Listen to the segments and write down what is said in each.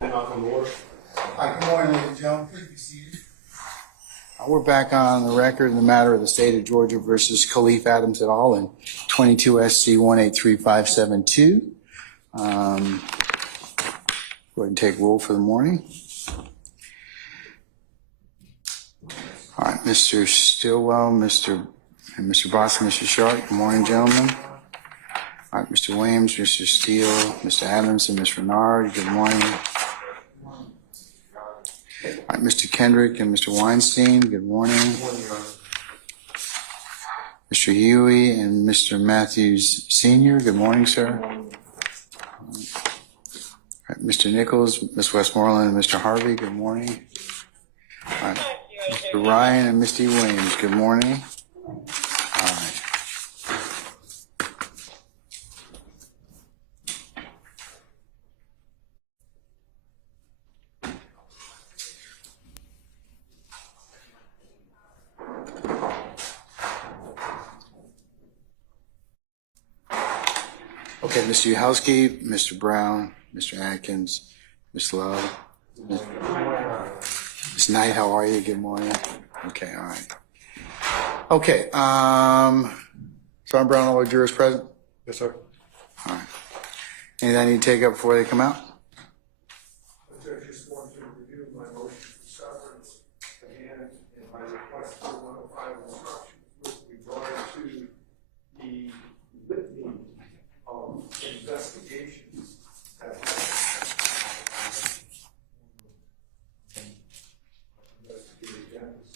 All right, good morning, ladies and gentlemen. Please be seated. We're back on the record in the matter of the state of Georgia versus Khalif Adams et al. In 22 SC 183572. Go ahead and take roll for the morning. All right, Mr. Stillwell, Mr. Boston, Mr. Sharp. Good morning, gentlemen. All right, Mr. Williams, Mr. Steele, Mr. Adams, and Ms. Renard. Good morning. All right, Mr. Kendrick and Mr. Weinstein, good morning. Mr. Huey and Mr. Matthews Sr., good morning, sir. All right, Mr. Nichols, Ms. Westmoreland, and Mr. Harvey, good morning. All right, Mr. Ryan and Misty Williams, good morning. All right. Okay, Mr. Uhowski, Mr. Brown, Mr. Atkins, Ms. Love, Ms. Knight, how are you? Good morning. Okay, all right. Okay, Sergeant Brown, all the jurors present? Yes, sir. All right. Anything I need to take up before they come out? I just want to review my motion for severance again and my request for 105 instructions with regard to the litany of investigations that investigated Dennis.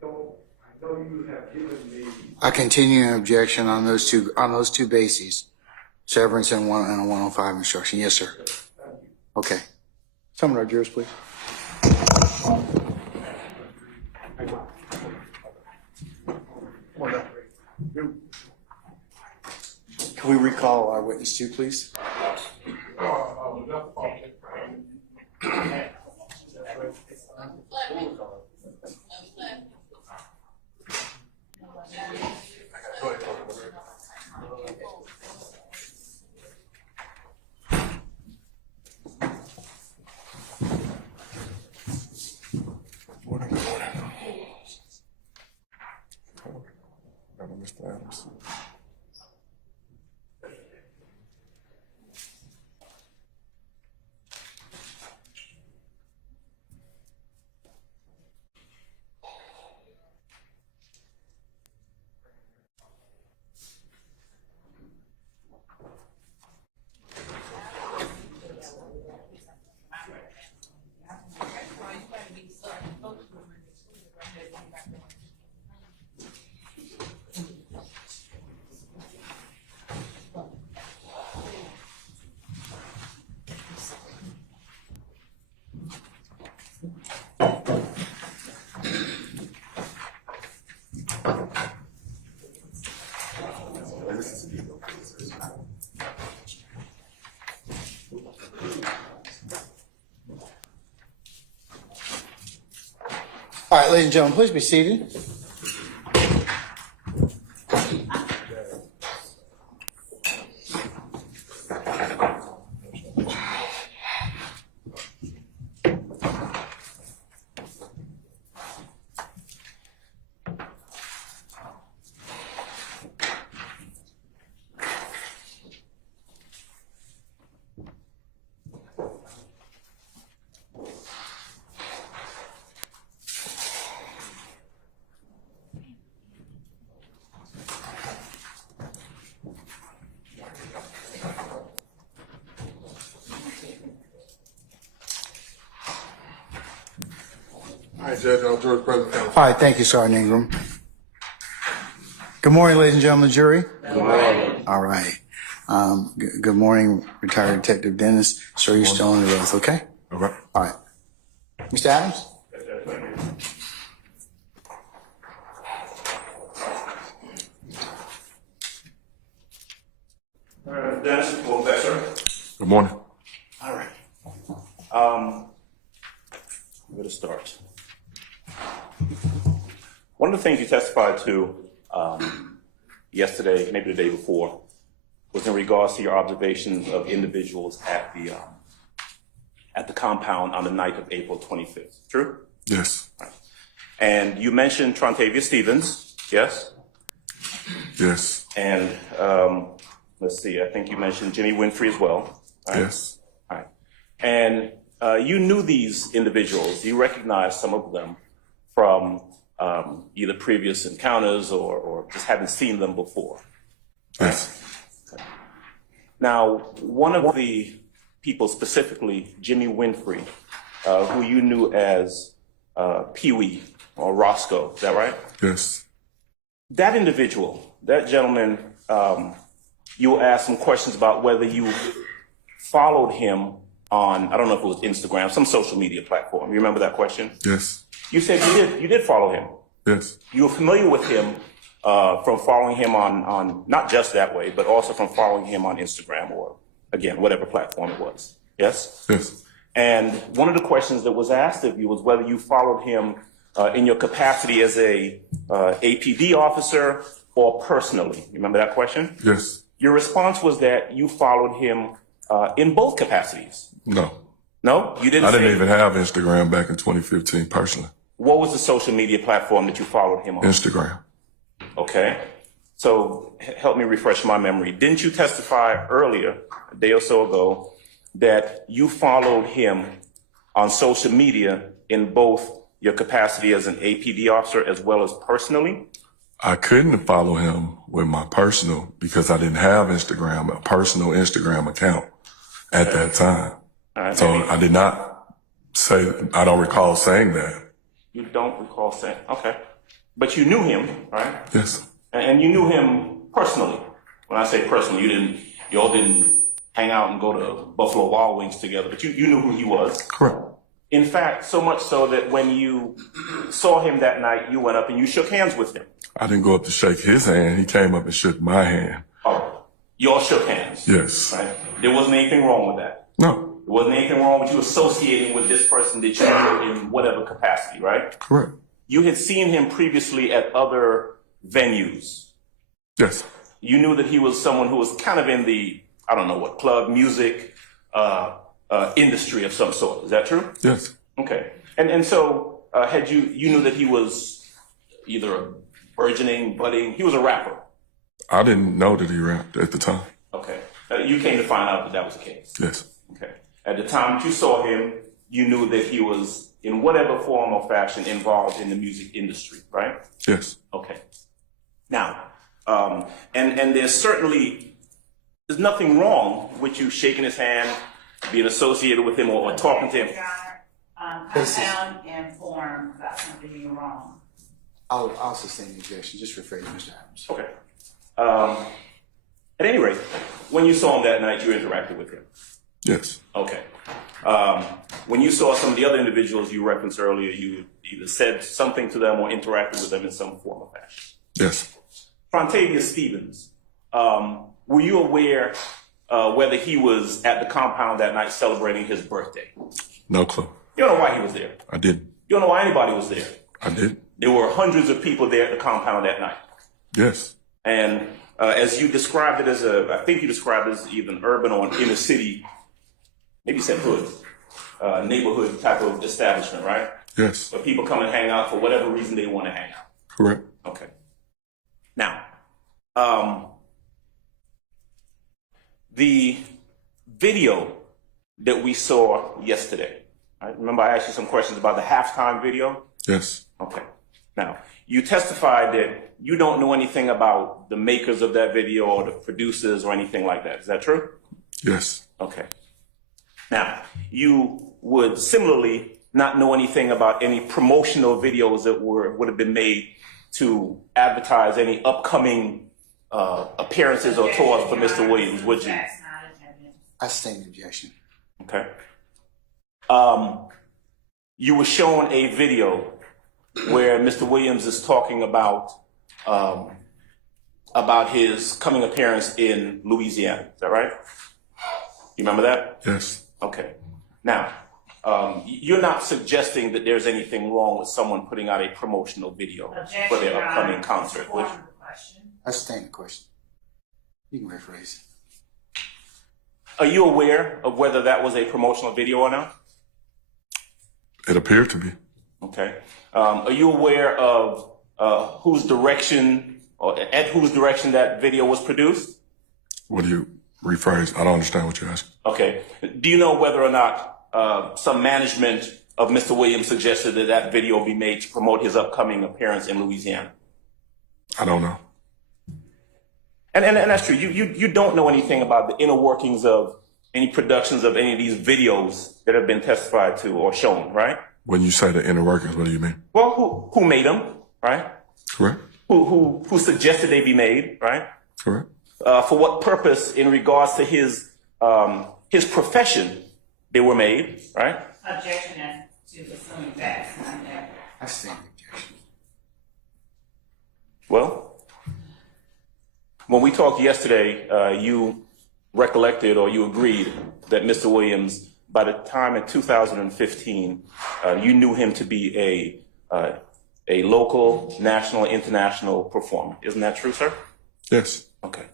So I know you have given me. I continue an objection on those two bases, severance and a 105 instruction. Yes, sir. Okay. Some of our jurors, please. Can we recall our witness too, please? Mr. Adams. All right, ladies and gentlemen, please be seated. All right, Judge, I'll George President. All right, thank you, Sergeant Ingram. Good morning, ladies and gentlemen, jury. Good morning. All right. Good morning, retired Detective Dennis. Sir, you're still on the oath, okay? Okay. All right. Mr. Adams? Dennis, welcome back, sir. Good morning. All right. Where to start? One of the things you testified to yesterday, maybe the day before, was in regards to your observations of individuals at the compound on the night of April 25th. True? Yes. Right. And you mentioned Trontavia Stevens, yes? Yes. And let's see, I think you mentioned Jimmy Winfrey as well. Right? Yes. All right. And you knew these individuals. You recognized some of them from either previous encounters or just having seen them before. Yes. Okay. Now, one of the people specifically, Jimmy Winfrey, who you knew as Pee-wee or Roscoe, is that right? Yes. That individual, that gentleman, you will ask some questions about whether you followed him on, I don't know if it was Instagram, some social media platform. You remember that question? Yes. You said you did follow him. Yes. You were familiar with him from following him on not just that way, but also from following him on Instagram or, again, whatever platform it was. Yes? Yes. And one of the questions that was asked of you was whether you followed him in your capacity as a APD officer or personally. You remember that question? Yes. Your response was that you followed him in both capacities. No. No? You didn't I didn't say- even have Instagram back in 2015 personally. What was the social media platform that you followed him on? Instagram. Okay. So help me refresh my memory. Didn't you testify earlier, a day or so ago, that you followed him on social media in both your capacity as an APD officer as well as personally? I couldn't follow him with my personal because I didn't have Instagram, a personal Instagram account at that time. All right, So maybe I did not say, I don't recall saying that. you don't recall saying, okay. But you knew him, right? Yes. And you knew him personally. When I say personally, you all didn't hang out and go to Buffalo Wild Wings together, but you knew who he was. Correct. In fact, so much so that when you saw him that night, you went up and you shook hands with him. I didn't go up to shake his hand. He came up and shook my hand. Oh, you all shook hands. Yes. Right? There wasn't anything wrong with that. No. There wasn't anything wrong with you associating with this person that you knew in whatever capacity, right? Correct. You had seen him previously at other venues. Yes. You knew that he was someone who was kind of in the, I don't know what, club music industry of some sort. Is that true? Yes. Okay. And so you knew that he was either a burgeoning, budding, he was a rapper. I didn't know that he rapped at the time. Okay. You came to find out that that was the case. Yes. Okay. At the time that you saw him, you knew that he was in whatever form or fashion involved in the music industry, right? Yes. Okay. Now, and there's nothing wrong with you shaking his hand, being associated with him or talking to him. Your Honor, compound and form about something you're wrong. I'll sustain the objection. Just rephrase, Mr. Adams. Okay. At any rate, when you saw him that night, you interacted with him. Yes. Okay. When you saw some of the other individuals you referenced earlier, you either said something to them or interacted with them in some form or fashion. Yes. Trontavia Stevens, were you aware whether he was at the compound that night celebrating his birthday? No clue. You don't know why he was there. I didn't. You don't know why anybody was there. I did. There were hundreds of people there at the compound that night. Yes. And as you described it as I think you described it as either an urban or an inner city, maybe you said hood, neighborhood type of establishment, right? Yes. Where people come and hang out for whatever reason they want to hang out. Correct. Okay. Now, the video that we saw yesterday, right? Remember I asked you some questions about the halftime video? Yes. Okay. Now, you testified that you don't know anything about the makers of that video or the producers or anything like that. Is that true? Yes. Okay. Now, you would similarly not know anything about any promotional videos that would have been made to advertise any upcoming appearances or tours for Mr. Williams, would you? That's not attendance. I sustain the objection. Okay. You were shown a video where Mr. Williams is talking about his coming appearance in Louisiana. Is that right? You remember that? Yes. Okay. Now, you're not suggesting that there's anything wrong with someone putting out a promotional video Objection, for their Your upcoming Honor. concert, Form would of you? the question. I sustain the question. You can rephrase. Are you aware of whether that was a promotional video or not? It appeared to be. Okay. Are you aware of whose direction or at whose direction that video was produced? What do you rephrase? I don't understand what you're asking. Okay. Do you know whether or not some management of Mr. Williams suggested that that video be made to promote his upcoming appearance in Louisiana? I don't know. And that's true. You don't know anything about the inner workings of any productions of any of these videos that have been testified to or shown, right? When you say the inner workings, what do you mean? Well, who made them, right? Correct. Who suggested they be made, right? Correct. For what purpose in regards to his profession they were made, right? Objection as to assuming facts. I stand the objection. Well, when we talked yesterday, you recollected or you agreed that Mr. Williams, by the time in 2015, you knew him to be a local, national, international performer. Isn't that true, sir? Yes. Okay.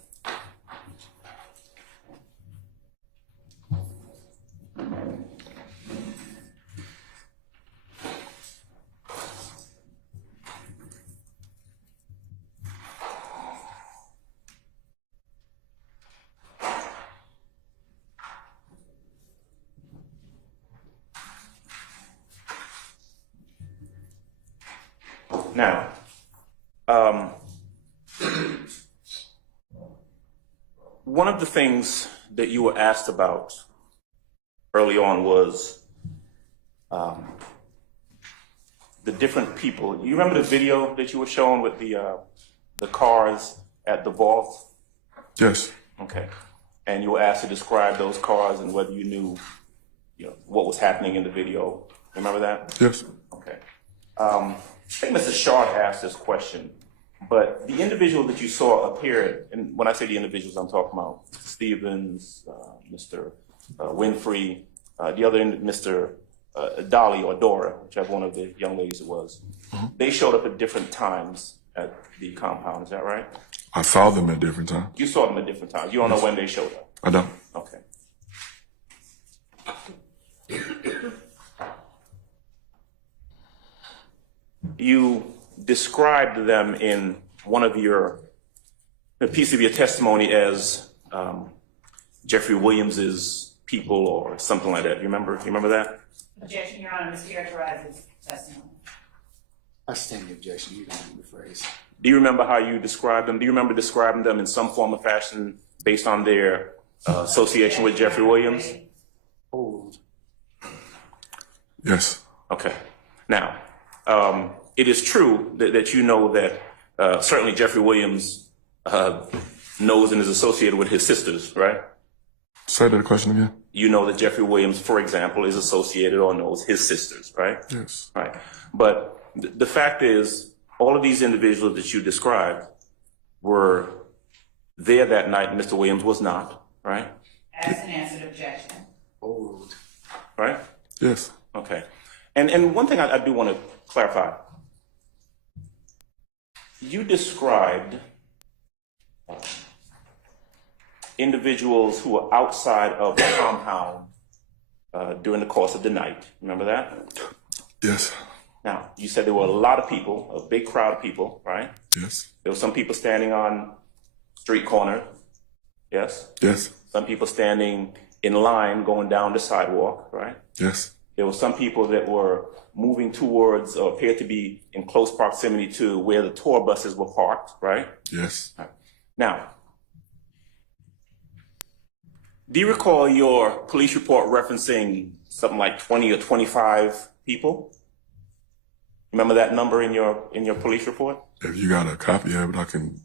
Now, one of the things that you were asked about early on was the different people. You remember the video that you were shown with the cars at the vault? Yes. Okay. And you were asked to describe those cars and whether you knew, what was happening in the video. Remember that? Yes. Okay. I think Mr. Shard asked this question, but the individual that you saw appear, and when I say the individuals, I'm talking about Mr. Stevens, Mr. Winfrey, the other, Mr. Dolly or Dora, whichever one of the young ladies it was. They showed up at different times at the compound, is that right? I saw them at different times. You saw them at different times. You don't know when they showed up? I don't. Okay. You described them in one of a piece of your testimony as Jeffrey Williams's people or something like that. You remember that? Objection, Your Honor, mischaracterizes testimony. I stand the objection. You don't need the phrase. Do you remember how you described them? Do you remember describing them in some form or fashion based on their association with Jeffrey Williams? Old. Yes. Okay. Now, it is true that you know that certainly Jeffrey Williams knows and is associated with his sisters, right? Say that question again. You know that Jeffrey Williams, for example, is associated or knows his sisters, right? Yes. Right. But the fact is, all of these individuals that you described were there that night. Mr. Williams was not, right? As an answered objection. Old. Right? Yes. Okay. And one thing I do want to clarify. You described individuals who were outside of the compound during the course of the night. Remember that? Yes. Now, you said there were a lot of people, a big crowd of people, right? Yes. There were some people standing on street corner. Yes? Yes. Some people standing in line going down the sidewalk, right? Yes. There were some people that were moving towards or appeared to be in close proximity to where the tour buses were parked, right? Yes. Right. Now, do you recall your police report referencing something like 20 or 25 people? Remember that number in your police report? If you got a copy of it, I can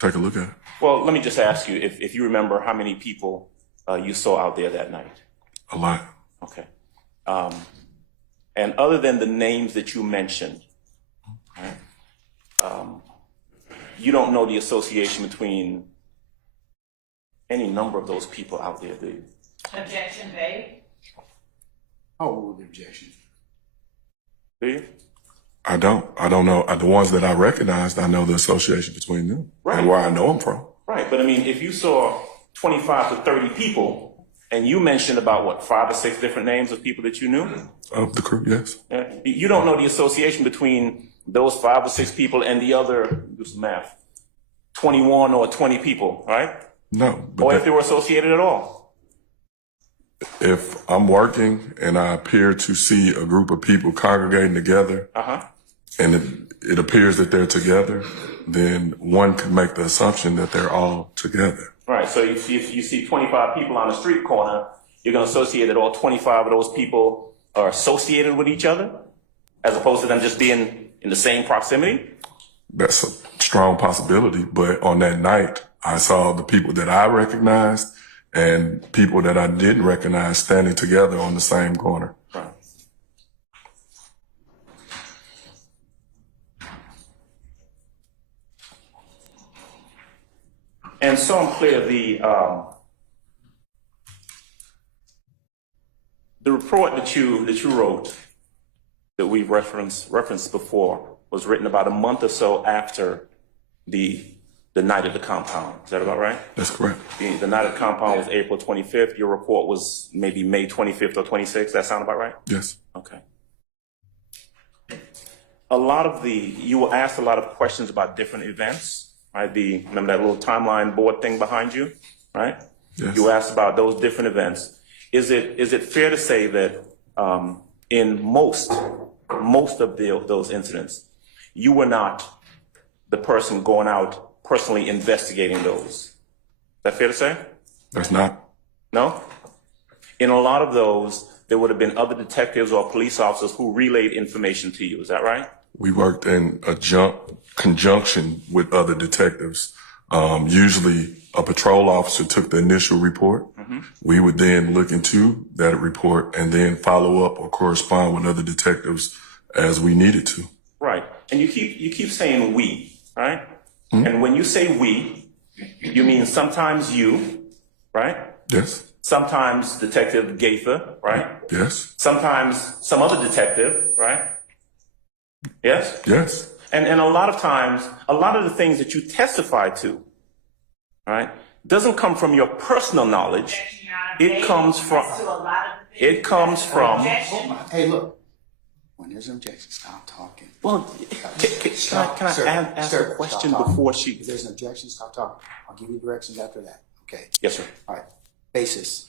take a look at it. Well, let me just ask you if you remember how many people you saw out there that night. A lot. Okay. And other than the names that you mentioned, right, you don't know the association between any number of those people out there, do you? Objection made. Old objection. Do you? I don't know. The ones that I recognized, I know the association between them Right. and where I know them from. Right, but I mean, if you saw 25 to 30 people And you mentioned about what, 5 or 6 different names of people that you knew? Of the crew, yes. You don't know the association between those 5 or 6 people and the other, do some math, 21 or 20 people, right? No, but Or if they were associated at all. if I'm working and I appear to see a group of people congregating together, and it appears that they're together, then one could make the assumption that they're all together. Right, so if you see 25 people on the street corner, you're going to associate that all 25 of those people are associated with each other, as opposed to them just being in the same proximity? That's a strong possibility, but on that night, I saw the people that I recognized and people that I didn't recognize standing together on the same corner. Right. And so I'm clear, the report that you wrote, that we referenced before, was written about a month or so after the night of the compound. Is that about right? That's correct. The night of the compound was April 25th. Your report was maybe May 25th or 26th. That sound about right? Yes. Okay. You were asked a lot of questions about different events, right? Remember that little timeline board thing behind you, right? Yes. You were asked about those different events. Is it fair to say that in most of those incidents, you were not the person going out personally investigating those? Is that fair to say? That's not. No? In a lot of those, there would have been other detectives or police officers who relayed information to you. Is that right? We worked in a conjunction with other detectives. Usually a patrol officer took the initial report. We would then look into that report and then follow up or correspond with other detectives as we needed to. Right. And you keep saying we, right? And when you say we, you mean sometimes you, right? Yes. Sometimes Detective Gaither, right? Yes. Sometimes some other detective, right? Yes? Yes. And a lot of times, a lot of the things that you testify to, right, doesn't come from your personal knowledge. It comes from, Hey, look, when there's an objection, stop talking. well, can I ask a question before she? If there's an objection, stop talking. I'll give you directions after that. Okay. Yes, sir. All right. Basis.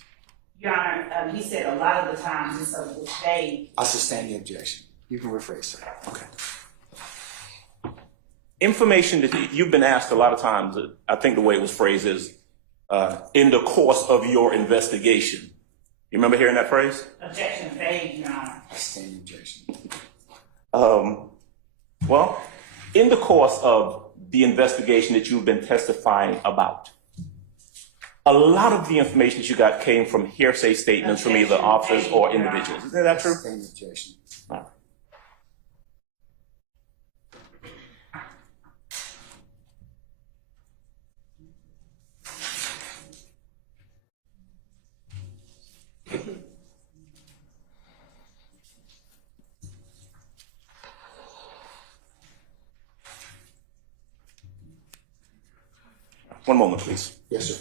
Your Honor, he said a lot of the times it's a mistake. I sustain the objection. You can rephrase, sir. Okay. Information that you've been asked a lot of times, I think the way it was phrased is, in the course of your investigation. You remember hearing that phrase? Objection vague, Your Honor. I sustain the objection. Well, in the course of the investigation that you've been testifying about, a lot of the information that you got came from hearsay statements from either officers or individuals. Isn't that true? I sustain the objection. All right. One moment, please. Yes, sir.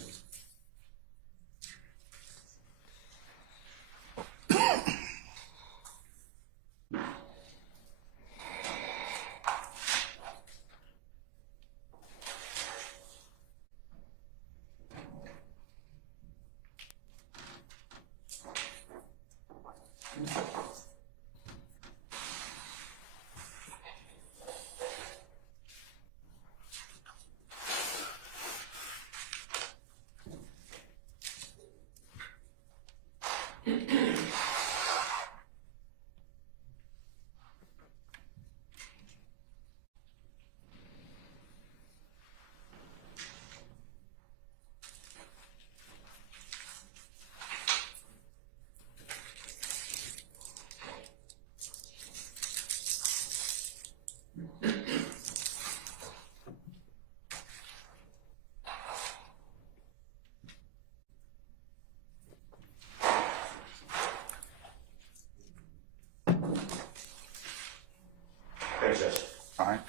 Thanks, Judge. All right.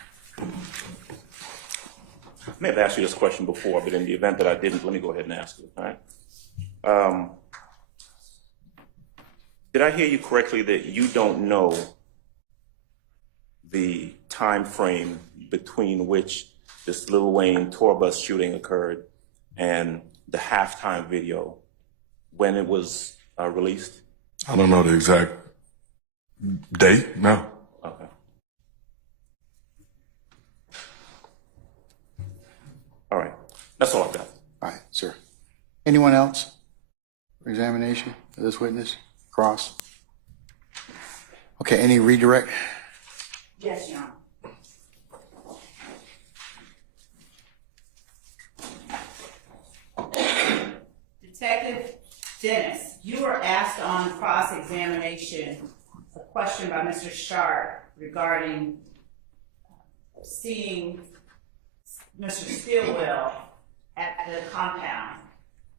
I may have asked you this question before, but in the event that I didn't, let me go ahead and ask it. All right. Did I hear you correctly that you don't know the time frame between which this Lil Wayne tour bus shooting occurred and the halftime video, when it was released? I don't know the exact date, no. Okay. All right. That's all I've got. All right, sir. Anyone else for examination of this witness? Cross. Okay, any redirect? Yes, Your Honor. Detective Dennis, you were asked on cross-examination a question by Mr. Sharp regarding seeing Mr. Stillwell at the compound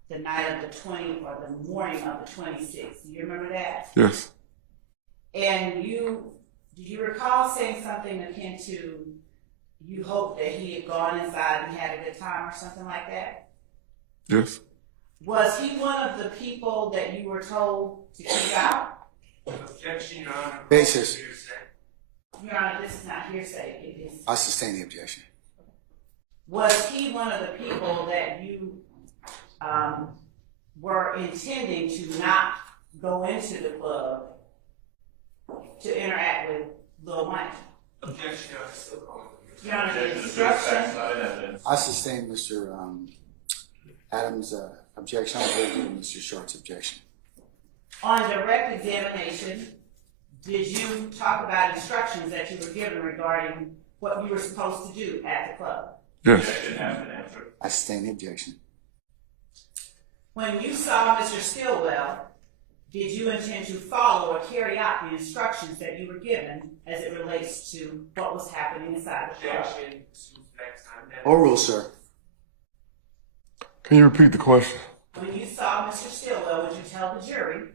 the night of the 20 or the morning of the 26th. Do you remember that? Yes. And do you recall saying something akin to you hoped that he had gone inside and had a good time or something like that? Yes. Was he one of the people that you were told to keep out? Objection, Your Honor. Basis. Your Honor, this is not hearsay. It is. I sustain the objection. Was he one of the people that you were intending to not go into the club to interact with Lil Wayne? Objection, Your Honor. Still calling. Your Honor, the instruction. I sustain Mr. Adams' objection. I agree with Mr. Short's objection. On direct examination, did you talk about instructions that you were given regarding what you were supposed to do at the club? Yes. I sustain the objection. When you saw Mr. Stillwell, did you intend to follow or carry out the instructions that you were given as it relates to what was happening inside the club? Objection. Oral, sir. Can you repeat the question? When you saw Mr. Stillwell, would you tell the jury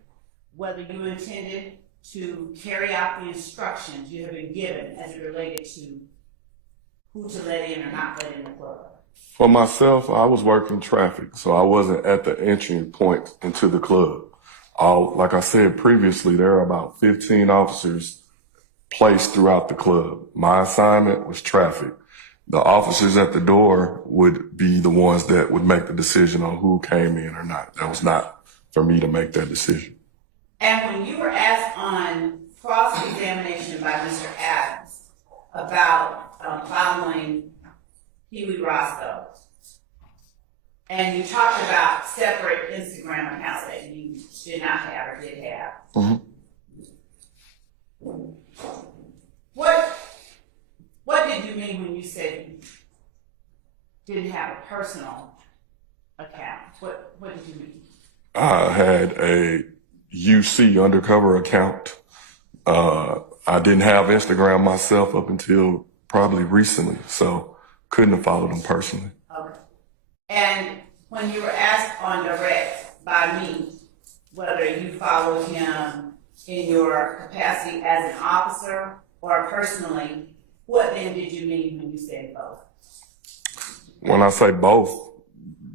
whether you intended to carry out the instructions you have been given as it related to who to let in or not let in the club? For myself, I was working traffic, so I wasn't at the entry point into the club. Like I said previously, there are about 15 officers placed throughout the club. My assignment was traffic. The officers at the door would be the ones that would make the decision on who came in or not. That was not for me to make that decision. And when you were asked on cross-examination by Mr. Adams about following Pee Wee Roscoe, and you talked about separate Instagram accounts that you did not have or did have. Mm-hmm. What did you mean when you said you didn't have a personal account? What did you mean? I had a UC undercover account. I didn't have Instagram myself up until probably recently, so couldn't have followed him personally. Okay. And when you were asked on direct by me whether you followed him in your capacity as an officer or personally, what then did you mean when you said both? When I say both,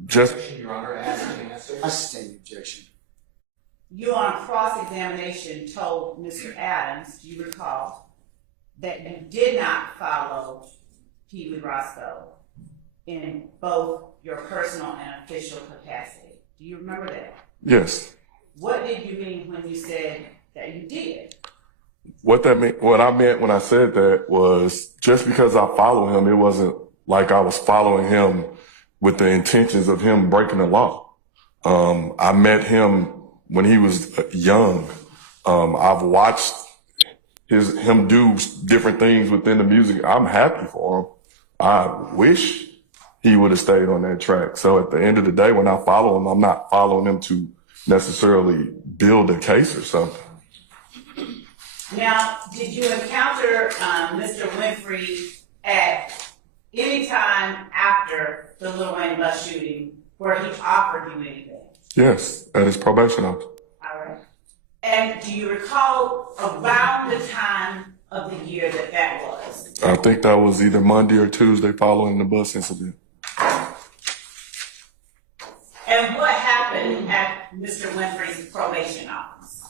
just Your Honor, ask and answer. I sustain the objection. You on cross-examination told Mr. Adams, do you recall, that you did not follow Pee Wee Roscoe in both your personal and official capacity. Do you remember that? yes. What did you mean when you said that you did? What I meant when I said that was just because I follow him, it wasn't like I was following him with the intentions of him breaking the law. I met him when he was young. I've watched him do different things within the music. I'm happy for him. I wish he would have stayed on that track. So at the end of the day, when I follow him, I'm not following him to necessarily build a case or something. Now, did you encounter Mr. Winfrey at any time after the Lil Wayne bus shooting where he offered you anything? Yes, at his probation office. All right. And do you recall around the time of the year that was? I think that was either Monday or Tuesday following the bus incident. And what happened at Mr. Winfrey's probation office?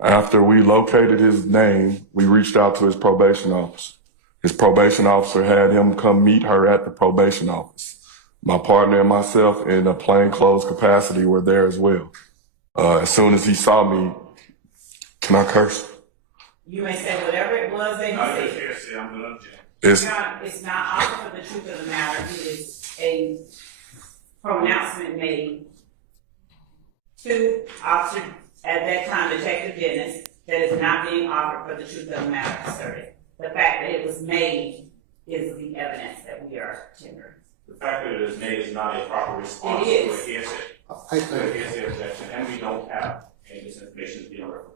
After we located his name, we reached out to his probation officer. His probation officer had him come meet her at the probation office. My partner and myself, in a plainclothes capacity, were there as well. As soon as he saw me, can I curse? You may say whatever it was that he said. I'm gonna object. It's not offered for the truth of the matter. It is a pronouncement made to officer, at that time, Detective Dennis, that is not being offered for the truth of the matter asserted. The fact that it was made is the evidence that we are tendering. The fact that it is made is not a proper response to It a is. hearsay objection, and we don't have any misinformation to be on reference.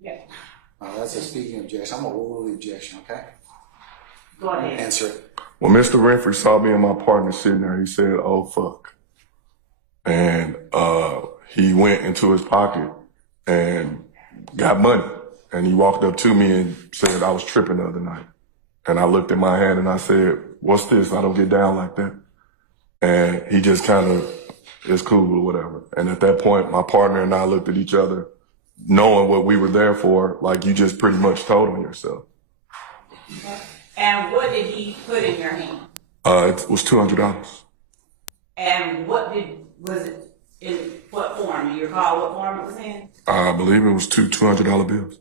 Yeah. That's a speaking objection. I'm gonna rule the objection, okay? Go ahead. Answer it. When Mr. Renfrey saw me and my partner sitting there, he said, "Oh, fuck." And he went into his pocket and got money. And he walked up to me and said, "I was tripping the other night." And I looked at my hand and I said, "What's this? I don't get down like that." And he just kind of, "It's cool," or whatever. And at that point, my partner and I looked at each other, knowing what we were there for, like you just pretty much told on yourself. And what did he put in your hand? It was $200. And was it in what form? Do you recall what form it was in? I believe it was two $200 bills.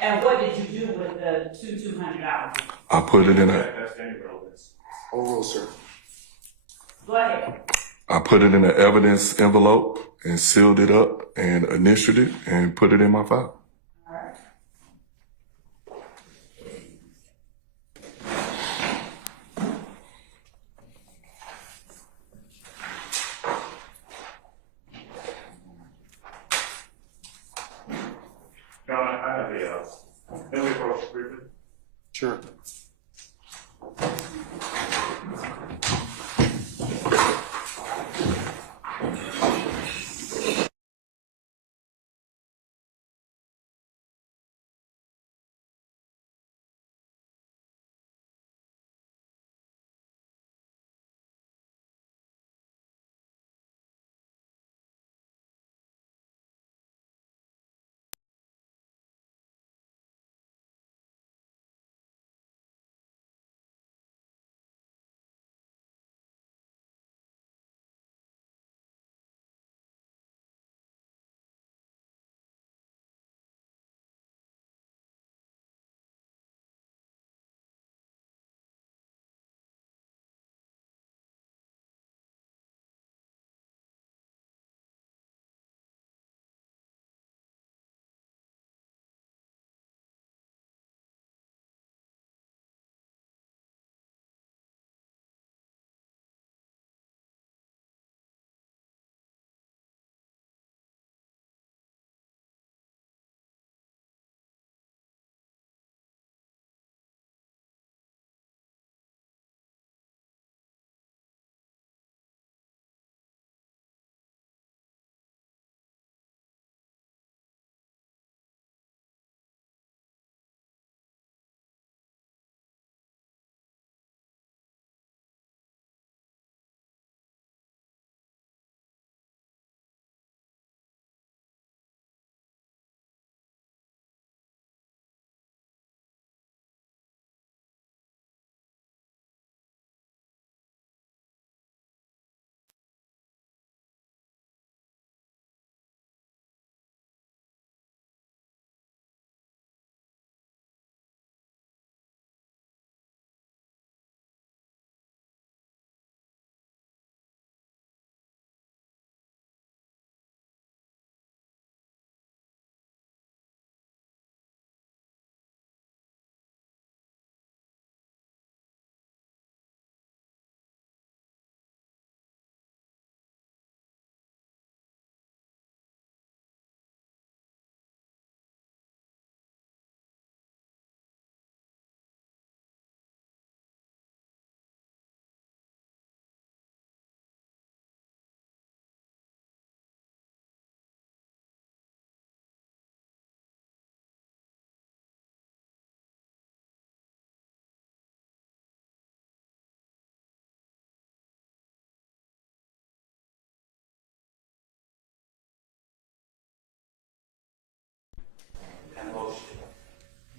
And what did you do with the $200? I put it in That's any relevance. Overrule, sir. Go ahead. I put it in an evidence envelope and sealed it up and initialed it and put it in my file. All right. John, I have can we approach briefly? Sure.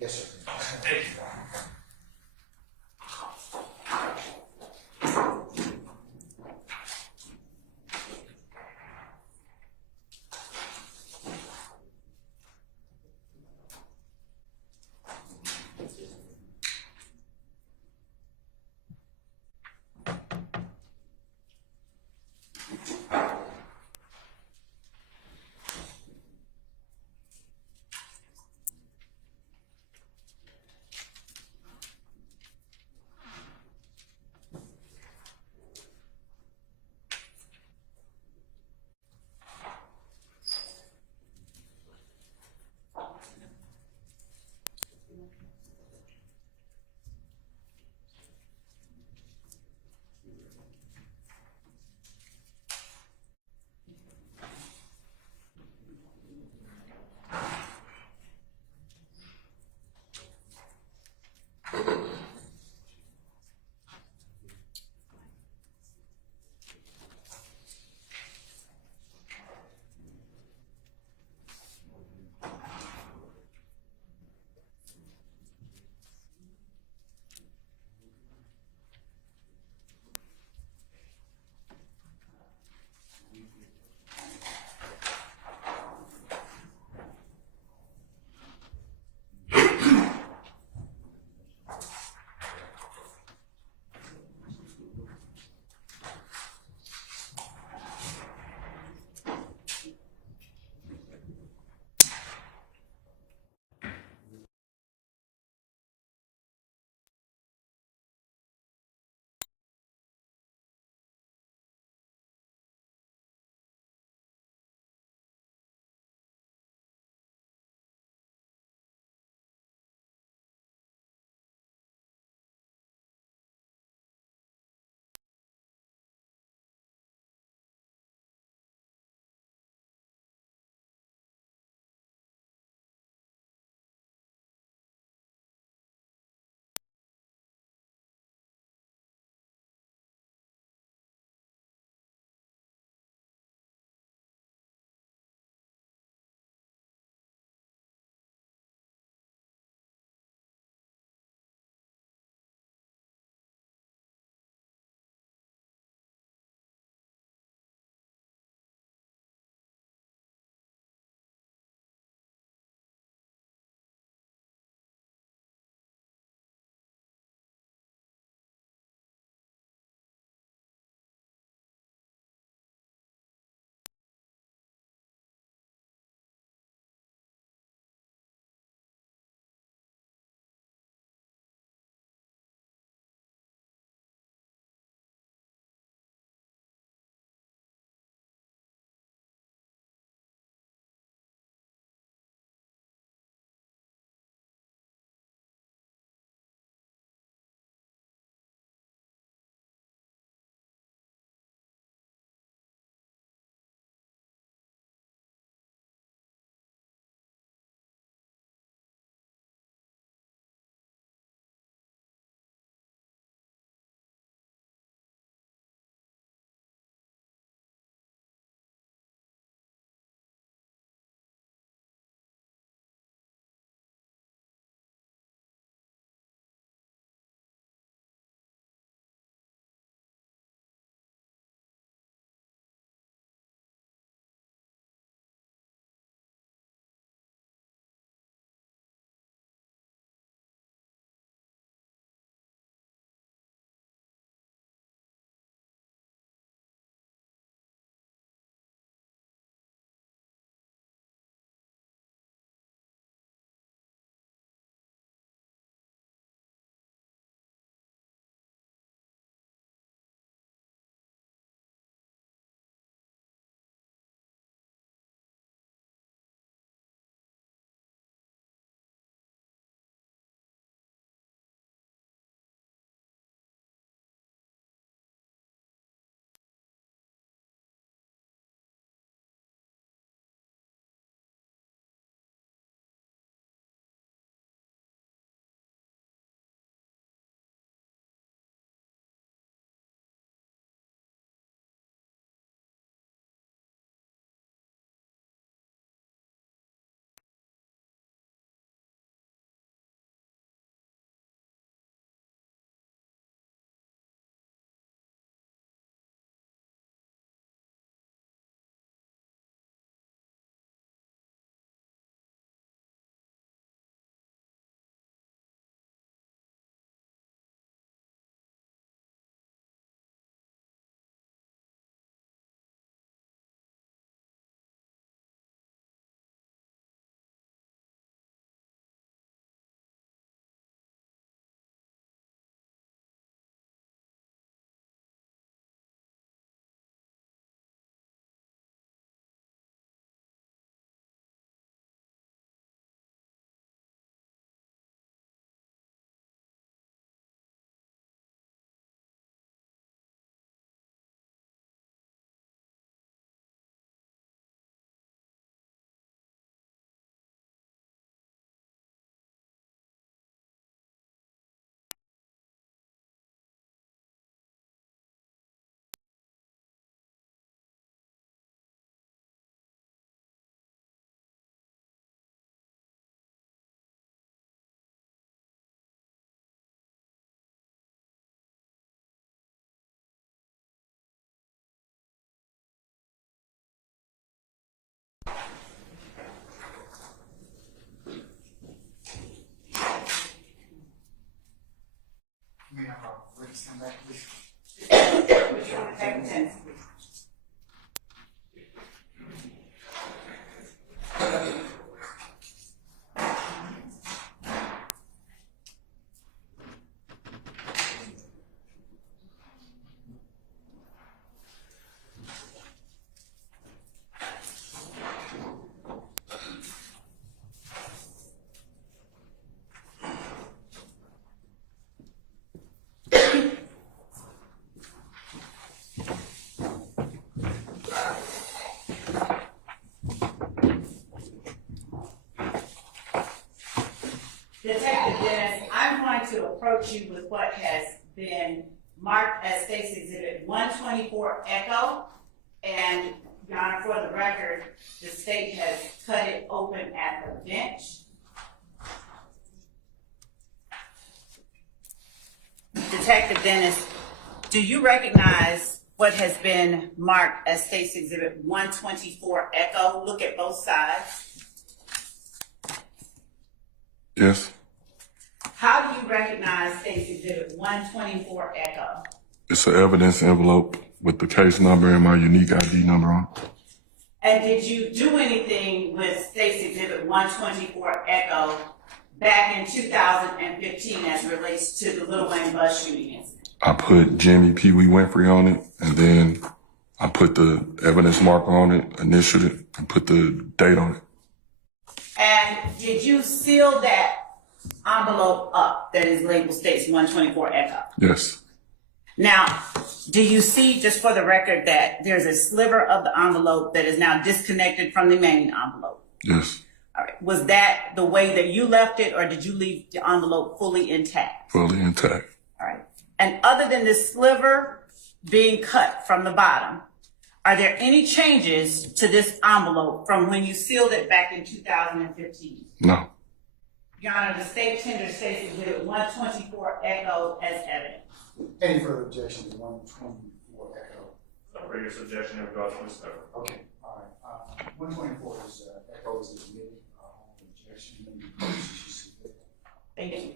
Yes, sir. Thank you. Stand back, please. Would you detect attendance, please? Detective Dennis, I'm going to approach you with what has been marked as State's Exhibit 124 Echo. And, Your Honor, for the record, the state has cut it open at the bench. Detective Dennis, do you recognize what has been marked as State's Exhibit 124 Echo? Look at both sides. Yes. How do you recognize State's Exhibit 124 Echo? It's an evidence envelope with the case number and my unique ID number on it. And did you do anything with State's Exhibit 124 Echo back in 2015 as it relates to the Lil Wayne bus shooting incident? I put Jimmy Pee Wee Winfrey on it, and then I put the evidence marker on it, initialed it, and put the date on it. And did you seal that envelope up that is labeled State's 124 Echo? Yes. Now, do you see, just for the record, that there's a sliver of the envelope that is now disconnected from the main envelope? Yes. All right. Was that the way that you left it, or did you leave the envelope fully intact? Fully intact. All right. And other than this sliver being cut from the bottom, are there any changes to this envelope from when you sealed it back in 2015? No. Your Honor, the state tender State's Exhibit 124 Echo as evidence. Any further objection to 124 Echo? So bring your suggestion in regards to this cover. Okay, all right. 124 is, Echo is admitted, objection. Thank you.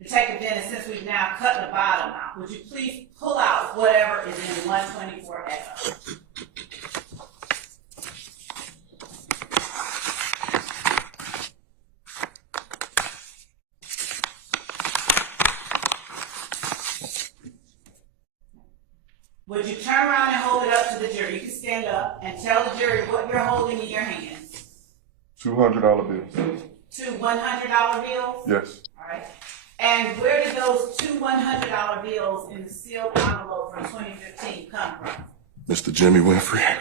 Detective Dennis, since we've now cut the bottom out, would you please pull out whatever is in the 124 Echo? Would you turn around and hold it up to the jury? You can stand up and tell the jury what you're holding in your hands. $200 bills. Two $100 bills? Yes. All right. And where did those two $100 bills in the sealed envelope from 2015 come from? Mr. Jimmy Winfrey.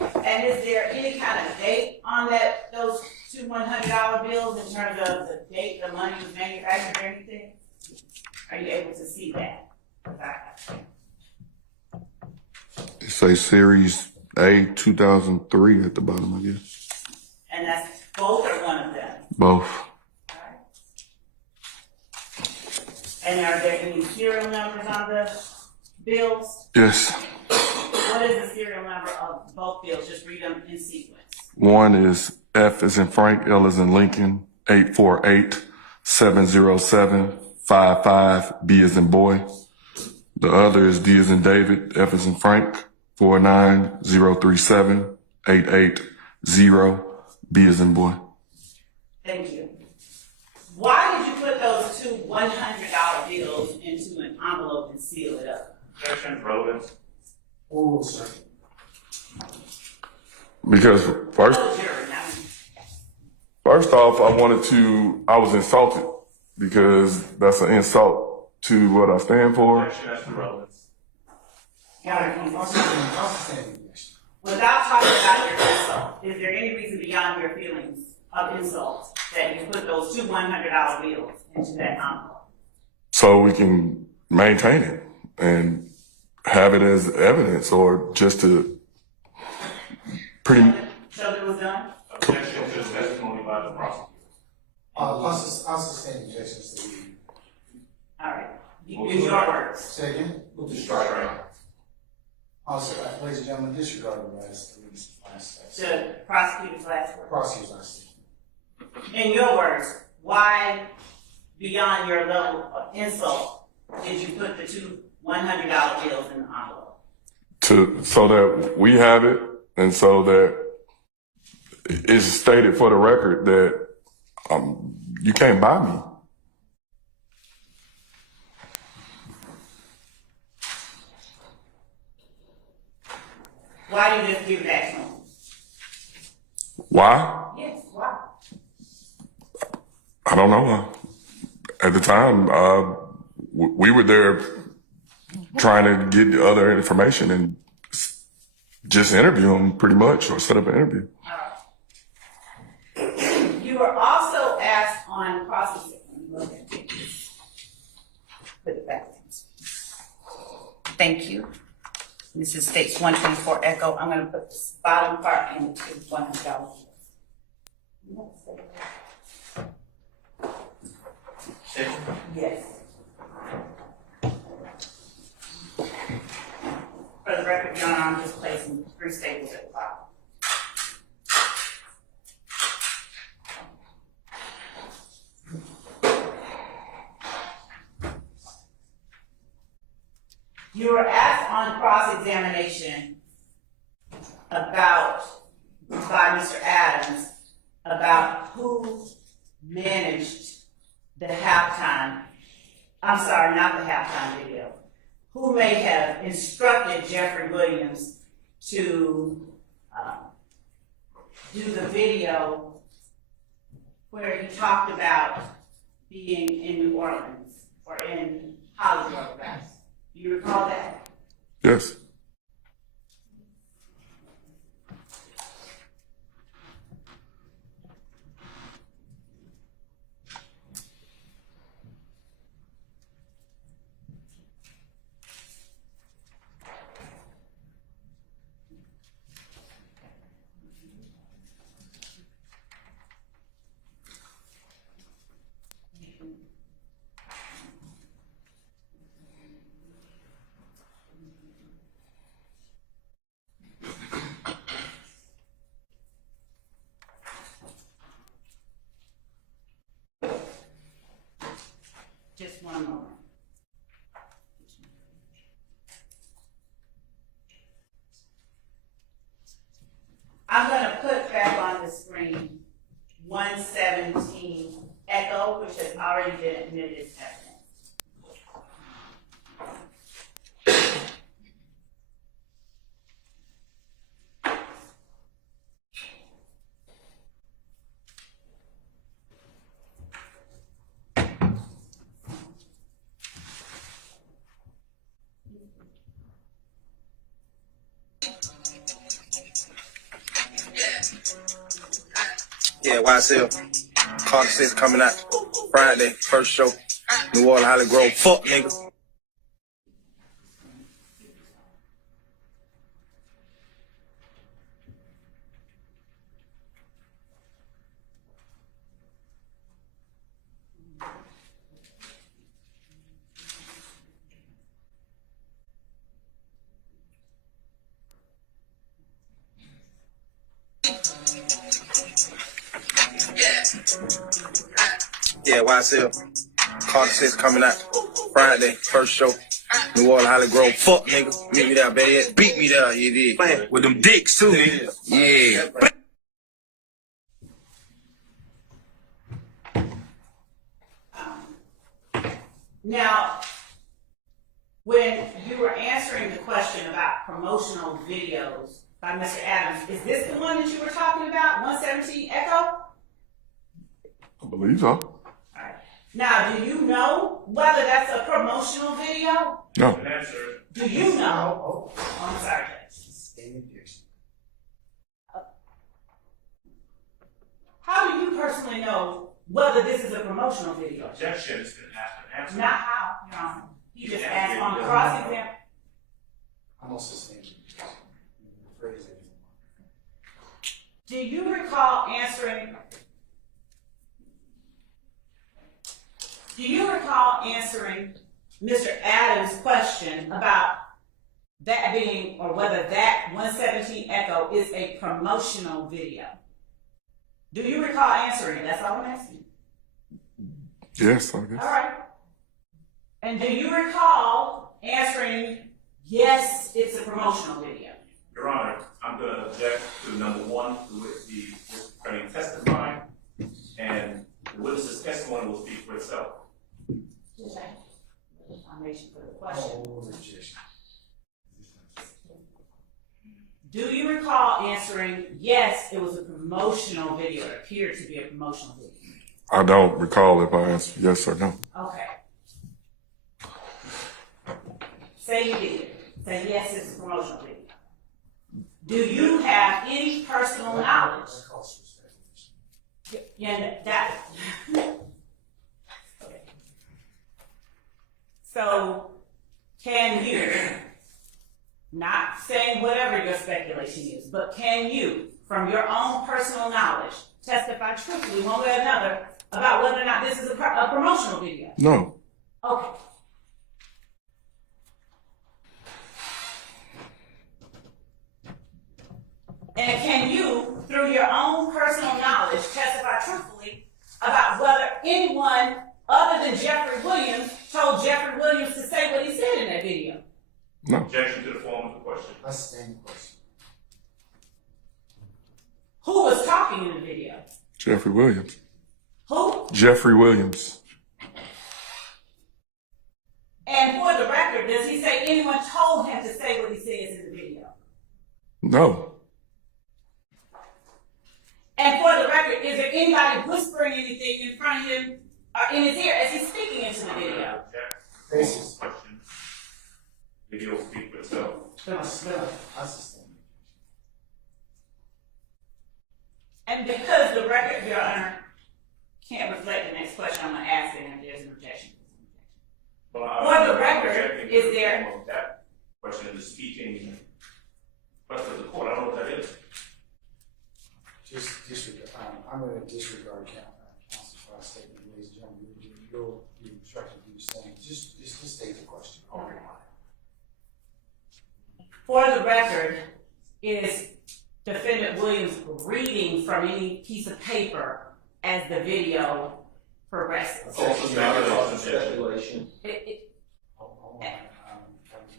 And is there any kind of date on those two $100 bills in terms of the date the money was manufactured or anything? Are you able to see that? It say Series A 2003 at the bottom, I guess. And that's both or one of them? Both. All right. And are there any serial numbers on the bills? Yes. What is the serial number of both bills? Just read them in sequence. One is F as in Frank, L as in Lincoln, 848-707-55, B as in boy. The other is D as in David, F as in Frank, 49037-880, B as in boy. Thank you. Why did you put those two $100 bills into an envelope and seal it up? Objection, relevance. Oh, sir. Because first Oh, jury, now. off, I was insulted because that's an insult to what I stand for. Objection, that's the relevance. Without talking about your insult, is there any reason beyond your feelings of insult that you put those two $100 bills into that envelope? So we can maintain it and have it as evidence, or just to pretty. So that it was done? Objection to the testimony by the prosecutor. I'll sustain objections to the. All right. Use your words. Say again? Move to strike right. Ladies and gentlemen, disregard the last. The prosecutor's last word. Prosecutor's last. In your words, why, beyond your level of insult, did you put the two $100 bills in the envelope. So that we have it, and so that it's stated for the record that you can't buy me. Why did you just give it back to him? Why? Yes, why? I don't know. At the time, we were there trying to get other information and just interview him, pretty much, or set up an interview. You were also asked on processing. Put it back. Thank you. This is states 124 Echo. I'm going to put this bottom part into $100. Yes. For the record, Your Honor, I'm just placing 3 staples at the bottom. You were asked on cross-examination by Mr. Adams about who managed the halftime, I'm sorry, not the halftime video, who may have instructed Jeffrey Williams to do the video where he talked about being in New Orleans or in Hollywood, right? Do you recall that? Yes. Just one moment. I'm going to put back on the screen 117 Echo, which has already been admitted as evidence. Yeah, YSL. Carter 6 coming out Friday, first show. New Orleans, Holly Grove. Fuck, nigga. Yeah, YSL. Carter 6 coming out Friday, first show. New Orleans, Holly Grove. Fuck, nigga. Meet me there, baby. Beat me there, you did. Man, with them dicks, too, nigga. Yeah. Now, when you were answering the question about promotional videos by Mr. Adams, is this the one that you were talking about, 117 Echo? I believe so. All right. Now, do you know whether that's a promotional video? No. Do you know? Oh, I'm sorry. How do you personally know whether this is a promotional video? Objection is going to have to answer. Not how, Your Honor. He just asked on the cross-exam. I'm also saying, phrase it. Do you recall answering Mr. Adams' question about that being, or whether that 117 Echo is a promotional video? Do you recall answering it? That's all I'm asking. Yes, I guess. All right. And do you recall answering, yes, it's a promotional video. Your Honor, I'm going to object to number one, the attorney testifying, and the witness's testimony will speak for itself. Foundation for the question. Do you recall answering, yes, it was a promotional video, it appeared to be a promotional video? I don't recall if I answered yes or no. Okay. Say you did. Say yes, it's a promotional video. Do you have any personal knowledge? Yeah, that. Okay. So, can you, not saying whatever your speculation is, but can you, from your own personal knowledge, testify truthfully one way or another about whether or not this is a promotional video? No. Okay. And can you, through your own personal knowledge, testify truthfully about whether anyone other than Jeffrey Williams told Jeffrey Williams to say what he said in that video? No. Objection to the form of the question. That's the same question. Who was talking in the video? Jeffrey Williams. Who? Jeffrey Williams. And for the record, does he say anyone told him to say what he says in the video? No. And for the record, is there anybody whispering anything in front of him or in his ear as he's speaking into the video? Basis. Question. Video will speak for itself. That's the same. And because the record, Your Honor, can't reflect the next question I'm going to ask him if there's an objection. Well, For the I'm record, objecting to is the there- form of that question in the speaking question of the court. I don't know what that is. Just disregard. I'm going to disregard counsel's last statement, ladies and gentlemen. You'll be instructed to do the same. Just state the question. Okay. For the record, is Defendant Williams reading from any piece of paper as the video progresses? Speculation. Hold on. That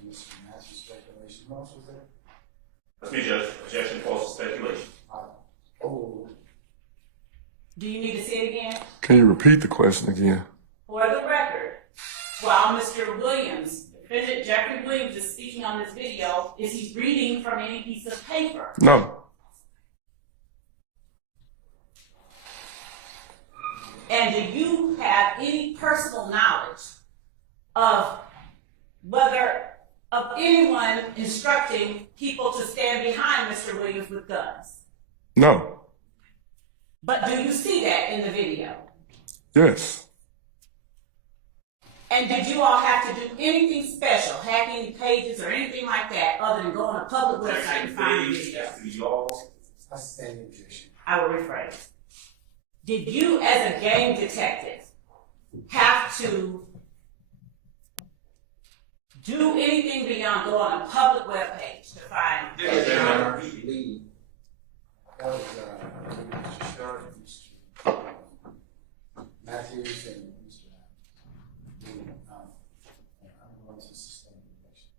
was Mr. Matthew's speculation. What else was there? Let me judge. Objection falls to speculation. Oh. Do you need to say it again? Can you repeat the question again? For the record, while Mr. Williams, Defendant Jeffrey Williams is speaking on this video, is he reading from any piece of paper? No. And do you have any personal knowledge of whether of anyone instructing people to stand behind Mr. Williams with guns? No. But do you see that in the video? Yes. And did you all have to do anything special, hack any pages or anything like that, other than go on a public website and find the video? Objection to y'all. That's the same objection. I will rephrase. Did you, as a game detective, have to do anything beyond go on a public webpage to find? Yes, Your Honor. Lead. That was Mr. Sharp, Mr. Matthews, and Mr. I'm going to sustain the objection.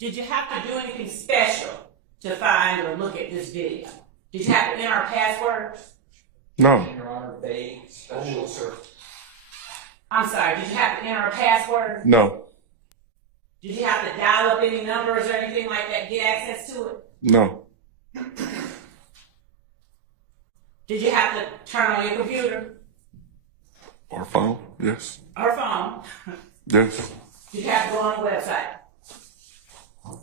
Did you have to do anything special to find or look at this video? Did you have to enter a password? No. Your Honor, vague, special, sir. I'm sorry, did you have to enter a password? No. Did you have to dial up any numbers or anything like that to get access to it? No. Did you have to turn on your computer Or phone? Yes. or phone? Yes. Did you have to go on a website?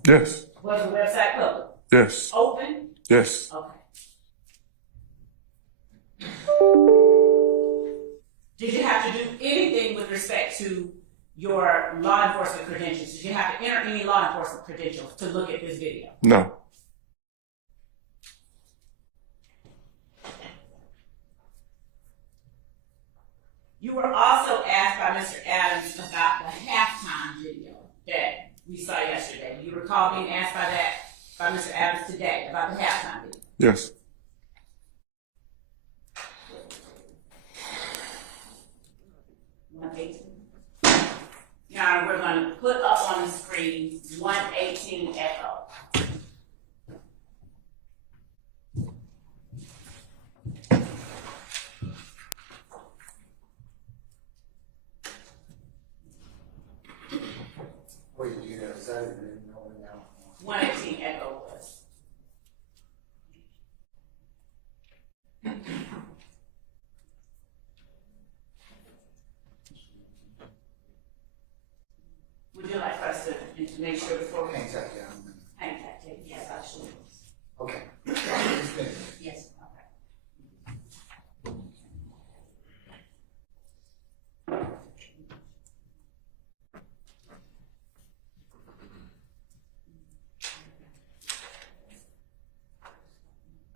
Yes. Was the website public? Yes. Open? Yes. Okay. Did you have to do anything with respect to your law enforcement credentials? Did you have to enter any law enforcement credentials to look at this video? No. You were also asked by Mr. Adams about the halftime video that we saw yesterday. Do you recall being asked by Mr. Adams today about the halftime video? Yes. look up on the screen 118 Echo. Wait, you know, is that even knowing now? 118 Echo was. Would you like us to make sure before we Thanks, yeah. hang that tape? Yes, I should. Okay. Yes, okay.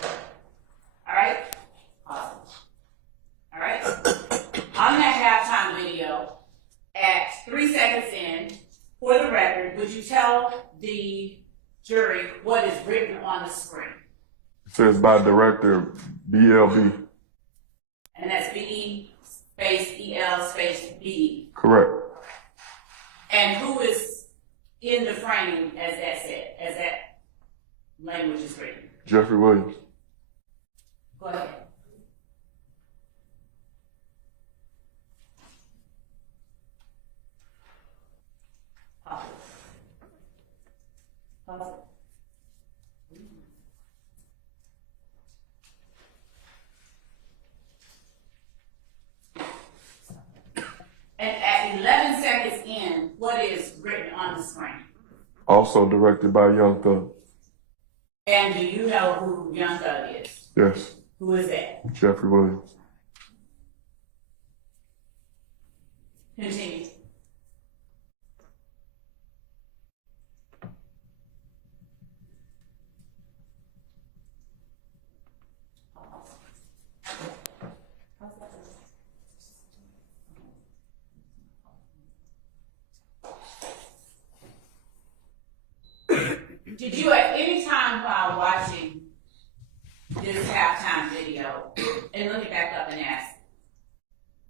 All right? Awesome. All right? On that halftime video, at 3 seconds in, for the record, would you tell the jury what is written on the screen? It says by director BLB. And that's B-E space E-L space B-E. Correct. And who is in the frame as that said, as that language is written? Jeffrey Williams. Go ahead. Pause. Pause. And at 11 seconds in, what is written on the screen? Also directed by Young Thug. And do you know who Young Thug is? Yes. Who is that? Jeffrey Williams. Continue. Did you at any time while watching this halftime video, and let me back up and ask,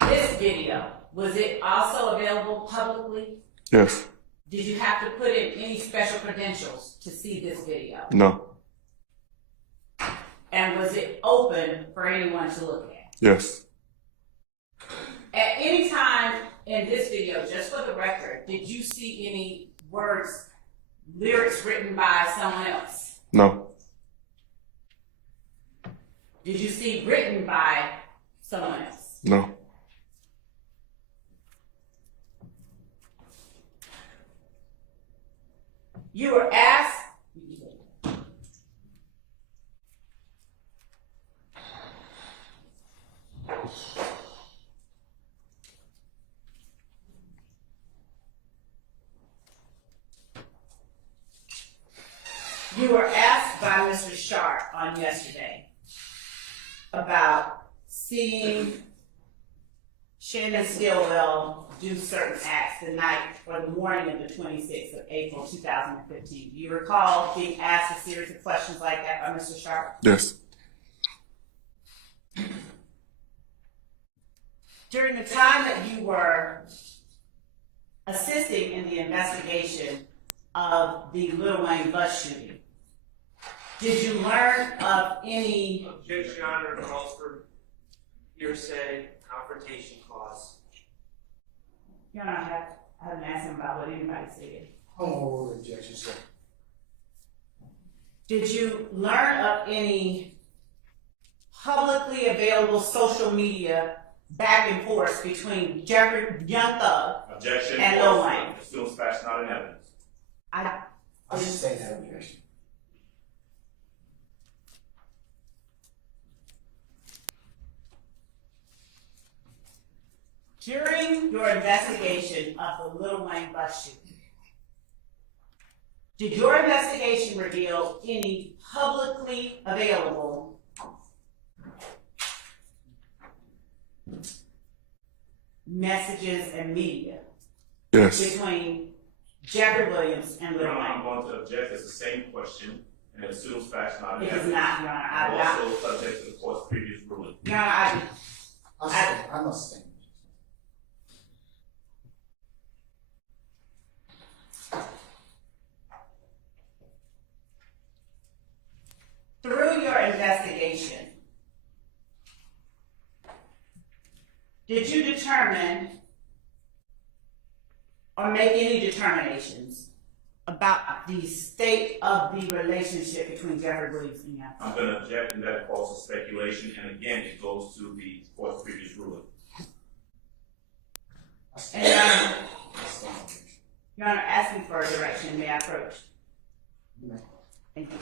this video, was it also available publicly? Yes. Did you have to put in any special credentials to see this video? No. And was it open for anyone to look at? Yes. At any time in this video, just for the record, did you see any words, lyrics written by someone else? No. Did you see written by someone else? No. You were asked. You were asked by Mr. Sharp on yesterday about seeing Shannon Stillwell do certain acts the night or the morning of the 26th of April 2015. Do you recall being asked a series of questions like that by Mr. Sharp? Yes. During the time that you were assisting in the investigation of the Lil Wayne bus shooting, did you learn of any... Objection, Your Honor, calls for hearsay, confrontation clause. Your Honor, I haven't asked him about what anybody said. Oh, objection, sir. Did you learn of any publicly available social media back and forth between Young Thug Objection. and Lil Wayne? Still facts not in evidence. I'll just say that objection. During your investigation of the Lil Wayne bus shooting, did your investigation reveal any publicly available messages and media Yes. between Jeffrey Williams and Lil Your Honor, I'm Wayne? going to object. It's the same question, and it assumes facts not in It is evidence. not, Your Honor. I I'm would not. also subject to the court's previous ruling. Your Honor, I must say. did you determine or make any determinations about the state of the relationship between Jeffrey Williams and you? I'm going to object, and that falls to speculation, and again, it goes to the court's previous ruling. And Your Honor, asking for a direction, may I approach? Thank you.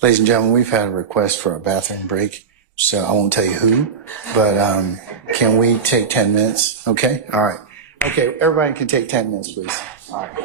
Ladies and gentlemen, we've had a request for a bathroom break, so I won't tell you who, but can we take 10 minutes? Okay? All right. Okay, everybody can take 10 minutes, please. All right.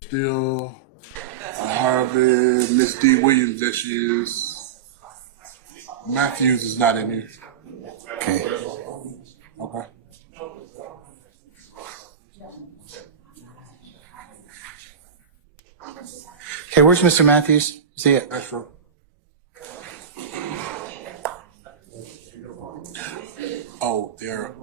Still, Harvey, Miss D. Williams, that she is. Matthews is not in here. Okay. Okay. Okay, where's Mr. Matthews? See it? That's true. Oh, there.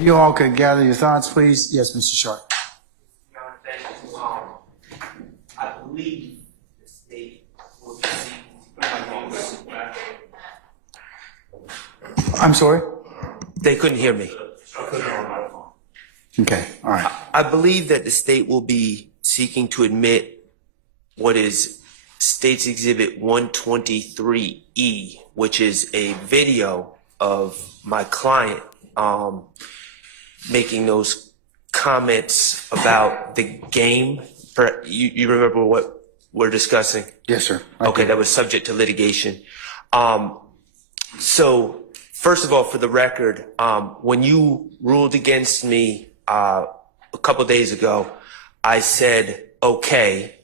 You all could gather your thoughts, please. Yes, Mr. Sharp. Your Honor, thank you. I believe the state will be seeking to I'm sorry? They couldn't hear me. Okay, all right. I believe that the state will be seeking to admit what is State's Exhibit 123E, which is a video of my client making those comments about the game. You remember what we're discussing? Yes, sir. Okay, that was subject to litigation. So, first of all, for the record, when you ruled against me a couple days ago, I said, okay,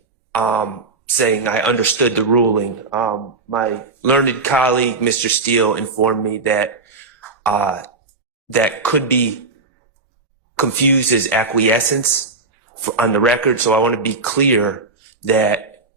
saying I understood the ruling. My learned colleague, Mr. Steele, informed me that that could be confused as acquiescence on the record. So I want to be clear that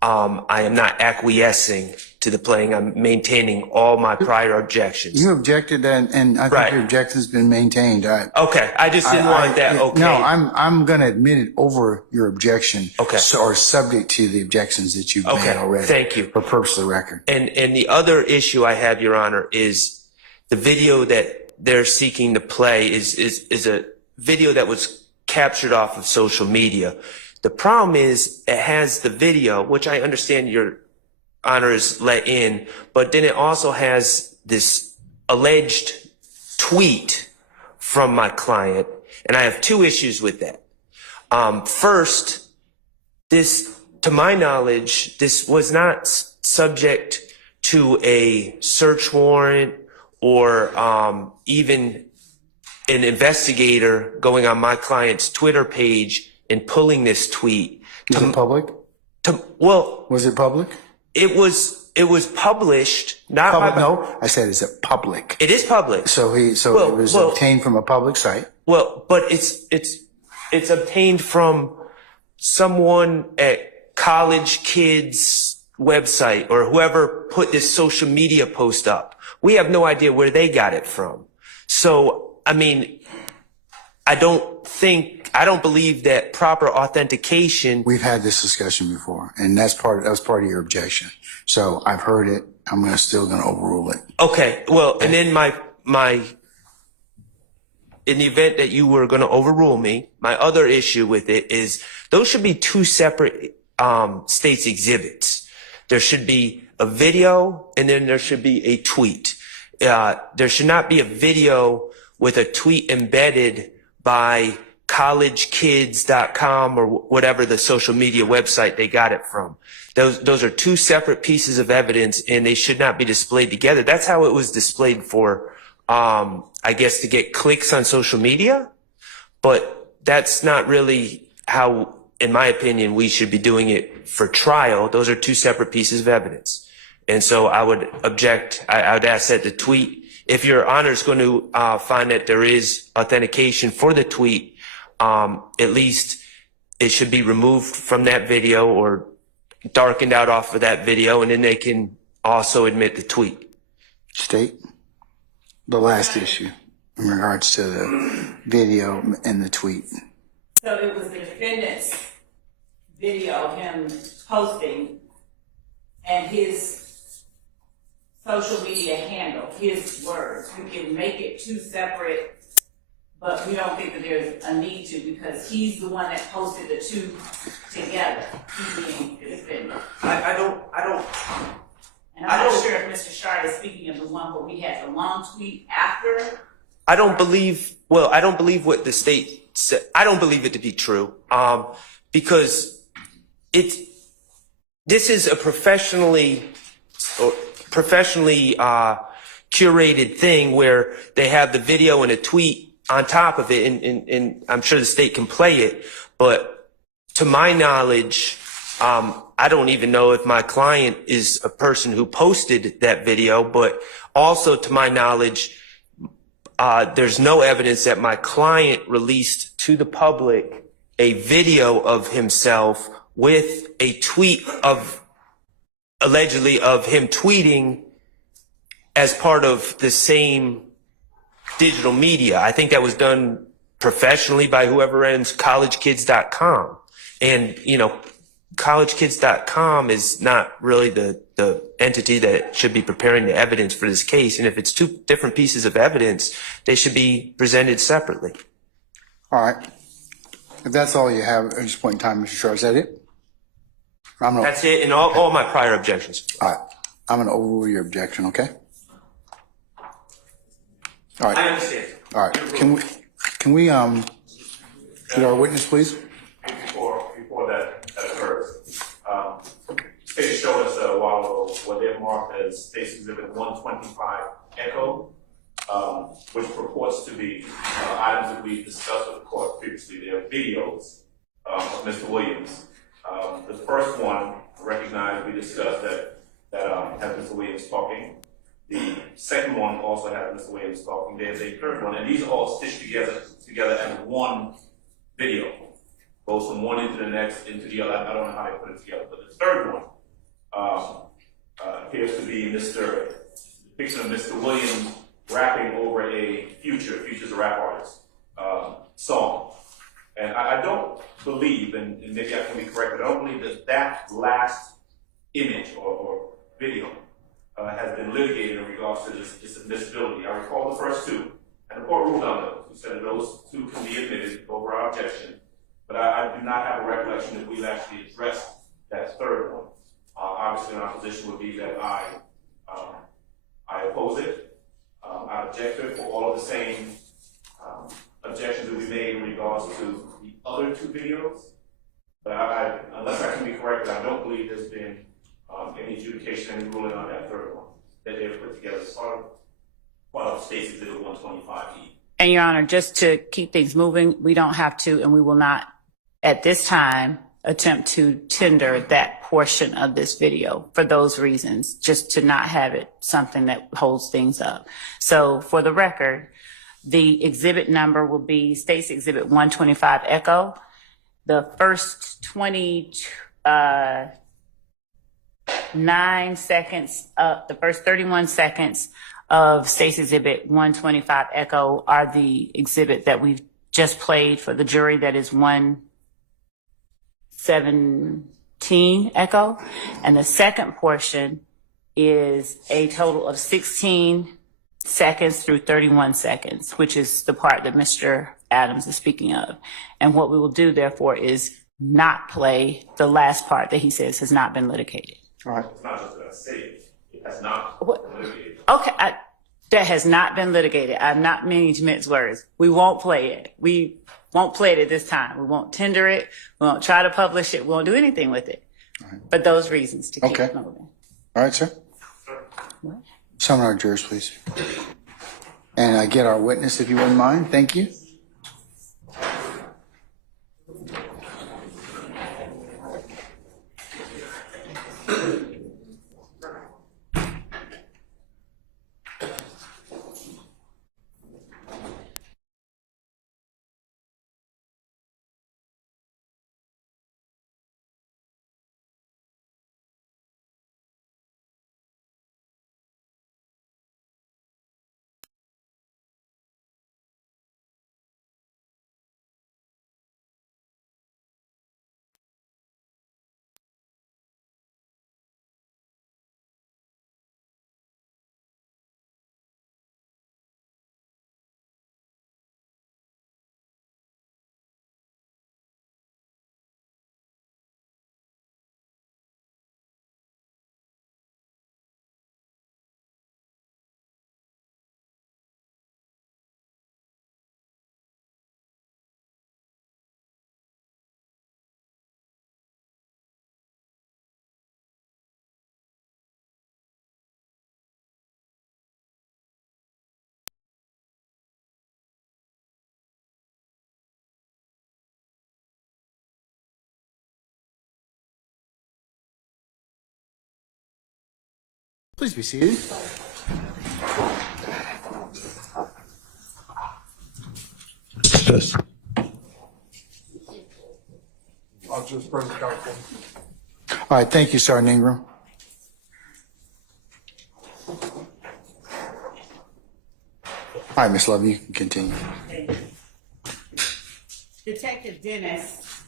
I am not acquiescing to the playing. I'm maintaining all my prior objections. You objected, and I think Right. your objection's been maintained. Okay, I just didn't want that. Okay. No, I'm going to admit it over your objection. Okay. Or subject to the objections that you've made already. Thank you. For purpose of the record. And the other issue I have, Your Honor, is the video that they're seeking to play is a video that was captured off of social media. The problem is it has the video, which I understand Your Honor is let in, but then it also has this alleged tweet from my client, and I have two issues with that. First, this, to my knowledge, this was not subject to a search warrant or even an investigator going on my client's Twitter page and pulling this tweet. Was it public? Well, Was it public? it was published, not Public? by, No, I said, is it public? it is public. So it was obtained from a public site. Well, but it's obtained from someone at College Kids website or whoever put this social media post up. We have no idea where they got it from. So, I mean, I don't believe that proper authentication. We've had this discussion before, and that was part of your objection. So I've heard it. I'm still going to overrule it. Okay. Well, and then in the event that you were going to overrule me, my other issue with it is those should be two separate state's exhibits. There should be a video and then there should be a tweet. There should not be a video with a tweet embedded by collegekids.com or whatever the social media website they got it from. Those are two separate pieces of evidence and they should not be displayed together. That's how it was displayed for, I guess, to get clicks on social media. But that's not really how, in my opinion, we should be doing it for trial. Those are two separate pieces of evidence. And so I would object. I would ask that the tweet, if Your Honor is going to find that there is authentication for the tweet, at least it should be removed from that video or darkened out off of that video, and then they can also admit the tweet. State, the last issue in regards to the video and the tweet. So it was the defendant's video of him posting and his social media handle, his words. We can make it two separate, but we don't think that there's a need to because he's the one that posted the two together, he being the defendant. I don't. And I'm not sure if Mr. Shard is speaking of the one where we had the long tweet after. I don't believe what the state said. I don't believe it to be true. Because this is a professionally curated thing where they have the video and a tweet on top of it, and I'm sure the state can play it. But to my knowledge, I don't even know if my client is a person who posted that video, but also to my knowledge, there's no evidence that my client released to the public a video of himself with a tweet allegedly of him tweeting as part of the same digital media. I think that was done professionally by whoever runs collegekids.com. And, you know, collegekids.com is not really the entity that should be preparing the evidence for this case. And if it's two different pieces of evidence, they should be presented separately. All right. If that's all you have at this point in time, Mr. Shaw, is that it? That's it, and all my prior objections. All right. I'm going to overrule your objection, okay? All right. I understand. All right. Can we get our witness, please? Before that occurs, State showed us a while ago what they've marked as State's Exhibit 125 Echo, which purports to be items that we discussed with the court previously. They are videos of Mr. Williams. The first one, recognized, we discussed that has Mr. Williams talking. The second one also has Mr. Williams talking. There's a third one, and these are all stitched together as one video. Goes from one into the next, into the other. I don't know how they put it together, but the third one appears to be Mr. depiction of Mr. Williams rapping over a Future's a rap artist, song. And I don't believe, and maybe I can be corrected, I don't believe that last image or video has been litigated in regards to this admissibility. I recall the first two, and the court ruled on those. We said that those two can be admitted over our objection, but I do not have a recollection that we've actually addressed that third one. Obviously, our position would be that I oppose it. I object to it for all of the same objections that we made in regards to the other two videos. But unless I can be corrected, I don't believe there's been any adjudication, any ruling on that third one that they've put together as part of State's Exhibit 125E. And Your Honor, just to keep things moving, we don't have to, and we will not at this time attempt to tender that portion of this video for those reasons, just to not have it something that holds things up. So for the record, the exhibit number will be State's Exhibit 125 Echo. The first 9 seconds, the first 31 seconds of State's Exhibit 125 Echo are the exhibit that we've just played for the jury, that is 117 Echo. And the second portion is a total of 16 seconds through 31 seconds, which is the part that Mr. Adams is speaking of. And what we will do, therefore, is not play the last part that he says has not been litigated. All right. It's not just that I say it has not been litigated. Okay, that has not been litigated. I'm not meaning to mince words. We won't play it. We won't play it at this time. We won't tender it. We won't try to publish it. We won't do anything with it. Right. For those reasons, to keep Okay. it moving. All right, sir. Summon our jurors, please. And get our witness, if you wouldn't mind. Thank you. Please be seated. Yes. I'll just bring the counsel. All right, thank you, Sergeant Ingram. All right, Ms. Love, you can continue. Thank you. Detective Dennis.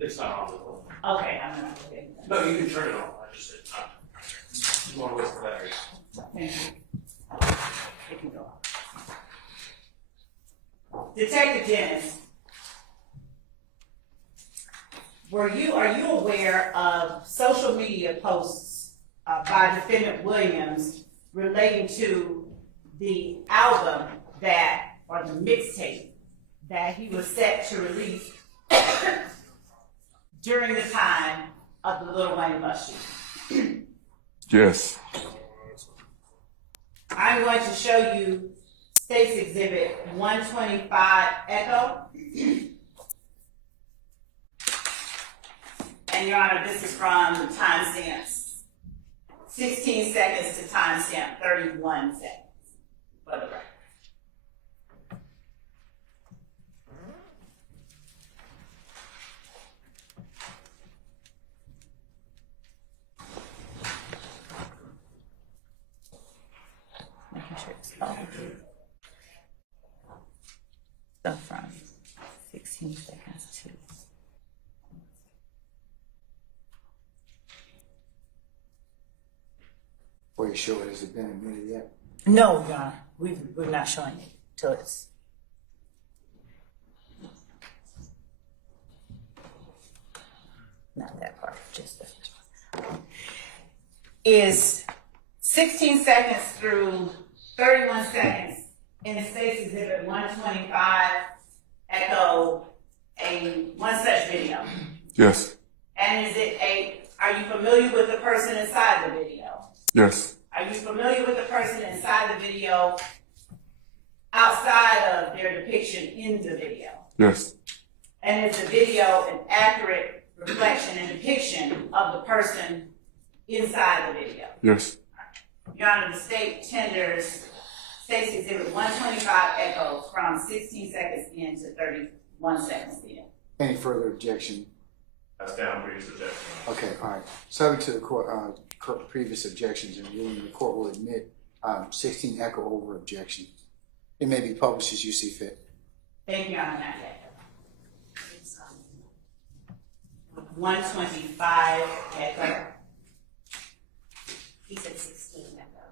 It's not on the phone. Okay, I'm not okay. No, you can turn it on. I just said, you want to wait for batteries. Thank you. It can go off. Detective Dennis, are you aware of social media posts by defendant Williams relating to the album or the mixtape that he was set to release during the time of the Lil Wayne bus shooting? Yes. I'm going to show you State's Exhibit 125 Echo. And Your Honor, this is from the timestamps, 16 seconds to timestamp 31 seconds for the record. Making sure it's all good. So from 16 seconds to. Before you show it, has it been admitted yet? No, Your Honor, we're not showing it till it's. Not that part, just this one. Is 16 seconds through 31 seconds in the State's Exhibit 125 Echo one such video? Yes. And are you familiar with the person inside the video? Yes. Are you familiar with the person inside the video outside of their depiction in the video? Yes. And is the video an accurate reflection and depiction of the person inside the video? Yes. Your Honor, the state tenders State's Exhibit 125 Echo from 16 seconds in to 31 seconds in. Any further objection? That's down for your suggestion. Okay, all right. Subject to the court, previous objections and ruling, the court will admit 16 Echo over objection. It may be published as you see fit. Thank you, Your Honor, not yet. 125 Echo. He said 16 Echo.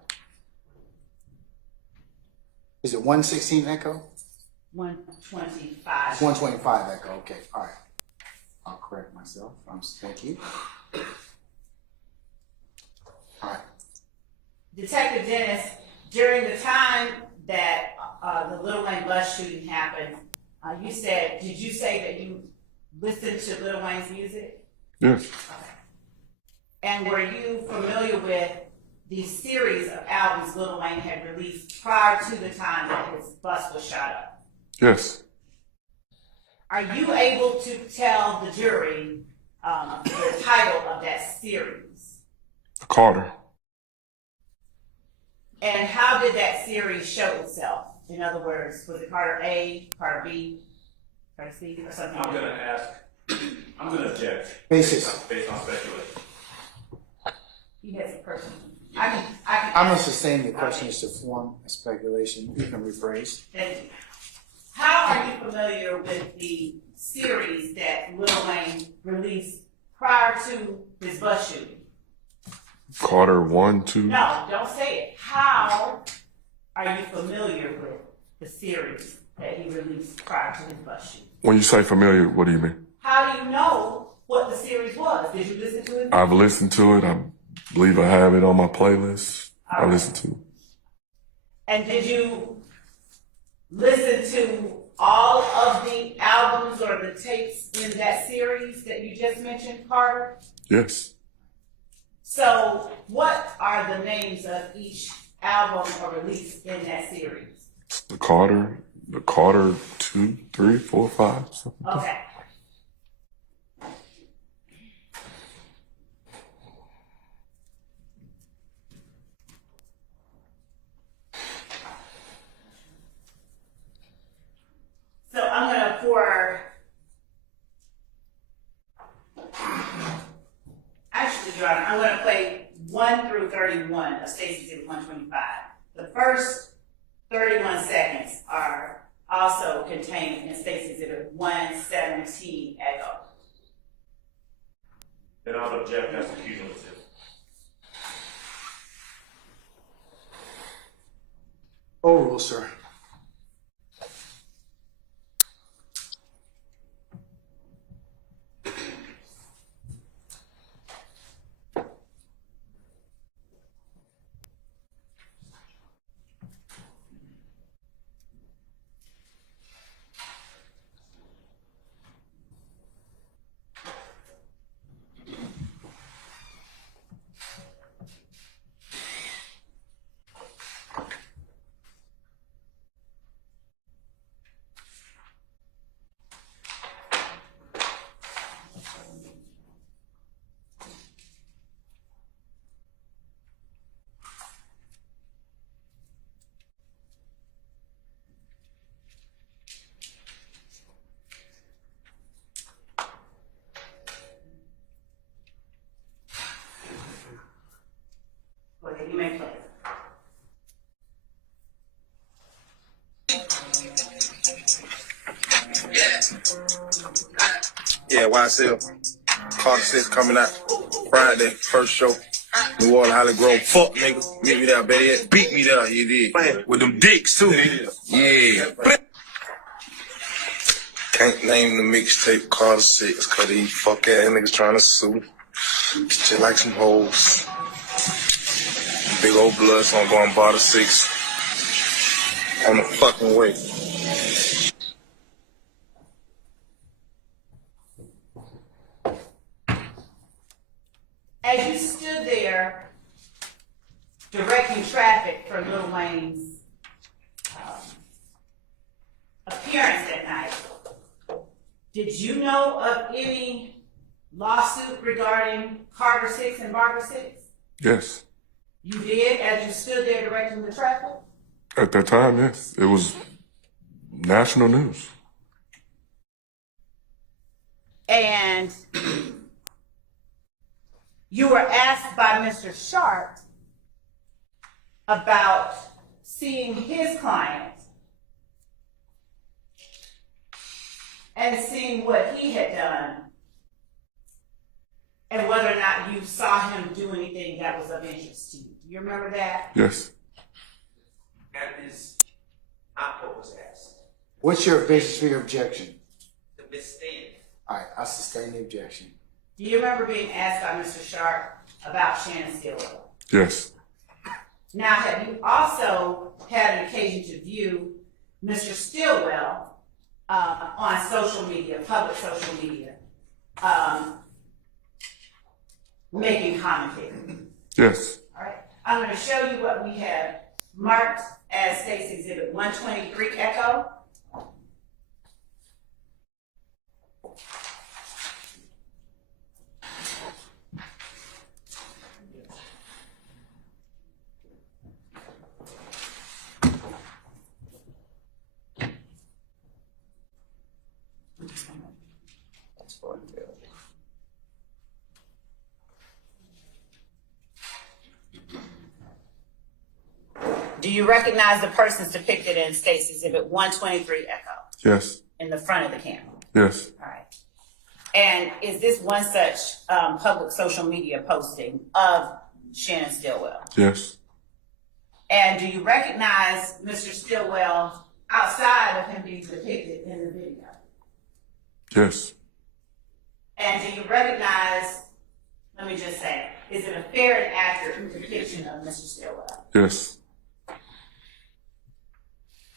Is it 116 Echo? 125. 125 Echo, okay, all right. I'll correct myself. Thank you. All right. Detective Dennis, during the time that the Lil Wayne bus shooting happened, did you say that you listened to Lil Wayne's music? Yes. Okay. And were you familiar with the series of albums Lil Wayne had released prior to the time that his bus was shot up? Yes. Are you able to tell the jury the title of that series? Carter. And how did that series show itself? In other words, was it Carter A, Carter B, Carter C, or something? I'm gonna object. Based on speculation. He has a person. I'm going to sustain the question as to form a speculation. You can rephrase. Thank you. How are you familiar with the series that Lil Wayne released prior to his bus shooting? Carter 1, 2. No, don't say it. How are you familiar with the series that he released prior to his bus shooting? When you say familiar, what do you mean? How do you know what the series was? Did you listen to it? I've listened to it. I believe I have it on my playlist. I listened to it. And did you listen to all of the albums or the tapes in that series that you just mentioned, Carter? Yes. So what are the names of each album or release in that series? The Carter 2, 3, 4, 5. Something like that. Okay. So I'm gonna Your Honor, I'm gonna play 1 through 31 of State's Exhibit 125. The first 31 seconds are also contained in State's Exhibit 117 Echo. Then I'll object, that's cumulative. Overruled, sir. Okay, you may play. Yeah, YSL co-defendants coming out Friday, first show. New Orleans, Holly Grove. Fuck, nigga. Meet me there, better beat me there, you did. Playing with them dicks, too. Yeah. Can't name the mixtape Carter 6, cause these fuck ass niggas trying to sue. Just like some hoes. Big old blood, so I'm going bar the 6. On the fucking way. As you stood there directing traffic for Lil Wayne's appearance that night, did you know of any lawsuit regarding Carter 6 and Barber 6? Yes. You did, as you stood there directing the traffic? At that time, yes. It was national news. And you were asked by Mr. Sharp about seeing his client and seeing what he had done and whether or not you saw him do anything that was of interest to you. Do you remember that? Yes. That is not what was asked. What's your basis for your objection? The misstated. All right, I sustain the objection. Do you remember being asked by Mr. Sharp about Shannon Stillwell? Yes. Now, have you also had an occasion to view Mr. Stillwell on social media, public social media, making commentary? Yes. All right. I'm going to show you what we have marked as State's Exhibit 123 Echo. That's fun, yeah. Do you recognize the persons depicted in State's Exhibit 123 Echo Yes. in the front of the camera? Yes. All right. And is this one such public social media posting of Shannon Stillwell? Yes. And do you recognize Mr. Stillwell outside of him being depicted in the video? Yes. And do you recognize, let me just say, is it a fair and accurate depiction of Mr. Stillwell? Yes.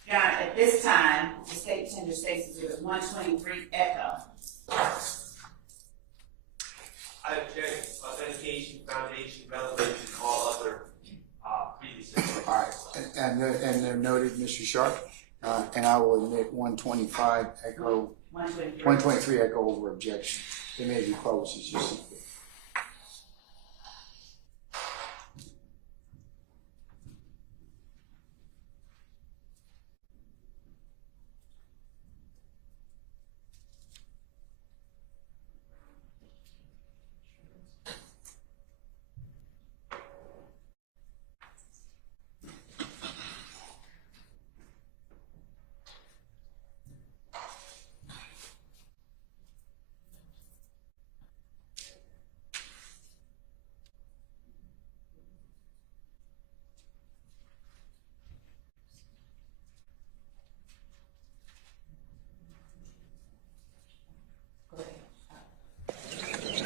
John, at this time, the state tender State's Exhibit 123 Echo. I object authentication, foundation, relevant, and all other previous. All right, and they're noted, Mr. Sharp, and I will admit 125 Echo, 123 Echo over objection. They may be close, as you see.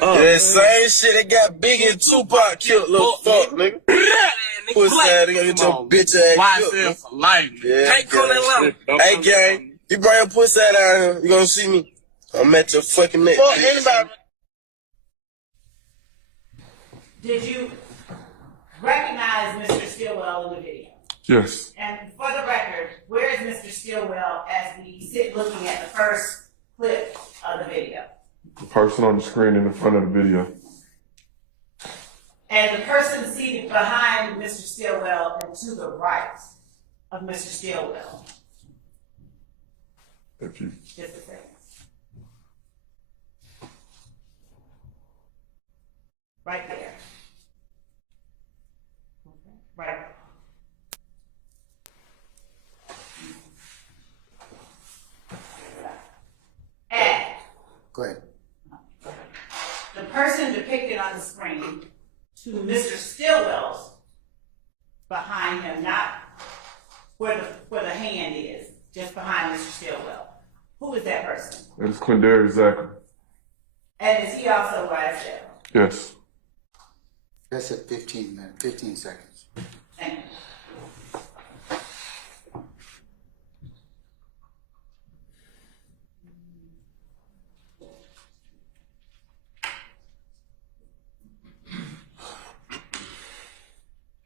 That same shit that got Biggie and Tupac killed, little fuck, nigga. Pussy ass nigga, get your bitch ass killed. YSL for life. Yeah, Can't come that low. Hey, gang, you bring your pussy out here, you gonna see me. I'm at your fucking neck. Fuck anybody. Did you recognize Mr. Stillwell in the video? Yes. And for the record, where is Mr. Stillwell as we sit looking at the first clip of the video? The person on the screen in the front of the video. And the person seated behind Mr. Stillwell and to the right of Mr. Stillwell. If you Just a second. Right there. Right. And Go ahead. the person depicted on the screen to Mr. Stillwell's behind him, not where the hand is, just behind Mr. Stillwell. Who is that person? That is Quindarius Zachary. And is he also YSL? Yes. That's at 15 minutes, 15 seconds. Thank you.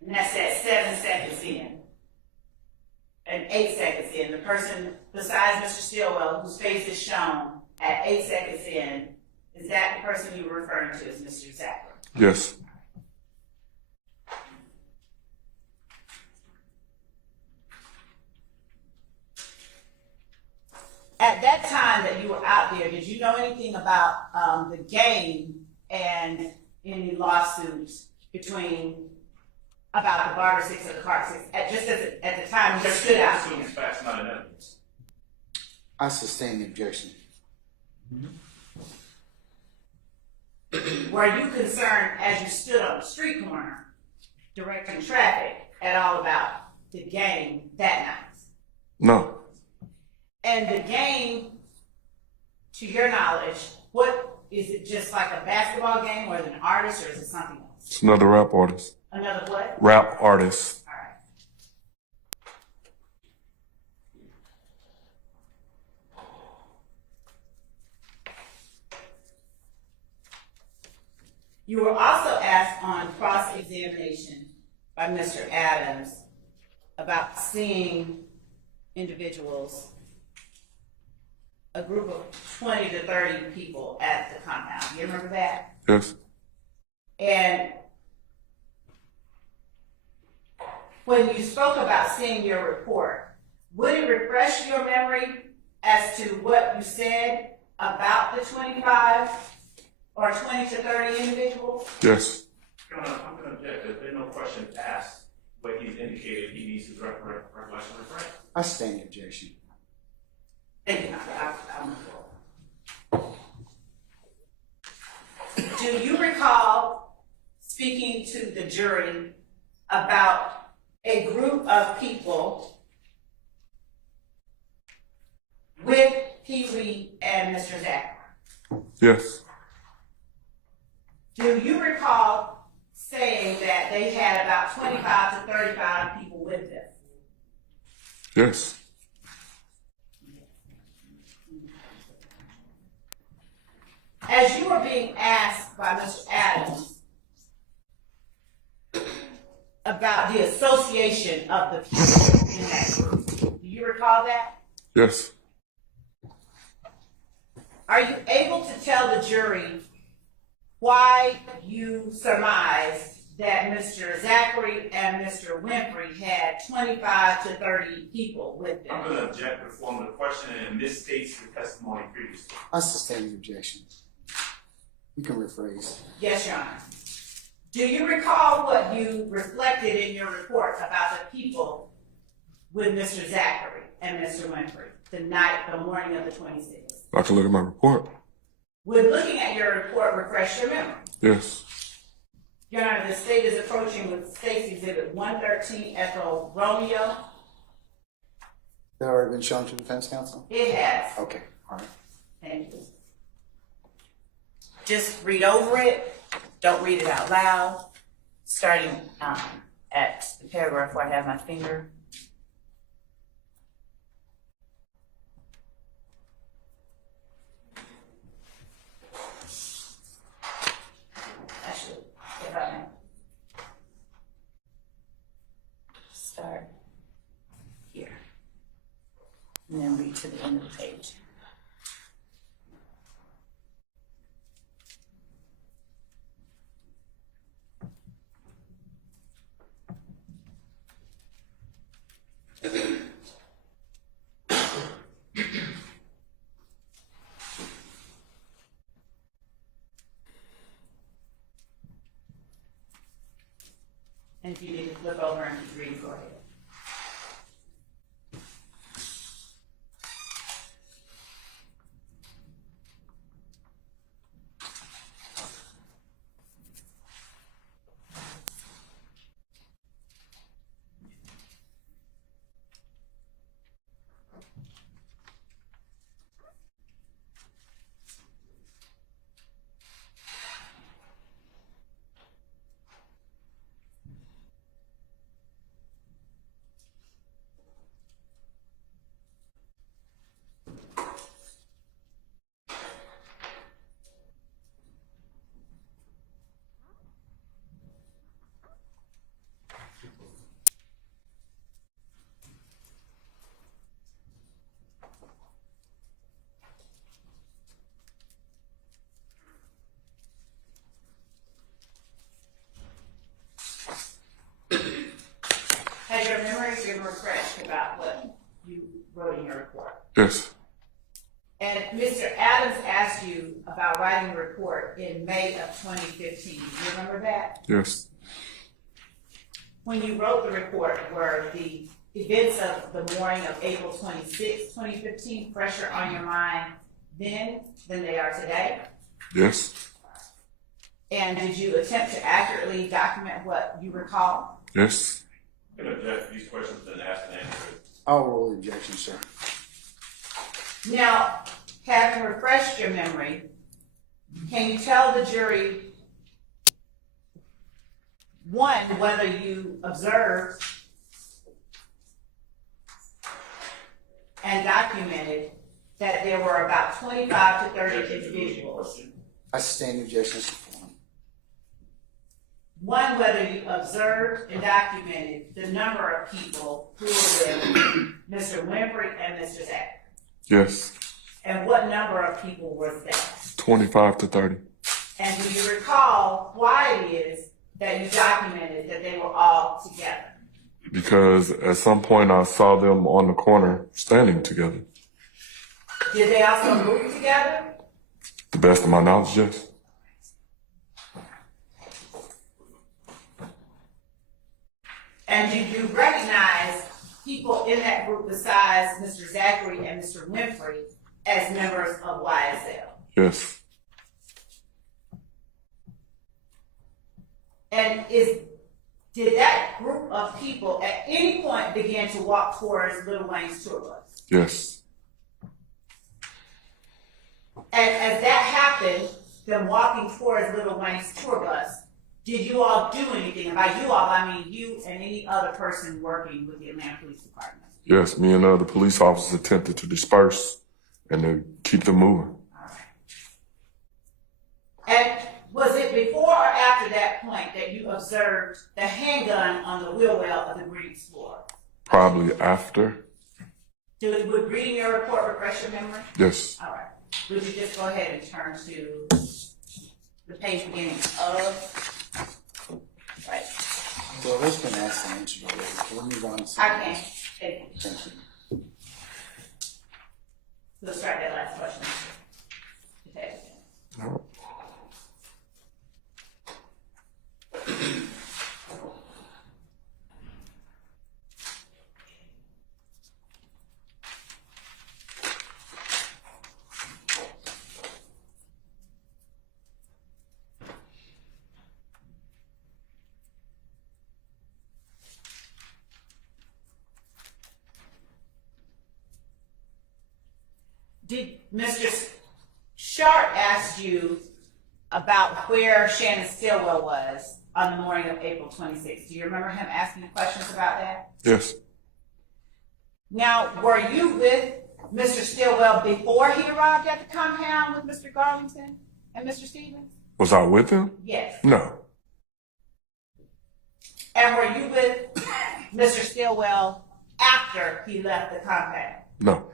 And that's at 7 seconds in. And 8 seconds in. The person besides Mr. Stillwell, whose face is shown at 8 seconds in, is that the person you were referring to as Mr. Zachary? Yes. At that time that you were out there, did you know anything about the game and any lawsuits between about the barter six or the cart six? At the time you stood out there. Facts, not in evidence. I sustain the objection. Were you concerned as you stood on the street corner directing traffic at all about the game that night? No. And the game, to your knowledge, what is it? Just like a basketball game, or is it an artist, or is it something else? It's another rap artist. Another what? Rap artist. All right. You were also asked on cross-examination by Mr. Adams about seeing individuals, a group of 20 to 30 people at the compound. You remember that? Yes. And when you spoke about seeing your report, would it refresh your memory as to what you said about the 25 or 20 to 30 individuals? Yes. I'm going to object. There's been no question asked, but he's indicated he needs his recollection refreshed. I sustain the objection. Thank you. Do you recall speaking to the jury about a group of people with Pee Wee and Mr. Zachary? Yes. Do you recall saying that they had about 25 to 35 people with them? Yes. As you were being asked by Mr. Adams about the association of the people in that group, do you recall that? Yes. Are you able to tell the jury why you surmised that Mr. Zachary and Mr. Winfrey had 25 to 30 people with them? I'm going to object to the form of the question and misstates the testimony previously. I sustain the objection. You can rephrase. Yes, Your Honor. Do you recall what you reflected in your report about the people with Mr. Zachary and Mr. Winfrey the morning of the 26th? I can look at my report. Would looking at your report refresh your memory? Yes. Your Honor, the state is approaching with State's Exhibit 113 Echo Romeo. That already been shown to defense counsel? It has. Okay, all right. Thank you. just read over it. Don't read it out loud. Starting at the paragraph where I have my finger. Actually, if I may. Start here. And then read to the end of the page. And if you need to flip over and keep reading, go ahead. Has your memory been refreshed about what you wrote in your report? Yes. And Mr. Adams asked you about writing a report in May of 2015. Do you remember that? Yes. When you wrote the report, were the events of the morning of April 26, 2015 fresher on your mind then than they are today? Yes. And did you attempt to accurately document what you recall? Yes. Can I object? These questions have been asked and answered. I'll roll the objection, sir. Now, having refreshed your memory, can you tell the jury, one, whether you observed and documented that there were about 25 to 30 individuals? I sustain the objection. One, whether you observed and documented the number of people who were with Mr. Winfrey and Mr. Zach? Yes. And what number of people was that? 25 to 30. And do you recall why it is that you documented that they were all together? Because at some point I saw them on the corner standing together. Did they also move together? The best of my knowledge, yes. And do you recognize people in that group besides Mr. Zachary and Mr. Winfrey as members of YSL? Yes. And did that group of people at any point begin to walk towards Lil Wayne's tour bus? Yes. And as that happened, them walking towards Lil Wayne's tour bus, did you all do anything? And by you all, I mean you and any other person working with the Atlanta Police Department. Yes, me and other police officers attempted to disperse and to keep them moving. All right. And was it before or after that point that you observed the handgun on the wheel well of the Green's floor? Probably after. Would reading your report refresh your memory? Yes. All right. Would you just go ahead and turn to the page beginning of? Right. Well, that's been asked and answered already. We'll move on to I something can't. else. Thank you. Thank you. Let's start that last question. Okay. No. Did Mr. Sharp ask you about where Shannon Stillwell was on the morning of April 26th. Do you remember him asking you questions about that? Yes. Now, were you with Mr. Stillwell before he arrived at the compound with Mr. Garlington and Mr. Stevens? Was I with him? Yes. No. And were you with Mr. Stillwell after he left the compound? No.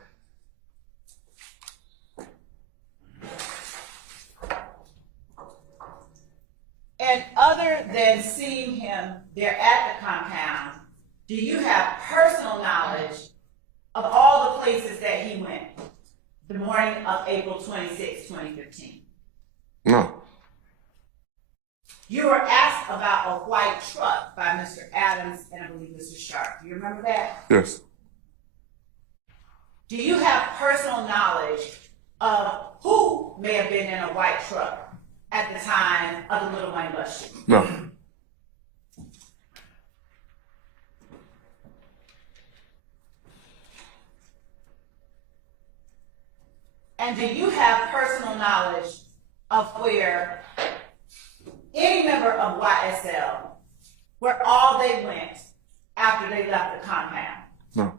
And other than seeing him there at the compound, do you have personal knowledge of all the places that he went the morning of April 26, 2015? No. You were asked about a white truck by Mr. Adams and I believe Mr. Sharp. Do you remember that? Yes. Do you have personal knowledge of who may have been in a white truck at the time of the Lil Wayne bus shooting? No. And do you have personal knowledge of where any member of YSL, where all they went after they left the compound? No.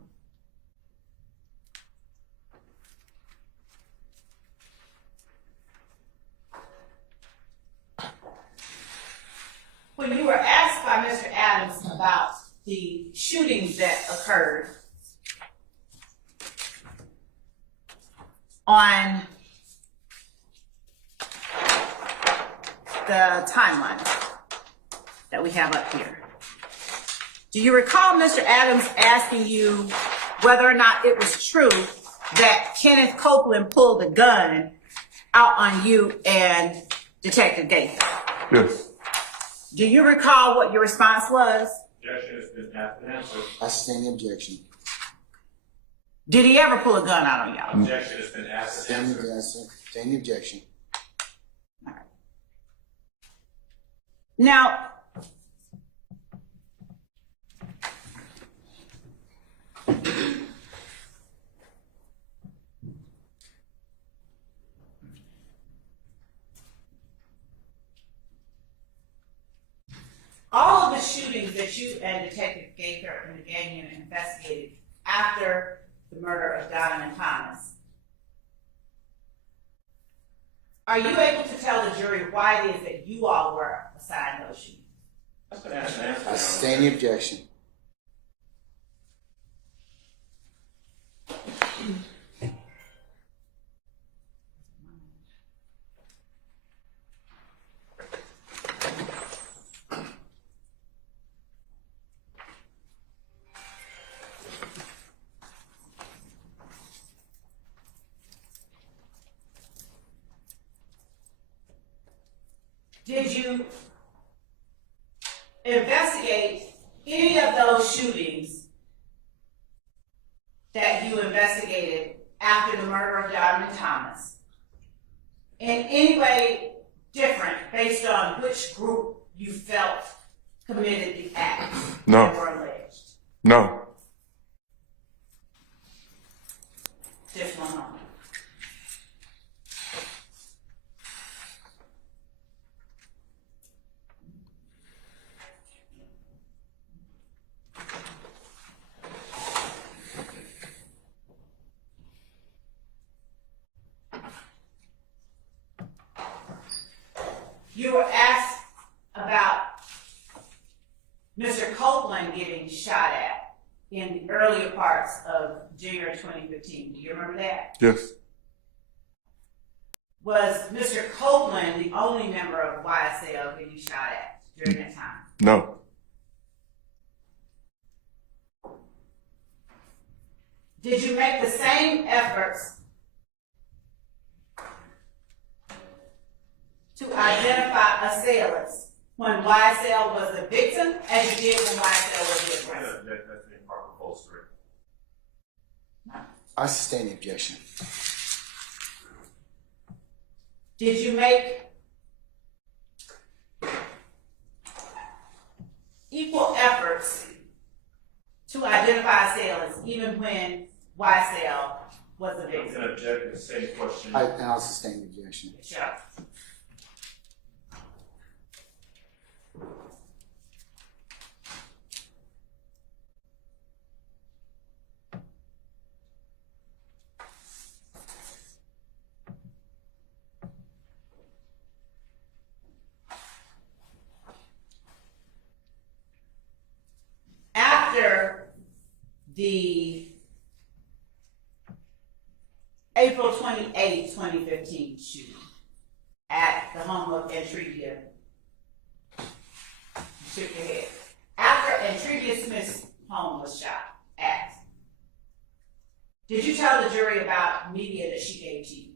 When you were asked by Mr. Adams about the shootings that occurred on the timeline that we have up here, do you recall Mr. Adams asking you whether or not it was true that Kenneth Copeland pulled a gun out on you and Detective Gaither? Yes. Do you recall what your response was? Objection has been asked and answered. I sustain the objection. Did he ever pull a gun out on y'all? Objection has been asked and answered. Sustain the objection. All right. Now, all of the shootings that you and Detective Gaither and the gang unit investigated after the murder of Donovan Thomas, are you able to tell the jury why it is that you all were assigned those shootings? That's been asked and answered. I sustain the objection. Did you investigate any of those shootings that you investigated after the murder of Donovan Thomas in any way different based on which group you felt committed the acts No. that were alleged? No. Just one moment. You were asked about Mr. Copeland getting shot at in the earlier parts of January 2015. Do you remember that? Yes. Was Mr. Copeland the only member of YSL getting shot at during that time? No. Did you make the same efforts to identify assailants when YSL was the victim as you did when YSL was the aggressor? That's been part of the whole story. I sustain the objection. Did you make equal efforts to identify assailants even when YSL was the I'm victim? going to object to the same question. And I'll sustain the objection. Sure. 8th, 2015 shooting at the home of Entrevia. You shook your head. After Entrevia Smith's home was shot at, did you tell the jury about media that she gave to you?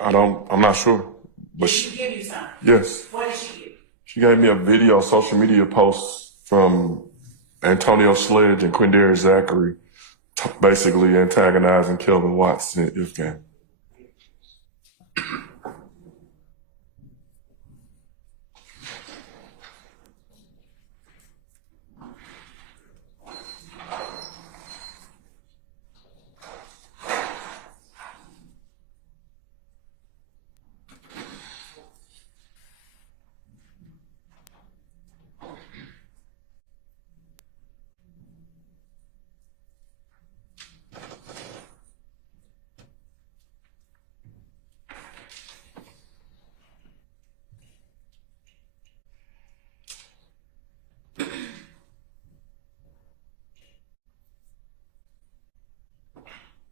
I'm not sure. But Did she give you something? yes, What did she give? she gave me a video, social media post from Antonio Sledge and Quindarius Zachary, basically antagonizing Kelvin Watson at IF game.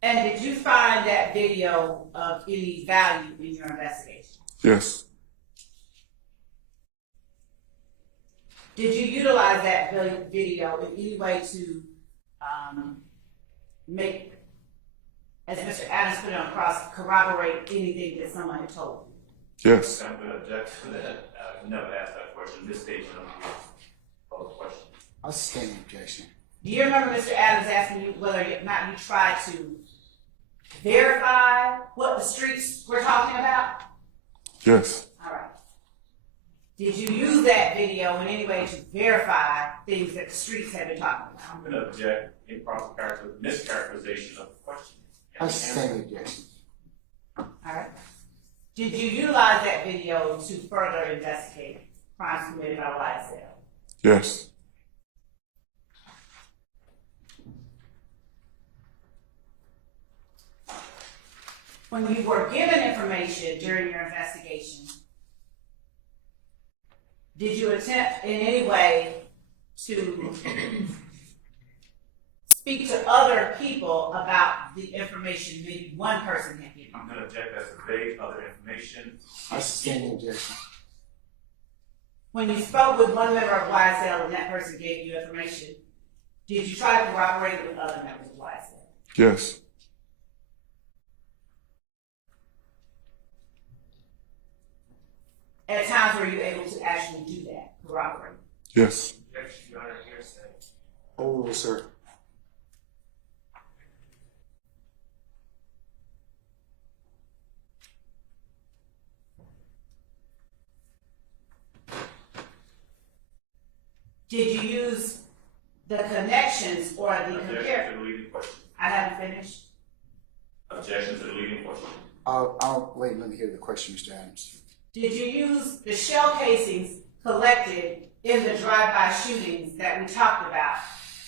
And did you find that video of any value in your investigation? Yes, Did you utilize that video in any way to make, as Mr. Adams put it on cross, corroborate anything that someone had told you? yes, I'm going to object to that. I never asked that question. This station of the question. I'll sustain the objection. Do you remember Mr. Adams asking you whether or not you tried to verify what the streets were talking about? yes, All right. Did you use that video in any way to verify things that the streets had been talking about? I'm going to object improper mischaracterization of the question. I'll sustain the objection. All right. Did you utilize that video to further investigate crimes committed by YSL? yes, When you were given information during your investigation, did you attempt in any way to speak to other people about the information maybe one person had given you? I'm going to object as to vague other information. I'll sustain the objection. When you spoke with one member of YSL and that person gave you information, did you try to corroborate it with other members of YSL? yes, At times were you able to actually do that, corroborate? yes, Objection, Your Honor, hearsay. Oh, sir. Did you use the connections or the Objection compare? to the leading question. I haven't finished. Objection to the leading question. I'll wait and let me hear the question, Mr. Adams. Did you use the shell casings collected in the drive-by shootings that we talked about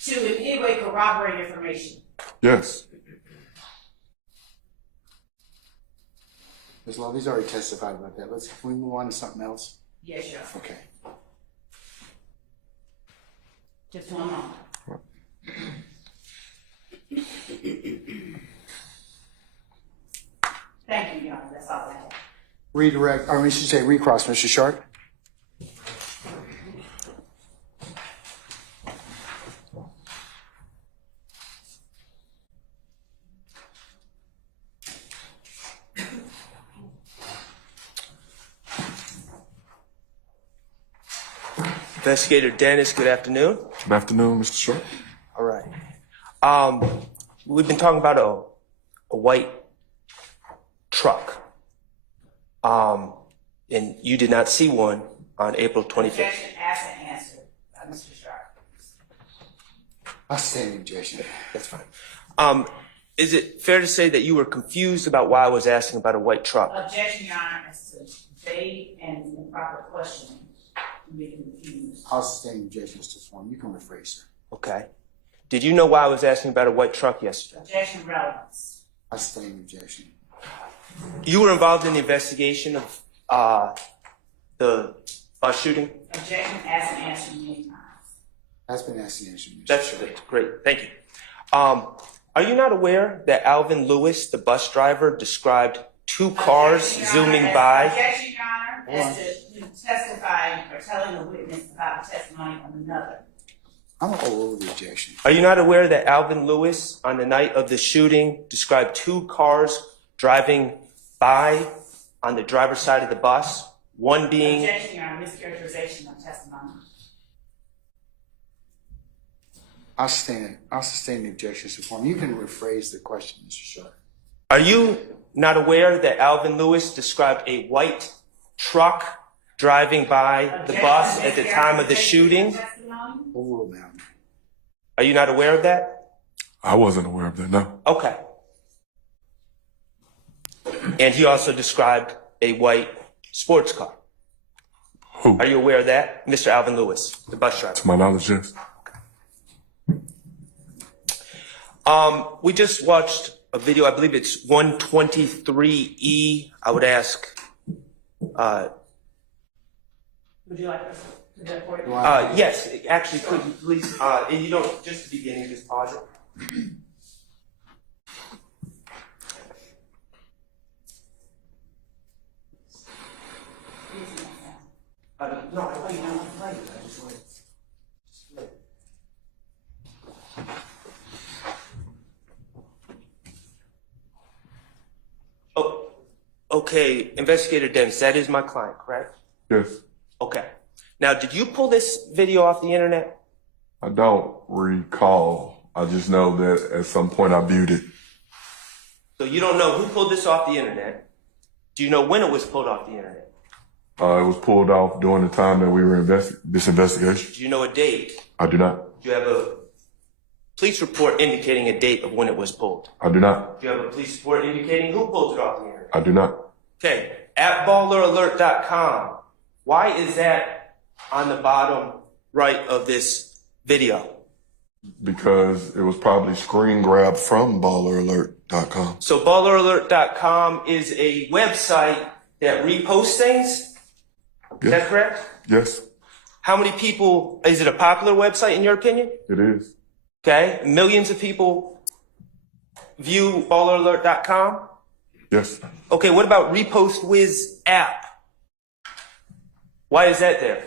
to in any way corroborate information? yes, Ms. Love, he's already testified about that. Can we move on to something else? Yes, Your Honor. Okay. Just one moment. Thank you, Your Honor. That's all I have. Redirect, or we should say recross, Mr. Sharp. Investigator Dennis, good afternoon. Good afternoon, Mr. Sharp. All right. We've been talking about a white truck. And you did not see one on April 25th. Objection asked and answered by Mr. Sharp. I'll sustain the objection. That's fine. Is it fair to say that you were confused about why I was asking about a white truck? Objection, Your Honor, as to vague and improper questioning. Being confused. I'll sustain the objection, Mr. Form. You can rephrase, sir. Okay. Did you know why I was asking about a white truck yesterday? Objection, relevance. I'll sustain the objection. You were involved in the investigation of the bus shooting? Objection asked and answered many times. That's been asked and answered, Mr. That's Sharp. great. Thank you. Are you not aware that Alvin Lewis, the bus driver, described two cars zooming by? Objection, Your Honor, as to you testifying or telling a witness about the testimony of another. I'm gonna overrule the objection. Are you not aware that Alvin Lewis, on the night of the shooting, described two cars driving by on the driver's side of the bus? One being... Objection, Your Honor, mischaracterization of testimony. I'll sustain the objection, Mr. Foreman. You can rephrase the question, Mr. Sharp. Are you not aware that Alvin Lewis described a white truck driving by the bus at the time of the shooting? Overrule, ma'am. Are you not aware of that? I wasn't aware of that, no. Okay. And he also described a white sports car. Who? Are you aware of that? Mr. Alvin Lewis, the bus driver. To my knowledge, yes. We just watched a video, I believe it's 123E. I would ask, Would you like us to do that for you? yes, actually, could you please, and you don't, just the beginning, just pause it. No, I thought you wanted to play it. I just wanted to play it. Oh, okay, Investigator Dennis, that is my client, correct? Yes. Okay. Now, did you pull this video off the internet? I don't recall. I just know that at some point I viewed it. So you don't know who pulled this off the internet. Do you know when it was pulled off the internet? It was pulled off during the time that we were this investigation. Do you know a date? I do not. Do you have a police report indicating a date of when it was pulled? I do not. Do you have a police report indicating who pulled it off the internet? I do not. Okay, at balleralert.com. Why is that on the bottom right of this video? Because it was probably screen grabbed from balleralert.com. So balleralert.com is a website that reposts things? Is that correct? Yes, How many people, is it a popular website in your opinion? it is. Okay, millions of people view balleralert.com? Yes. Okay, what about Repost Wiz app? Why is that there?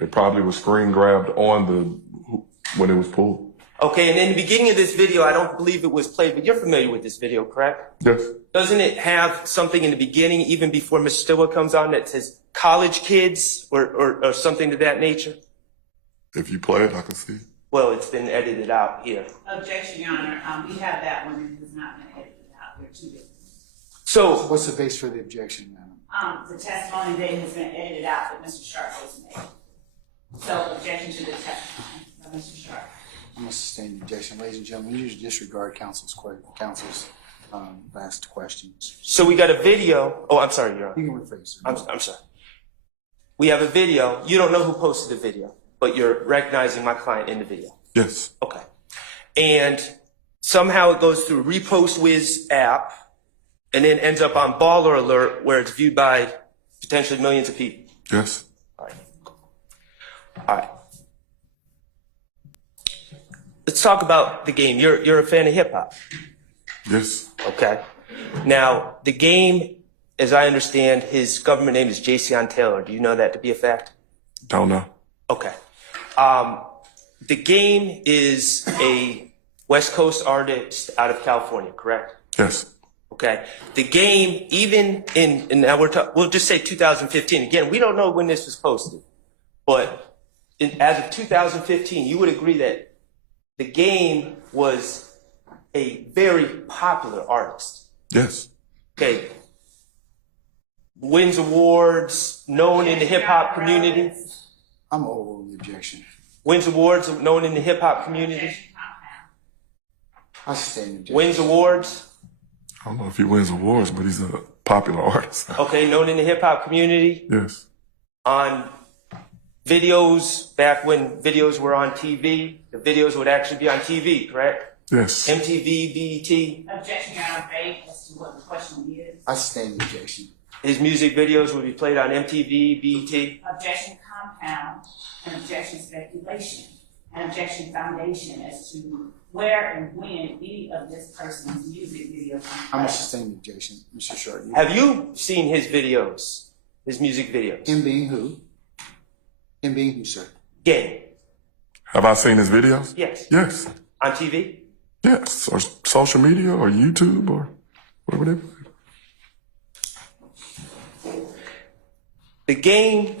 It probably was screen grabbed when it was pulled. Okay, and in the beginning of this video, I don't believe it was played, but you're familiar with this video, correct? Yes. Doesn't it have something in the beginning, even before Ms. Stilla comes on, that says college kids or something to that nature? If you play it, I can see it. Well, it's been edited out here. Objection, Your Honor, we have that one, and it has not been edited out, they're two different. So, What's the base for the objection, madam? The testimony date has been edited out that Mr. Sharp has made. So, objection to the testimony of Mr. Sharp. I'm gonna sustain the objection. Ladies and gentlemen, you should disregard counsel's last questions. so we got a video. Oh, I'm sorry, Your Honor. You can rephrase, sir. I'm sorry. We have a video. You don't know who posted the video, but you're recognizing my client in the video. Yes. Okay. And somehow it goes through Repost Wiz app and then ends up on Baller Alert where it's viewed by potentially millions of people. Yes. All right. All right. Let's talk about the game. You're a fan of hip hop. Yes. Okay. Now, the game, as I understand, his government name is Jason Taylor. Do you know that to be a fact? Don't know. Okay. The game is a West Coast artist out of California, correct? Yes. Okay. The game, even in now we'll just say 2015. Again, we don't know when this was posted, but as of 2015, you would agree that the game was a very popular artist. Yes. Okay. Wins awards, known in the hip hop community. I'm overruling the objection. Wins awards, known in the hip hop community. I sustain the objection. Wins awards. I don't know if he wins awards, but he's a popular artist. Okay, known in the hip hop community. Yes. On videos, back when videos were on TV, the videos would actually be on TV, correct? Yes. MTV, BET. Objection, Your Honor, vague as to what the question is. I sustain the objection. His music videos would be played on MTV, BET. Objection compound, and objection speculation, and objection foundation as to where and when any of this person's music videos. I'm a sustained objection, Mr. Short. Have you seen his videos, his music videos? Him being who? Him being who, sir? Game. Have I seen his videos? Yes. Yes. On TV? Yes. Or social media or YouTube or whatever. The Game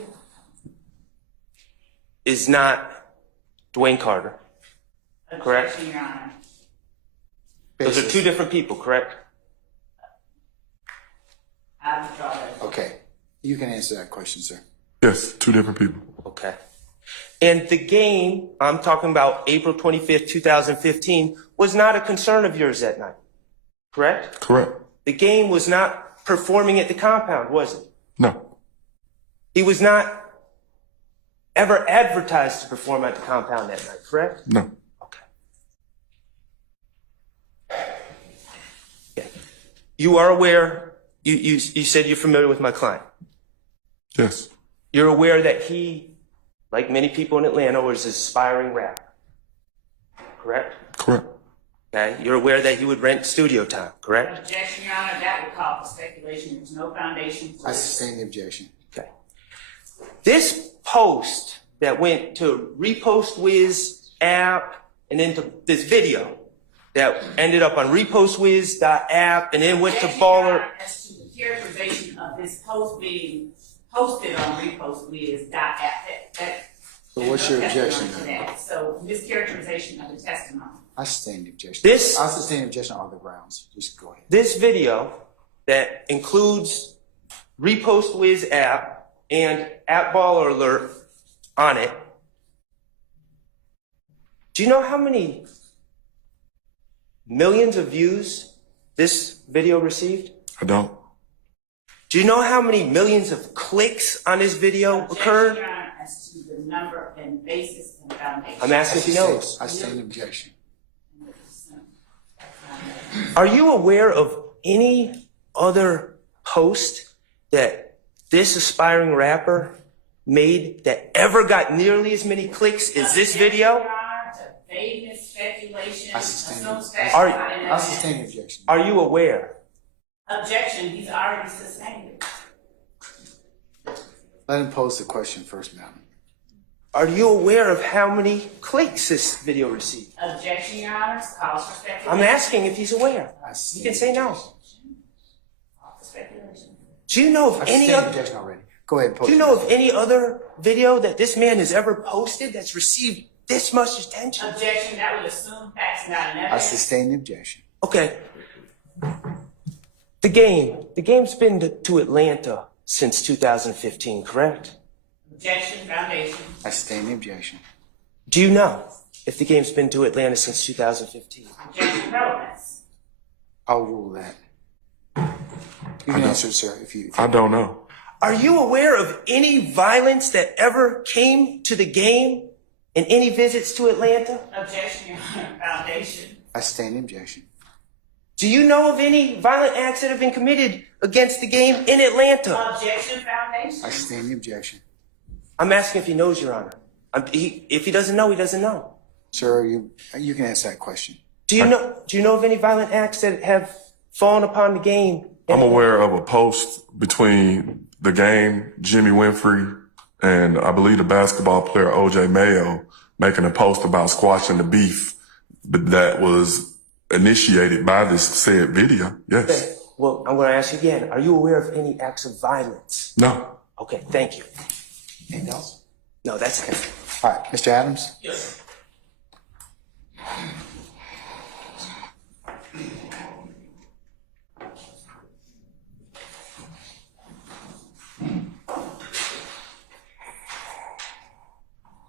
is not Dwayne Carter. Correct. Objection, Your Honor. Those are two different people, correct? I withdraw that. Okay. You can answer that question, sir. Yes, two different people. Okay. And The Game, I'm talking about April 25th, 2015, was not a concern of yours that night, correct? Correct. The Game was not performing at the compound, was it? No. He was not ever advertised to perform at the compound that night, correct? No. Okay. You are aware, you said you're familiar with my client. Yes. You're aware that he, like many people in Atlanta, was an aspiring rapper, correct? Correct. Okay. You're aware that he would rent studio time, correct? Objection, Your Honor, that would call for speculation. There's no foundation for I it. sustain the objection. Okay. This post that went to Repost Wiz app and then to this video that ended up on repostwiz.app and then went to Objection, Your Baller. Honor, as to the characterization of this post being posted on repostwiz.app. So what's your objection? To that. So mischaracterization of the testimony. I sustain the objection. This- I sustain the objection on the grounds. Just go ahead. This video that includes Repost Wiz app and at Baller Alert on it. Do you know how many millions of views this video received? I don't. Do you know how many millions of clicks on this video occurred? Objection, Your Honor, as to the number and basis and foundation. I'm asking if he knows. I sustain the objection. Are you aware of any other post that this aspiring rapper made that ever got nearly as many clicks as this video? Your Honor, to vagueness, speculation, I sustain assume it. facts, Are- not in I sustain the objection. Are you aware? Objection, he's already sustained it. Let him pose the question first, madam. Are you aware of how many clicks this video received? Objection, Your Honor, calls for speculation. I'm asking if he's aware. I You sustain can the say no. objection. Calls for speculation. Do you know I of any sustain the other? objection already. Go ahead and pose Do you it. know of any other video that this man has ever posted that's received this much attention? Objection, that would assume facts, not an I evidence. sustain the objection. Okay. The game's been to Atlanta since 2015, correct? Objection, foundation. I sustain the objection. Do you know if the game's been to Atlanta since 2015? Objection, relevance. I'll rule that. You can answer, sir, if you. I don't know. Are you aware of any violence that ever came to the game in any visits to Atlanta? Objection, Your Honor, foundation. I sustain the objection. Do you know of any violent acts that have been committed against the game in Atlanta? Objection, foundation. I sustain the objection. I'm asking if he knows, Your Honor. If he doesn't know, he doesn't know. Sir, you can answer that question. Do you know of any violent acts that have fallen upon the game? I'm aware of a post between the game, Jimmy Winfrey, and I believe the basketball player OJ Mayo making a post about squashing the beef, but that was initiated by this said video. Yes. Okay. Well, I'm going to ask you again. Are you aware of any acts of violence? No. Okay, thank you. Anything else? No, that's it. All right, Mr. Adams? Yes.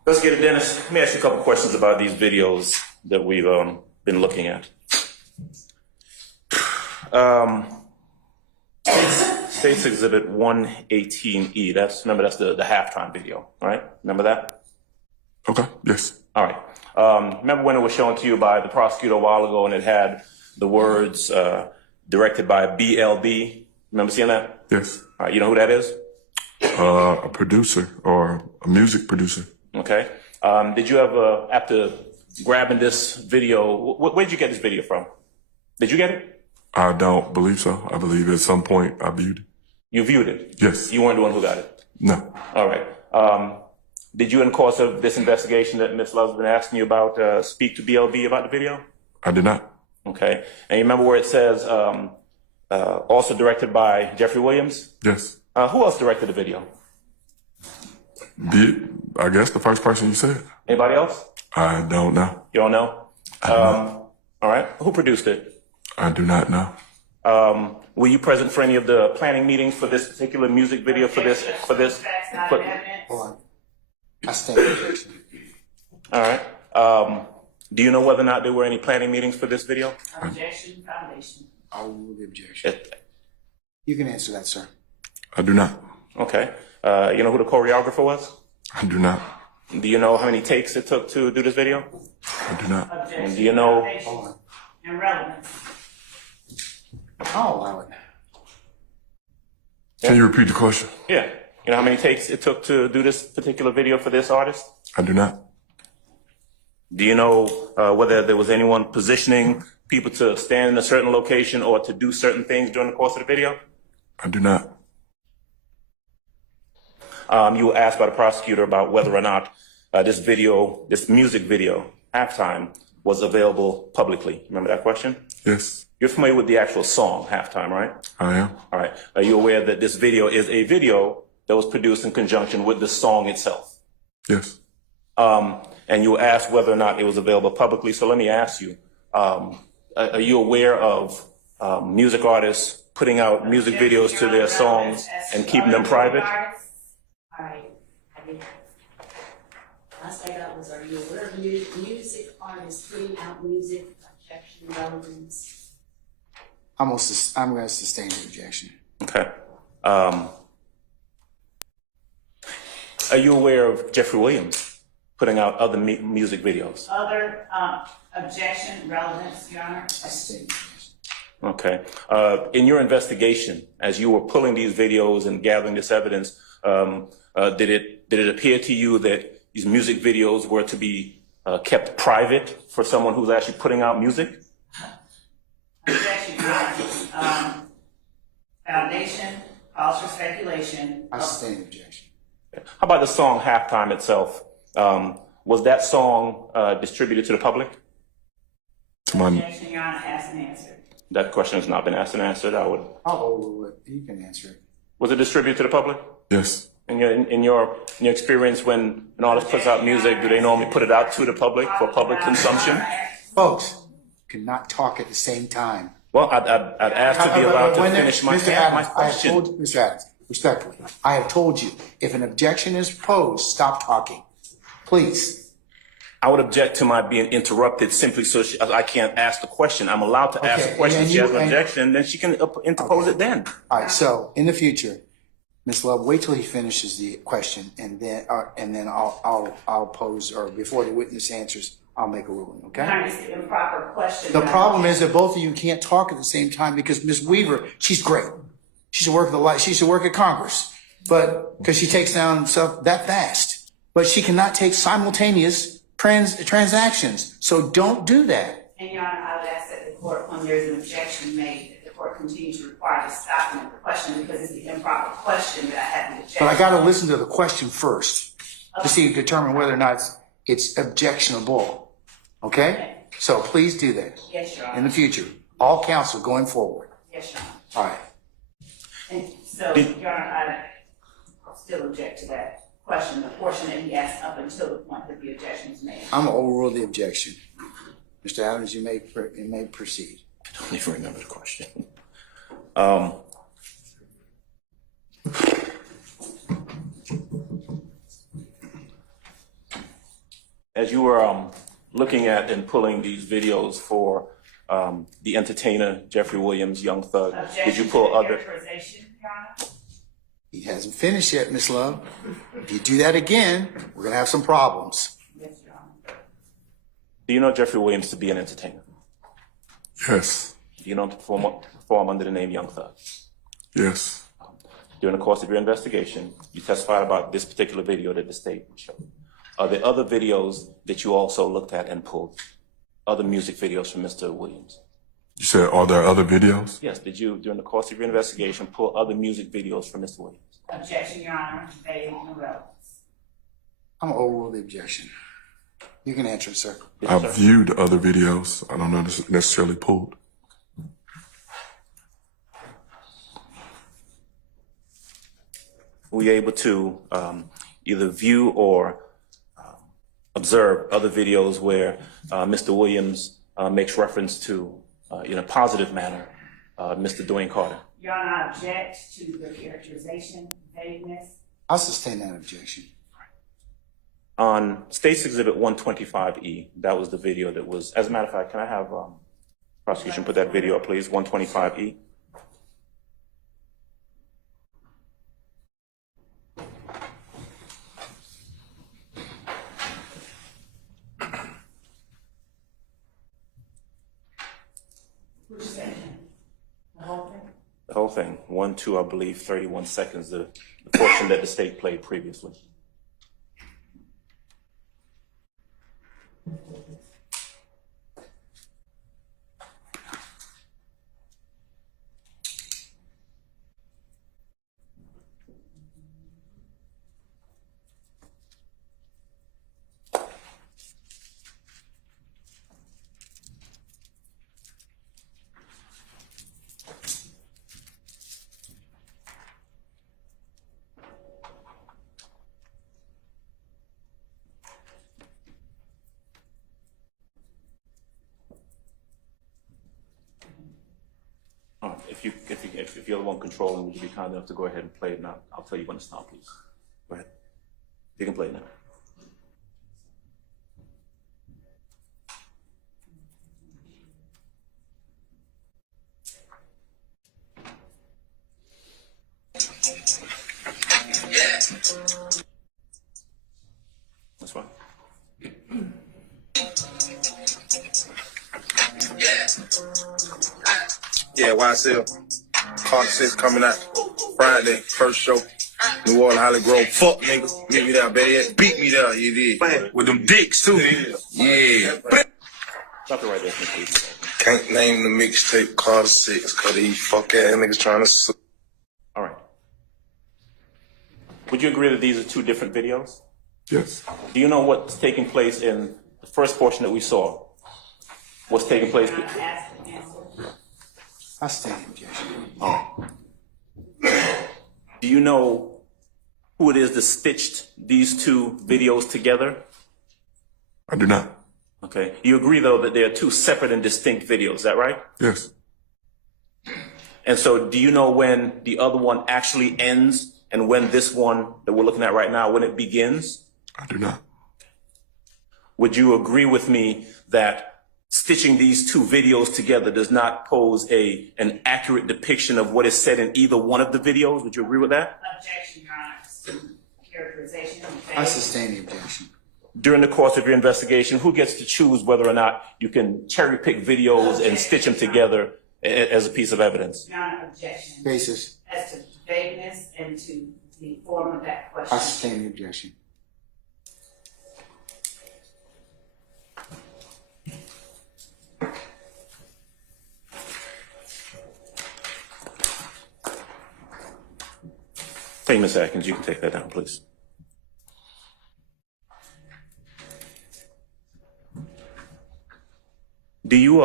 Let's get it, Dennis. Let me ask you a couple questions about these videos that we've been looking at. States Exhibit 118E. Remember that's the halftime video, right? Remember that? Okay. Yes. All right. Remember when it was shown to you by the prosecutor a while ago and it had the words directed by BLB? Remember seeing that? Yes. All right. You know who that is? A producer or a music producer. Okay. Did you ever, after grabbing this video. Where'd you get this video from? Did you get it? I don't believe so. I believe at some point I viewed it. You viewed it? Yes. You weren't the one who got it? No. All right. Did you, in the course of this investigation that Ms. Love's been asking you about, speak to BLB about the video? I did not. Okay. And you remember where it says, also directed by Jeffrey Williams? Yes. Who else directed the video? I guess the first person you said. Anybody else? I don't know. You don't know? All right. Who produced it? I do not know. Were you present for any of the planning meetings for this particular music video for this? Hold on. I stand objection. All right. Do you know whether or not there were any planning meetings for this video? Objection, foundation. I'll rule the objection. You can answer that, sir. I do not. Okay. You know who the choreographer was? I do not. Do you know how many takes it took to do this video? I do not. Objection, Do you know? foundation, and relevance. I'll allow it. Can you repeat the question? Yeah. You know how many takes it took to do this particular video for this artist? I do not. Do you know whether there was anyone positioning people to stand in a certain location or to do certain things during the course of the video? I do not. You were asked by the prosecutor about whether or not this music video, Halftime, was available publicly. Remember that question? Yes, You're familiar with the actual song, Halftime, right? I am. All right. Are you aware that this video is a video that was produced in conjunction with the song itself? Yes. And you were asked whether or not it was available publicly. So let me ask you, are you aware of music artists putting out music videos to their songs and keeping them private? All right. Last I got was, are you aware of music artists putting out music, objection, relevance? I'm going to sustain the objection. Okay. Are you aware of Jeffrey Williams putting out other music videos? Other, objection, relevance, Your Honor. I sustain the objection. Okay. In your investigation, as you were pulling these videos and gathering this evidence, did it appear to you that these music videos were to be kept private for someone who's actually putting out music? Objection, Your Honor. Foundation, calls for speculation. I sustain the objection. How about the song Halftime itself? Was that song distributed to the public? Objection, Your Honor, asked and answered. That question has not been asked and answered. I'll overrule it. You can answer it. Was it distributed to the public? Yes. In your experience, when an artist puts out music, do they normally put it out to the public for public consumption? Folks, cannot talk at the same time. Well, I'd ask to be allowed to finish my Mr. Adams, question. I have told Mr. Adams, respectfully, I have told you, if an objection is posed, stop talking. Please. I would object to my being interrupted simply so I can't ask the question. I'm allowed to ask the question. If she has an objection, then she can interpose it then. All right, so in the future, Ms. Love, wait till he finishes the question, and then I'll pose, or before the witness answers, I'll make a ruling, okay? It's the improper question. The problem is that both of you can't talk at the same time because Ms. Weaver, she's great. She should work at Congress, but because she takes down stuff that fast, but she cannot take simultaneous transactions. So don't do that. And Your Honor, I would ask that the court, when there is an objection made, that the court continue to require the stopping of the question because it's the improper question that I have to object. But I got to listen to the question first to determine whether or not it's objectionable. Okay? So please do that Yes, Your Honor. in the future. All counsel going forward. Yes, Your Honor. All right. And so, Your Honor, I still object to that question, the portion that he asked up until the point that the objection is made. I'm going to overrule the objection. Mr. Adams, you may proceed. I don't even remember the question. As you were looking at and pulling these videos for the entertainer Jeffrey Williams, Young Thug, did you pull other? Characterization, Your Honor? He hasn't finished yet, Miss Love. If you do that again, we're going to have some problems. Yes, Your Honor. Do you know Jeffrey Williams to be an entertainer? Yes. Do you know him to perform under the name Young Thug? Yes. During the course of your investigation, you testified about this particular video that the state showed. Are there other videos that you also looked at and pulled? Other music videos from Mr. Williams? You said, are there other videos? Yes, did you, during the course of your investigation, pull other music videos from Mr. Williams? Objection, Your Honor, they no relevance. I'm gonna overrule the objection. You can answer, sir. I've viewed other videos. I don't know necessarily pulled. Were you able to either view or observe other videos where Mr. Williams makes reference to, in a positive manner, Mr. Dwayne Carter? Your Honor, I object to the characterization, vagueness. I'll sustain that objection. On State's Exhibit 125E, that was the video that was, as a matter of fact, can I have prosecution put that video up, please, 125E? Which section? The whole thing? The whole thing, 1, 2, I believe, 31 seconds, the portion that the state played previously. If you're the one controlling, would you be kind enough to go ahead and play it now? I'll tell you when to stop, please. Go ahead. You can play it now. That's fine. Yeah, YSL co-defendants coming out Friday, first show. New Orleans, Holly Grove. Fuck, nigga. Meet me there, better yet. Beat me there, you did. With them dicks, too. Yeah. Stop it right there, please. Can't name the mixtape Carter 6, cause these fuck ass niggas trying to. All right. Would you agree that these are two different videos? Yes. Do you know what's taking place in the first portion that we saw? What's taking place? I'll sustain the objection. All right. Do you know who it is that stitched these two videos together? I do not. Okay. You agree, though, that they are two separate and distinct videos, is that right? Yes. And so do you know when the other one actually ends and when this one that we're looking at right now, when it begins? I do not. Would you agree with me that stitching these two videos together does not pose an accurate depiction of what is said in either one of the videos? Would you agree with that? Objection, Your Honor. Characterization. I sustain the objection. During the course of your investigation, who gets to choose whether or not you can cherry pick videos and stitch them together as a piece of evidence? Your Honor, objection. Basis. As to vagueness and to the form of that question. I sustain the objection. Thank you, Ms. Atkins. You can take that down, please. Do you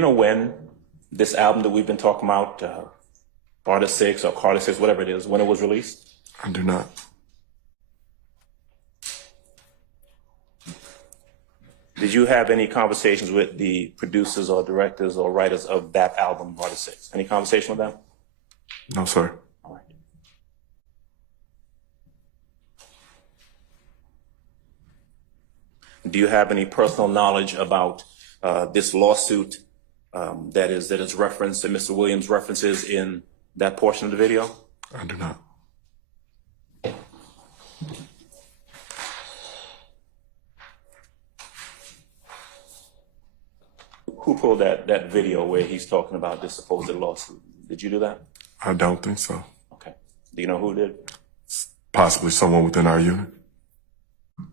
know when this album that we've been talking about, Carter 6 or Carter 6, whatever it is, when it was released? I do not. Did you have any conversations with the producers or directors or writers of that album, Carter 6? Any conversation with them? No, sir. All right. Do you have any personal knowledge about this lawsuit that is referenced, that Mr. Williams references in that portion of the video? I do not. Who pulled that video where he's talking about this supposed lawsuit? Did you do that? I don't think so. Okay. Do you know who did? possibly someone within our unit.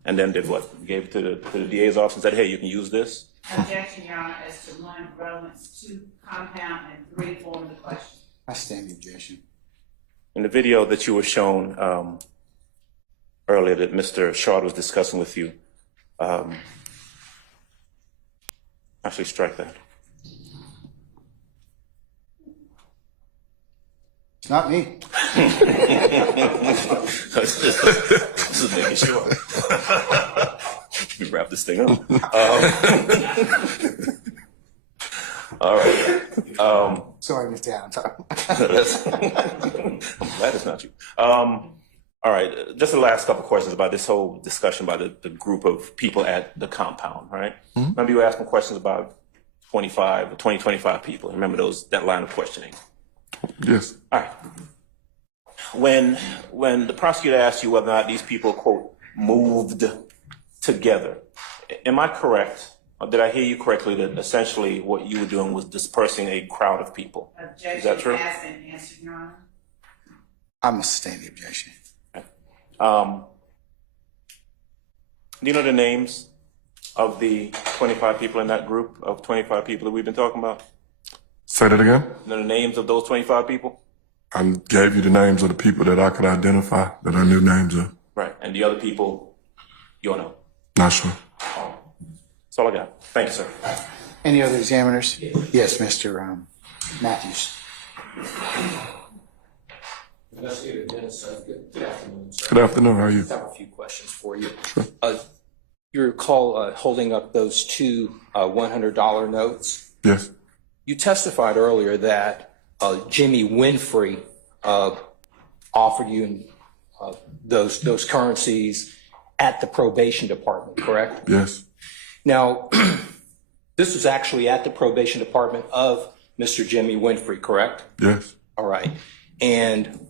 And then did what? Gave it to the DA's office and said, hey, you can use this? Objection, Your Honor, as to 1, relevance, 2, compound, and 3, form of the question. I stand the objection. In the video that you were shown earlier that Mr. Shard was discussing with you, actually strike that. It's not me. Just making sure. Let me wrap this thing up. All right. Sorry, Mr. Adams. I'm glad it's not you. All right. Just the last couple questions about this whole discussion about the group of people at the compound, right? Remember you were asking questions about 25 or 25 people. Remember that line of questioning? Yes. All right. When the prosecutor asked you whether or not these people, quote, moved together, am I correct? Or did I hear you correctly that essentially what you were doing was dispersing a crowd of people? Objection Is that true? has been answered, Your Honor. I must sustain the objection. Do you know the names of the 25 people in that group of 25 people that we've been talking about? Say that again? You know the names of those 25 people? I gave you the names of the people that I could identify, that I knew names of. Right. And the other people, you don't know? Not sure. That's all I got. Thank you, sir. Any other examiners? Yes, Mr. Matthews. Investigator Dennis, good afternoon, sir. Good afternoon. How are you? I have a few questions for you. You recall holding up those two $100 notes? Yes. You testified earlier that Jimmy Winfrey offered you those currencies at the probation department, correct? Yes. Now, this was actually at the probation department of Mr. Jimmy Winfrey, correct? Yes. All right. And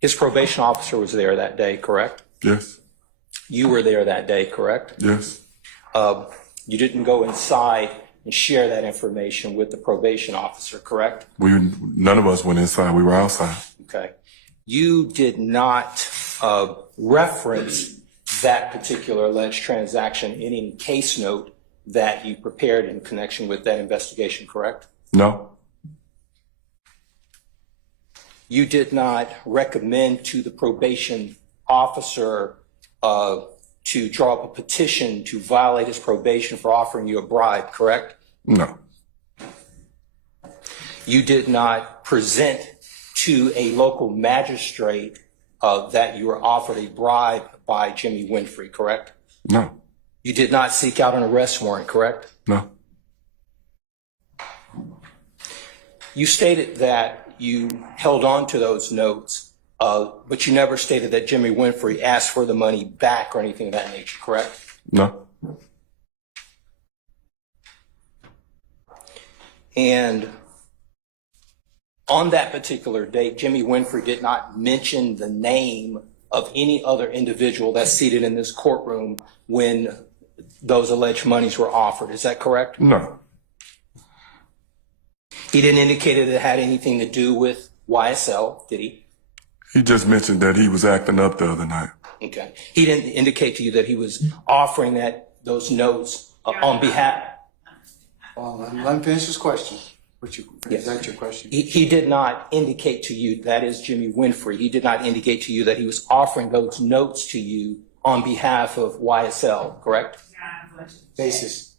his probation officer was there that day, correct? Yes. You were there that day, correct? Yes. You didn't go inside and share that information with the probation officer, correct? None of us went inside. We were outside. Okay. You did not reference that particular alleged transaction in any case note that you prepared in connection with that investigation, correct? No. You did not recommend to the probation officer to draw up a petition to violate his probation for offering you a bribe, correct? No. You did not present to a local magistrate that you were offered a bribe by Jimmy Winfrey, correct? No. You did not seek out an arrest warrant, correct? No. You stated that you held on to those notes, but you never stated that Jimmy Winfrey asked for the money back or anything of that nature, correct? No. And on that particular date, Jimmy Winfrey did not mention the name of any other individual that's seated in this courtroom when those alleged monies were offered. Is that correct? No. He didn't indicate that it had anything to do with YSL, did he? He just mentioned that he was acting up the other night. Okay. He didn't indicate to you that he was offering those notes on behalf. Well, let him finish his question. Yes. Is that your question? He did not indicate to you, that is Jimmy Winfrey, he did not indicate to you that he was offering those notes to you on behalf of YSL, correct? Basis.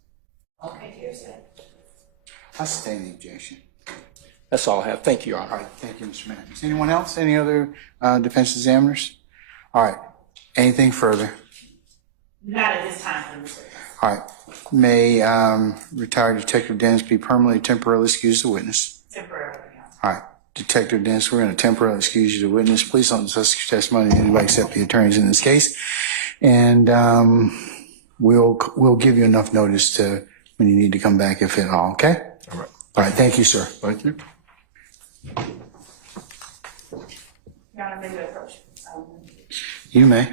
Okay, here's that. I sustain the objection. That's all I have. Thank you, Your All Honor. right, thank you, Mr. Matthews. Anyone else? Any other defense examiners? All right. Anything further? Not at this time, please. All right. May retired Detective Dennis be permanently temporarily excused as a witness? Temporarily. All right. Detective Dennis, we're going to temporarily excuse you as a witness. Please don't discuss your testimony to anybody except the attorneys in this case. And we'll give you enough notice to when you need to come back, if at all. Okay? All right. All right. Thank you, sir. Thank you. Your Honor, may we approach? You may.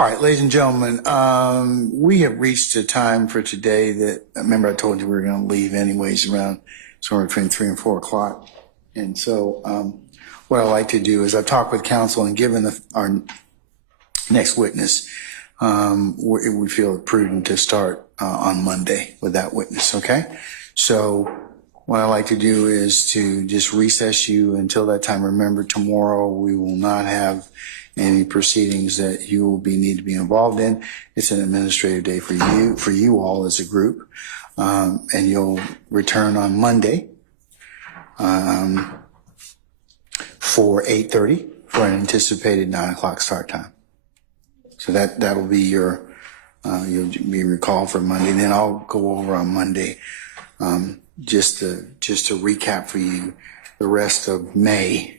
All right, ladies and gentlemen, we have reached a time for today that, remember I told you we were going to leave anyways around somewhere between 3 and 4 o'clock. And so what I like to do is I've talked with counsel and given our next witness, we feel it prudent to start on Monday with that witness, okay? So what I like to do is to just recess you until that time. Remember, tomorrow we will not have any proceedings that you will need to be involved in. It's an administrative day for you all as a group. And you'll return on Monday for 8:30 for an anticipated 9 o'clock start time. So that'll be you'll be recalled for Monday. Then I'll go over on Monday, just to recap for you the rest of May.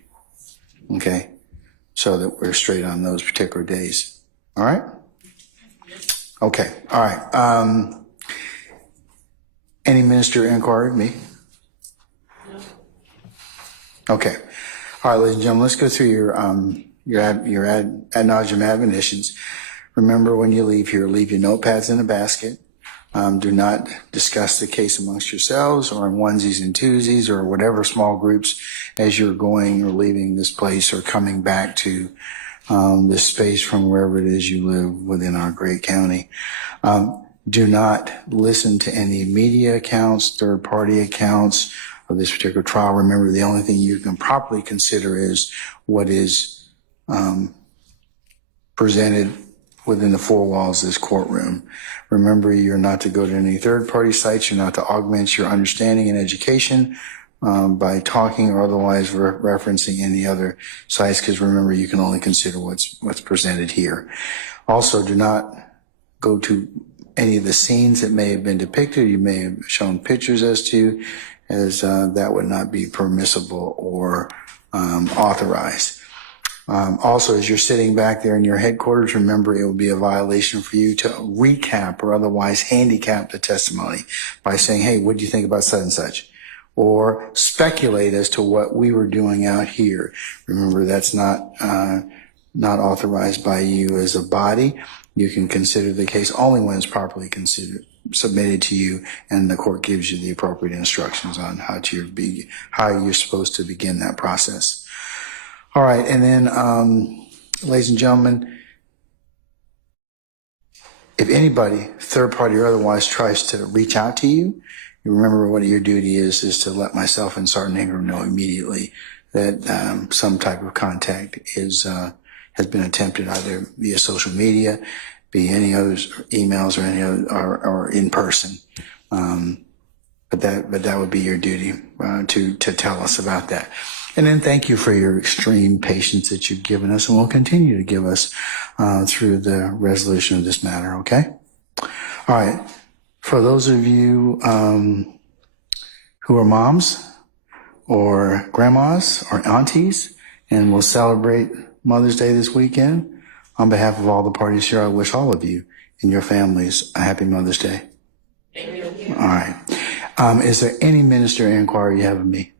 Okay. So that we're straight on those particular days. All right? Okay. All right. Any minister inquiry of me? Okay. All right, ladies and gentlemen, let's go through your ad nauseum admonitions. Remember, when you leave here, leave your notepads in a basket. Do not discuss the case amongst yourselves or in onesies and twosies or whatever small groups as you're going or leaving this place or coming back to this space from wherever it is you live within our great county. Do not listen to any media accounts, third-party accounts of this particular trial. Remember, the only thing you can properly consider is what is presented within the four walls of this courtroom. Remember, you're not to go to any third-party sites. You're not to augment your understanding and education by talking or otherwise referencing any other sites, because remember, you can only consider what's presented here. Also, do not go to any of the scenes that may have been depicted. You may have shown pictures as that would not be permissible or authorized. Also, as you're sitting back there in your headquarters, remember it will be a violation for you to recap or otherwise handicap the testimony by saying, hey, what do you think about such and such? Or speculate as to what we were doing out here. Remember, that's not authorized by you as a body. You can consider the case only when it's properly submitted to you, and the court gives you the appropriate instructions on how you're supposed to begin that process. All right, and then, ladies and gentlemen, if anybody, third party or otherwise, tries to reach out to you, you remember what your duty is to let myself and Sergeant Ingram know immediately that some type of contact has been attempted either via social media, be any others, emails or any other, or in person. But that would be your duty to tell us about that. And then thank you for your extreme patience that you've given us and will continue to give us through the resolution of this matter, okay? All right. For those of you who are moms or grandmas or aunties and will celebrate Mother's Day this weekend, on behalf of all the parties here, I wish all of you and your families a happy Mother's Day. Thank you. All right. Is there any minister inquiry you have of me?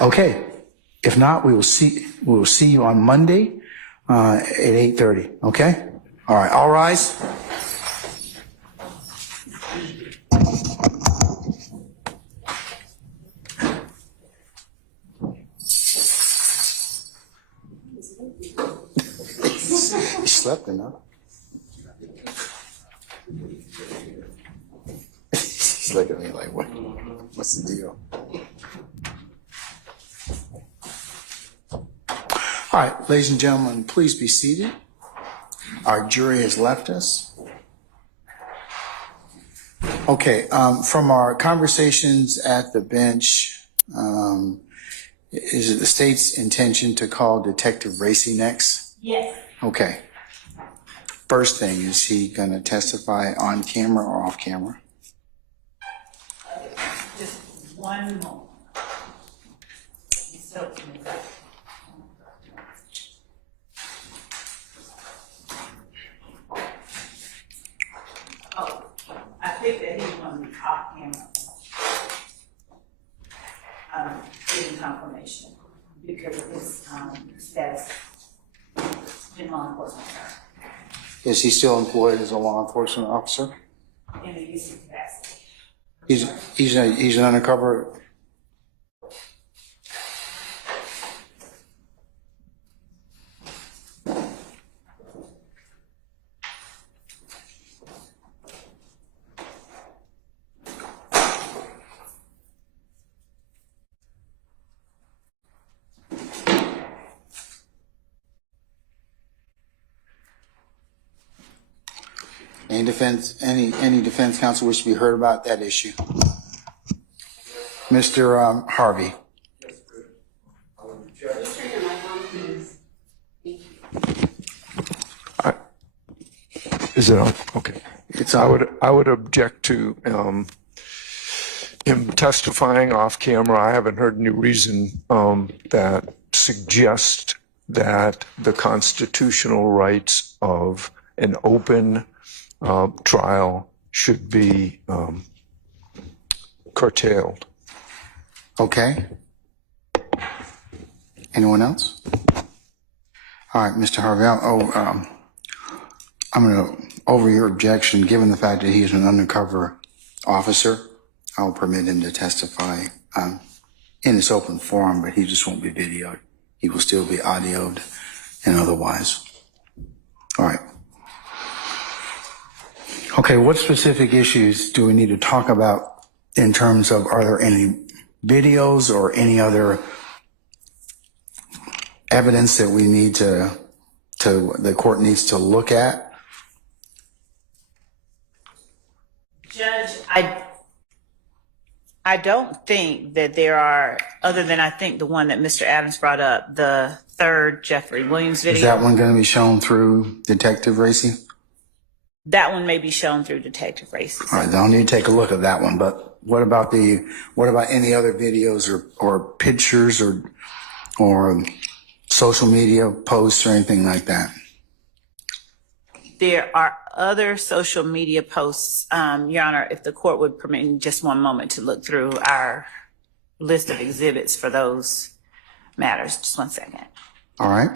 Okay. If not, we will see you on Monday at 8:30. Okay. All right. All rise. You slept enough. He's looking at me like, what? What's the deal? All right, ladies and gentlemen, please be seated. Our jury has left us. Okay, from our conversations at the bench, is it the state's intention to call Detective Racy next? Yes. Okay. First thing, is he going to testify on camera or off camera? Just one moment. Oh, I think that he's going to be off camera. Getting confirmation because of his status. in law enforcement Is he still employed as a law enforcement officer? in the use of capacity. He's an undercover. Any defense counsel wish to be heard about that issue? Mr. Harvey. Is it on? Okay. It's I would object to him testifying off camera. I haven't heard any reason that suggests that the constitutional rights of an open trial should be curtailed. Okay. Anyone else? All right, Mr. Harvey. I'm going to, over your objection, given the fact that he's an undercover officer, I'll permit him to testify in this open forum, but he just won't be videoed. He will still be audioed and otherwise. All right. Okay, what specific issues do we need to talk about in terms of, are there any videos or any other evidence that we need to the court needs to look at? Judge, I don't think that there are, other than I think the one that Mr. Adams brought up, the third Jeffrey Williams video. Is that one going to be shown through Detective Racy? That one may be shown through Detective Racy. All right, I'll need to take a look at that one. But what about any other videos or pictures or social media posts or anything like that? There are other social media posts, Your Honor, if the court would permit me just one moment to look through our list of exhibits for those matters. Just 1 second. All right.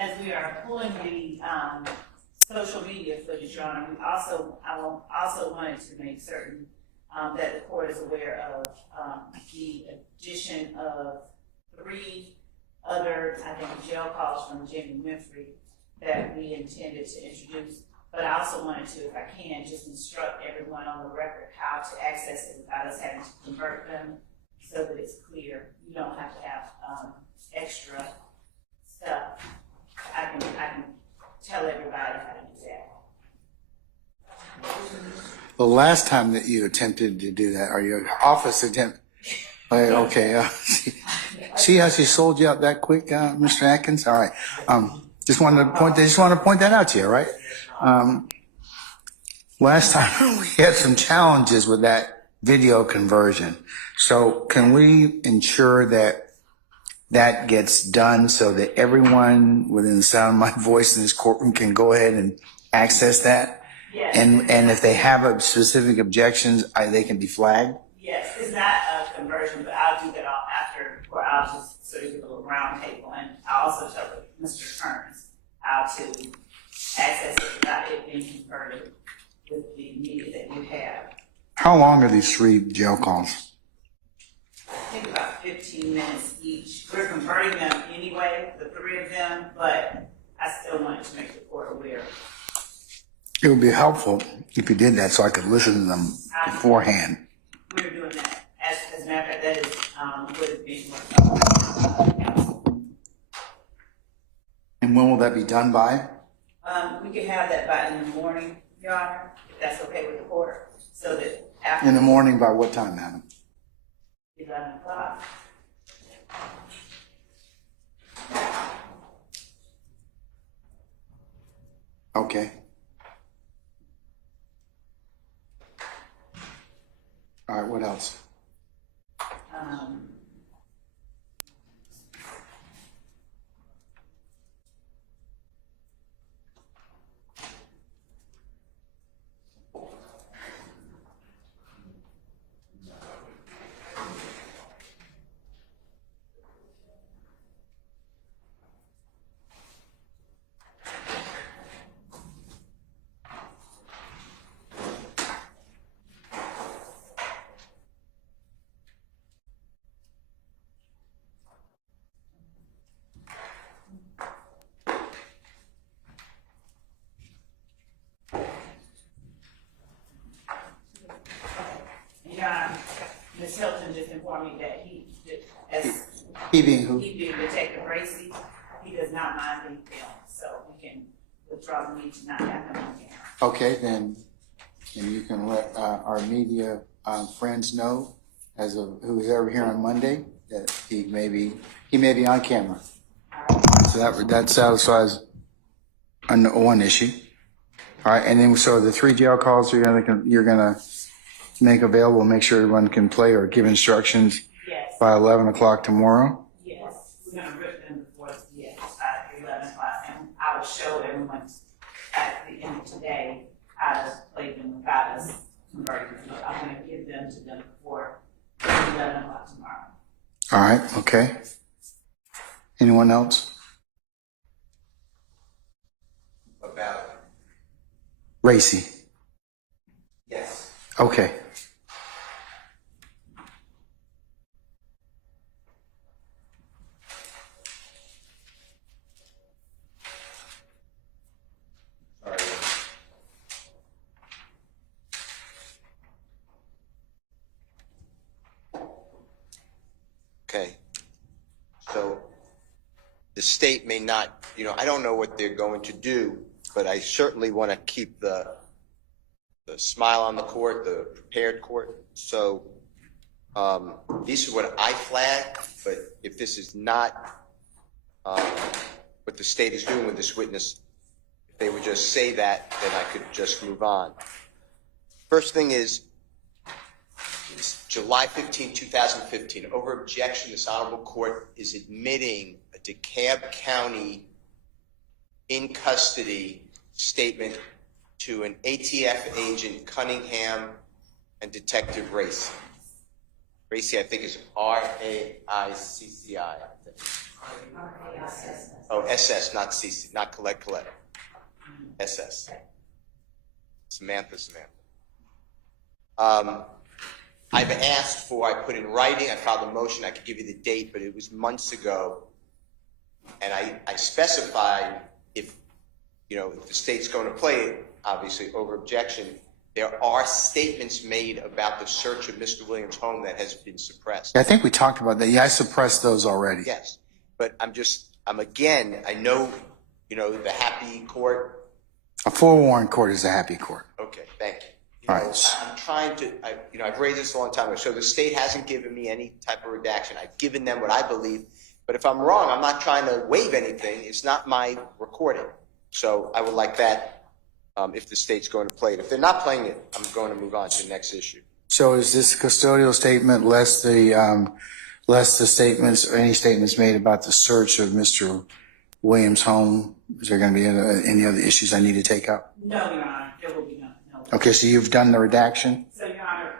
As we are pulling the social media footage, Your Honor, I also wanted to make certain that the court is aware of the addition of 3 other, I think, jail calls from Jimmy Winfrey that we intended to introduce. But I also wanted to, if I can, just instruct everyone on the record how to access it without us having to convert them so that it's clear. You don't have to have extra stuff. I can tell everybody how to do that. The last time that you attempted to do that, or your office attempt, okay. See how she sold you out that quick, Mr. Atkins? All right. Just wanted to point that out to you, all right? Last time we had some challenges with that video conversion. So can we ensure that that gets done so that everyone within the sound of my voice in this courtroom can go ahead and access that? Yes. And if they have a specific objections, they can be flagged? Yes, it's not a conversion, but I'll do that all after, or I'll just sort of do a little round table. And I'll also tell Mr. Kearns how to access it without it being converted with the media that you have. How long are these 3 jail calls? I think about 15 minutes each. We're converting them anyway, the 3 of them, but I still wanted to make the court aware. It would be helpful if you did that so I could listen to them beforehand. We're doing that. As a matter of fact, that is what is being worked on. And when will that be done by? We can have that by in the morning, Your Honor, if that's okay with the court, so that after. In the morning by what time, madam? 11 o'clock. Okay. All right, what else? Your Honor, Ms. Hilton just informed me that He being who? he being Detective Racy, he does not mind being filmed, so we can withdraw the need to not have him on camera. Okay, then, and you can let our media friends know, who's ever here on Monday, that he may be on camera. So that satisfies one issue. All right, and then so the 3 jail calls you're gonna make available, make sure everyone can play or give instructions Yes, by 11 o'clock tomorrow. yes, we're gonna rip them before, yes, by 11 o'clock, and I will show everyone at the end of today how to play them without us converting them. I'm gonna give them to them before 11 o'clock tomorrow. All right, okay. Anyone else? About, Racy. yes. Okay. Sorry. Okay. So the state may not, I don't know what they're going to do, but I certainly want to keep the smile on the court, the prepared court. So this is what I flagged, but if this is not what the state is doing with this witness, if they would just say that, then I could just move on. First thing is, it's July 15, 2015. Over objection, this honorable court is admitting a DeKalb County in custody statement to an ATF agent, Cunningham, and Detective Racy. Racy, I think, is R-A-I-C-C-I. Oh, SS, not CC, not Colette. SS. Samantha. I've asked for, I put in writing, I filed a motion, I could give you the date, but it was months ago. And I specified if the state's going to play it, obviously over objection, there are statements made about the search of Mr. Williams' home that has been suppressed. I think we talked about that. Yeah, I suppressed those already. Yes, but I know, the happy court. A forewarned court is a happy court. Okay, thank you. All right. I'm trying to, I've raised this a long time ago. So the state hasn't given me any type of redaction. I've given them what I believe. But if I'm wrong, I'm not trying to waive anything. It's not my recording. So I would like that if the state's going to play it. If they're not playing it, I'm going to move on to the next issue. So is this custodial statement less the statements or any statements made about the search of Mr. Williams' home? Is there going to be any other issues I need to take up? No, Your Honor, there will be no. Okay, so you've done the redaction? So, Your Honor,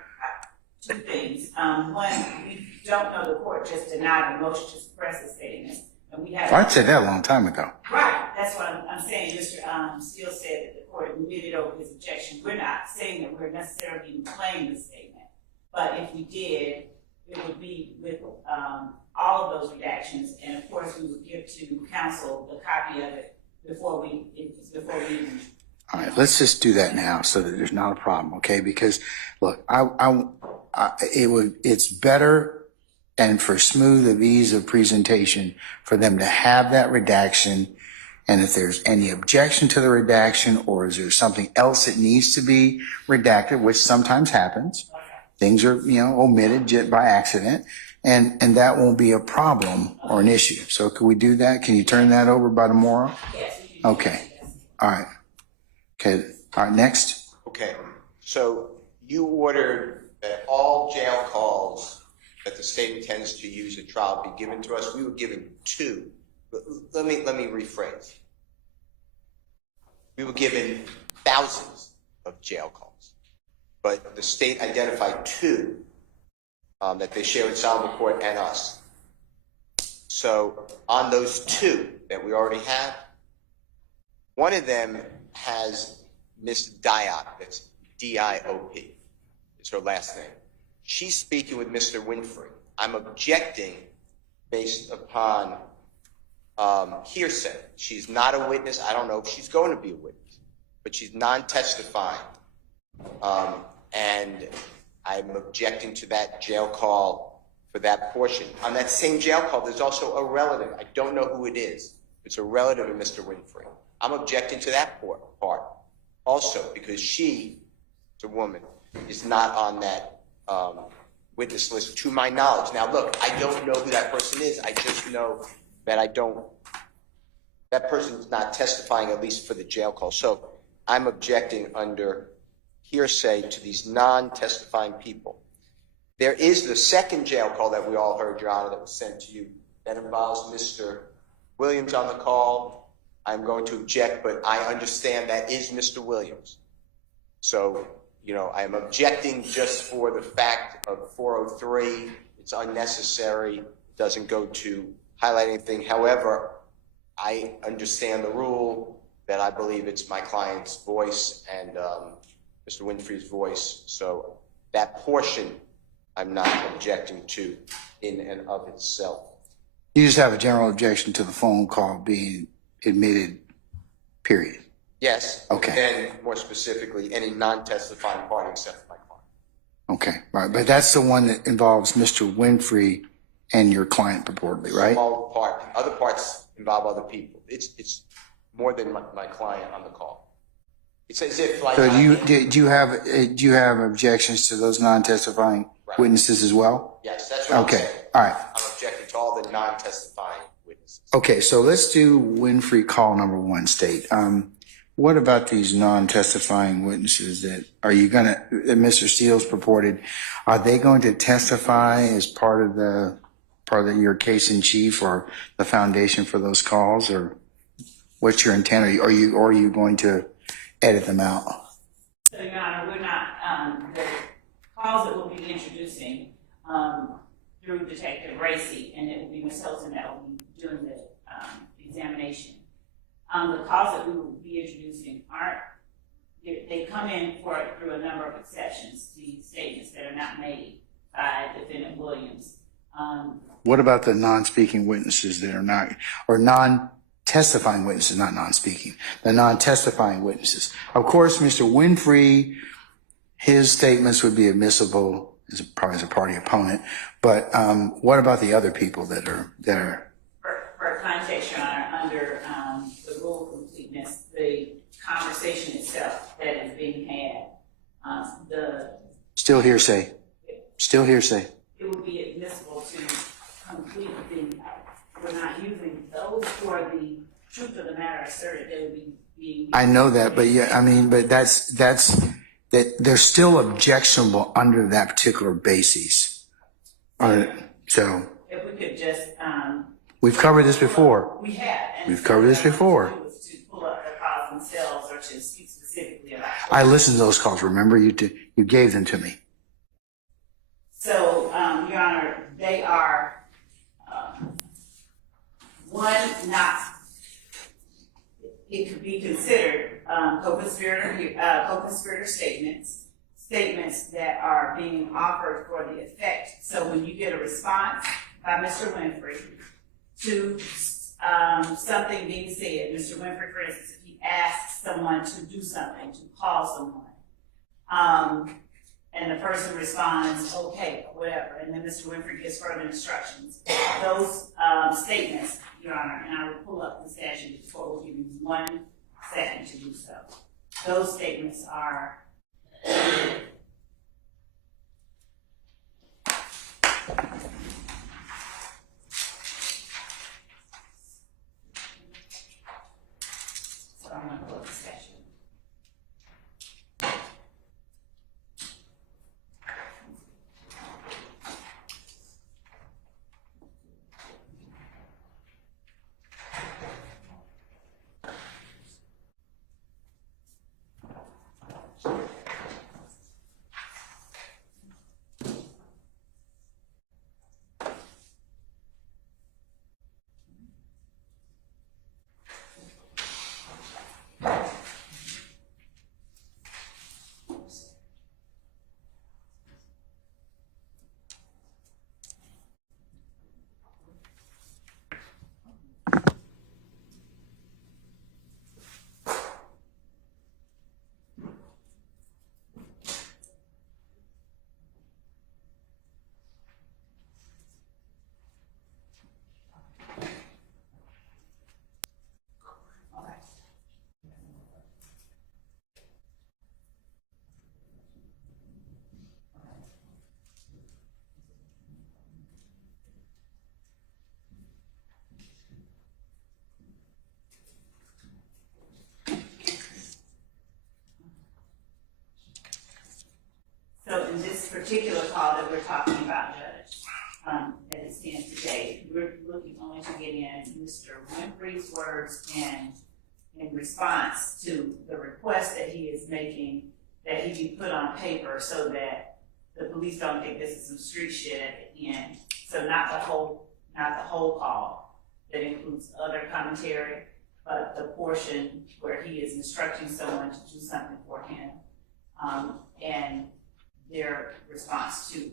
two things. One, we don't know the court just denied the motion to suppress the statements, and we have. I'd said that a long time ago. Right, that's what I'm saying. Mr. Steele said that the court admitted over his objection. We're not saying that we're necessarily even playing the statement, but if we did, it would be with all of those redactions, and of course, we would give to counsel the copy of it before we even. All right, let's just do that now so that there's not a problem, okay? Because look, it's better and for smooth of ease of presentation for them to have that redaction And if there's any objection to the redaction, or is there something else that needs to be redacted, which sometimes happens, things are, omitted by accident, and that won't be a problem or an issue. So can we do that? Can you turn that over by tomorrow? Yes. Okay. All right. Okay. All right. Next. Okay, so you ordered that all jail calls that the state intends to use at trial be given to us. We were given 2. Let me rephrase. We were given thousands of jail calls, but the state identified 2 that they share with Solomon Court and us. So on those 2 that we already have, one of them has Miss Diop, that's D-I-O-P, is her last name. She's speaking with Mr. Winfrey. I'm objecting based upon hearsay. She's not a witness. I don't know if she's going to be a witness, but she's non-testifying. And I'm objecting to that jail call for that portion. On that same jail call, there's also a relative. I don't know who it is. It's a relative of Mr. Winfrey. I'm objecting to that part also because she, the woman, is not on that witness list to my knowledge. Now, look, I don't know who that person is. I just know that that person's not testifying, at least for the jail call. So I'm objecting under hearsay to these non-testifying people. There is the second jail call that we all heard, Your Honor, that was sent to you that involves Mr. Williams on the call. I'm going to object, but I understand that is Mr. Williams. So, I'm objecting just for the fact of 403. It's unnecessary. It doesn't go to highlight anything. However, I understand the rule that I believe it's my client's voice and Mr. Winfrey's voice. So that portion I'm not objecting to in and of itself. You just have a general objection to the phone call being admitted, period. Yes. Okay. And more specifically, any non-testifying party except my client. Okay. Right. But that's the one that involves Mr. Winfrey and your client purportedly, right? Small part. Other parts involve other people. It's more than my client on the call. It's as if like. So do you have objections to those non-testifying witnesses as well? Yes, that's what I'm saying. All right. I'm objecting to all the non-testifying witnesses. Okay, so let's do Winfrey call number 1, State. What about these non-testifying witnesses that Mr. Steele's purported, are they going to testify as part of your case in chief or the foundation for those calls, or what's your intent? Are you going to edit them out? So, Your Honor, we're not, the calls that we'll be introducing through Detective Racy, and it will be Ms. Hilton that will be doing the examination. The calls that we will be introducing they come in through a number of exceptions, the statements that are not made by Defendant Williams. What about the non-speaking witnesses that are not, or non-testifying witnesses, not non-speaking, the non-testifying witnesses? Of course, Mr. Winfrey, his statements would be admissible probably as a party opponent, but what about the other people that are there? For context, Your Honor, under the rule of completeness, the conversation itself that is being had, Still hearsay. Still hearsay. It would be admissible to complete we're not using those for the truth of the matter asserted. They would be being. I know that, but but that they're still objectionable under that particular basis. So. If we could just. We've covered this before. We have. We've covered this before. To pull up the calls themselves or to speak specifically about. I listened to those calls. Remember, you gave them to me. So, Your Honor, they are it could be considered co-conspirator statements that are being offered for the effect. So when you get a response by Mr. Winfrey to something being said, Mr. Winfrey, for instance, if he asks someone to do something, to call someone, and the person responds, okay, whatever, and then Mr. Winfrey gives further instructions. Those statements, Your Honor, and I will pull up the statute before we'll give you 1 second to do so. Those statements are so I'm going to pull up the statute. So in this particular call that we're talking about, Judge, as it stands today, we're looking only to get in Mr. Winfrey's words in response to the request that he is making that he be put on paper so that the police don't think this is some street shit at the end. So not the whole call that includes other commentary, but the portion where he is instructing someone to do something for him, and their response to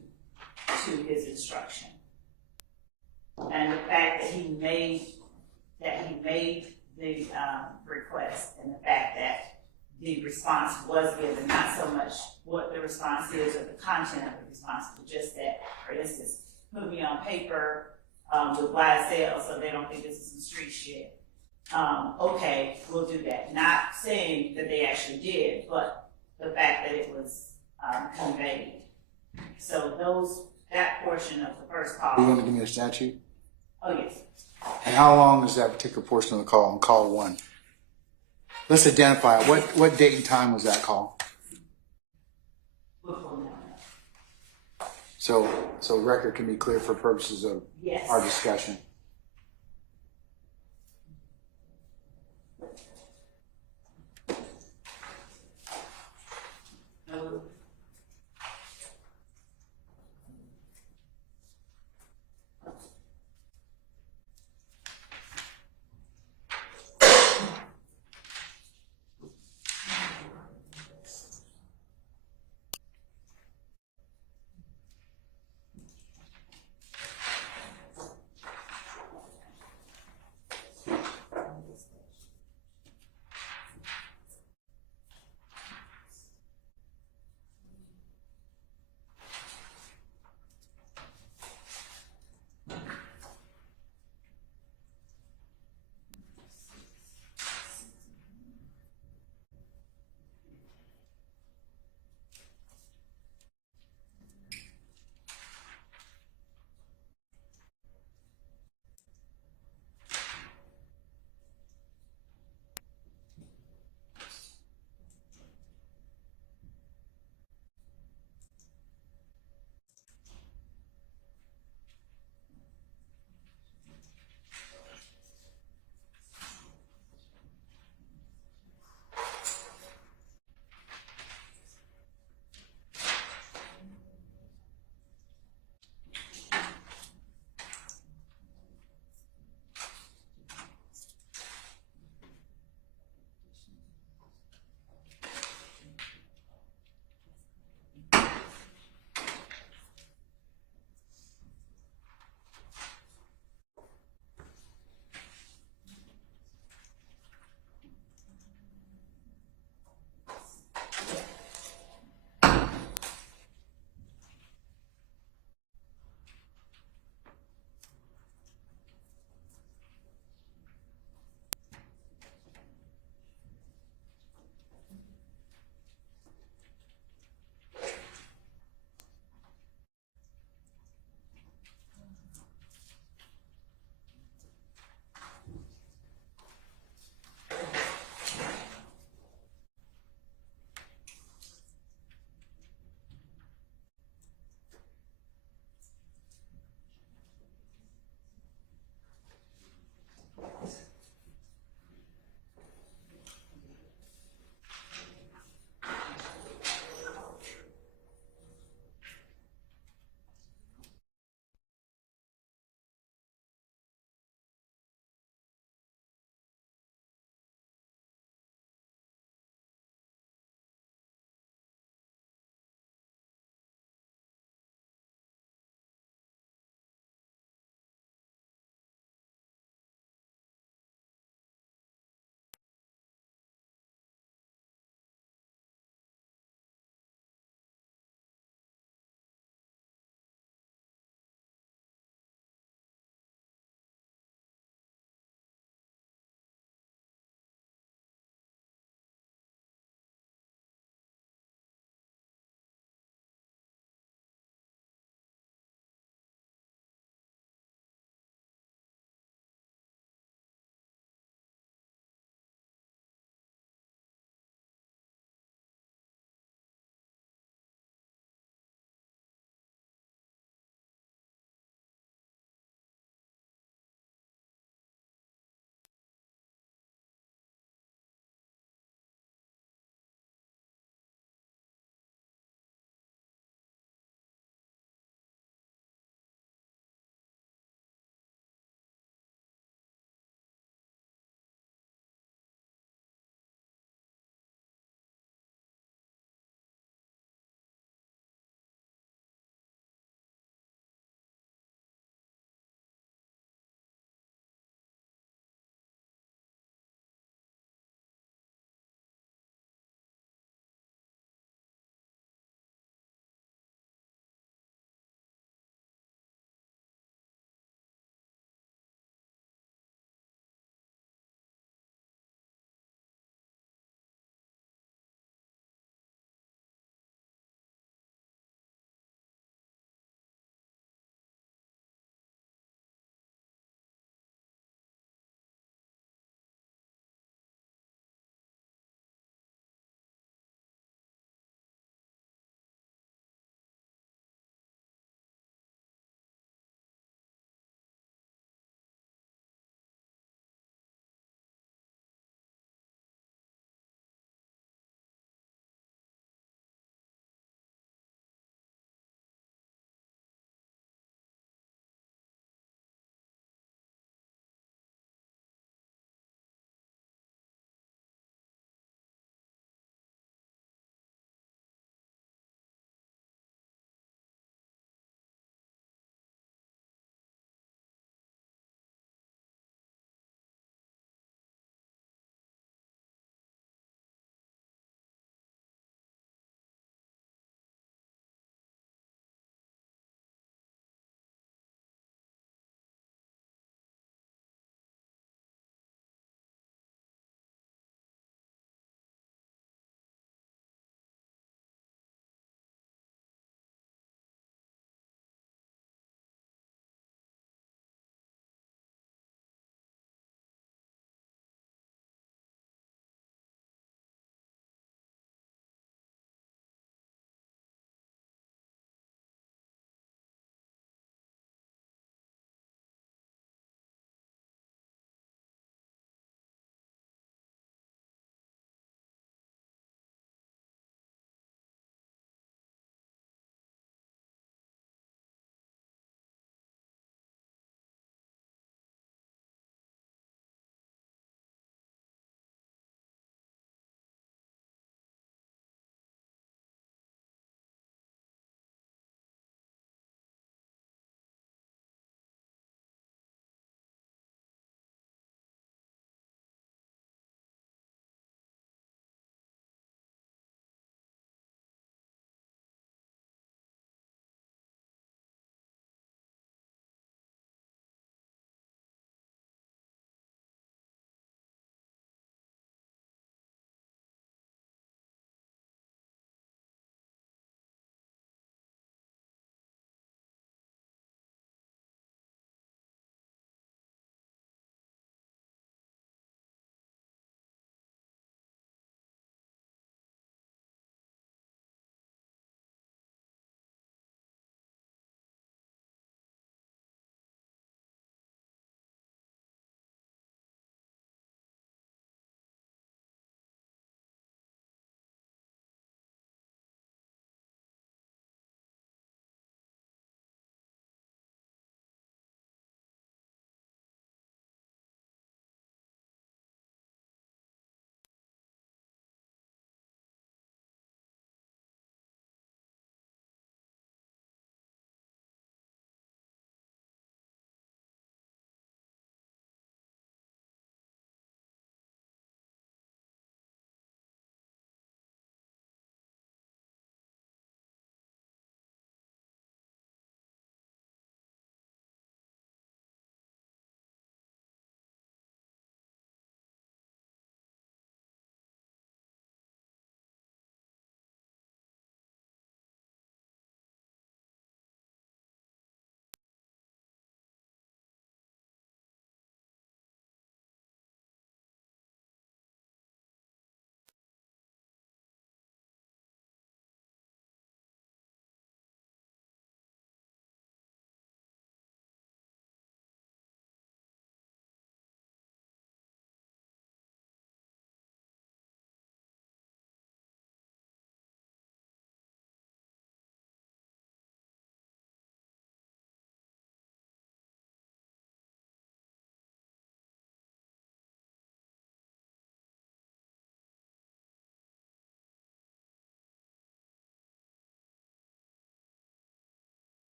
his instruction. And the fact that he made the request, and the fact that the response was given, not so much what the response is or the content of the response, but just that, for instance, put me on paper with YSL so they don't think this is some street shit. Okay, we'll do that. Not saying that they actually did, but the fact that it was conveyed. So that portion of the first call. You want to give me a statute? Oh, yes. And how long is that particular portion of the call on call 1? Let's identify it. What date and time was that call? So record can be clear for purposes of our discussion.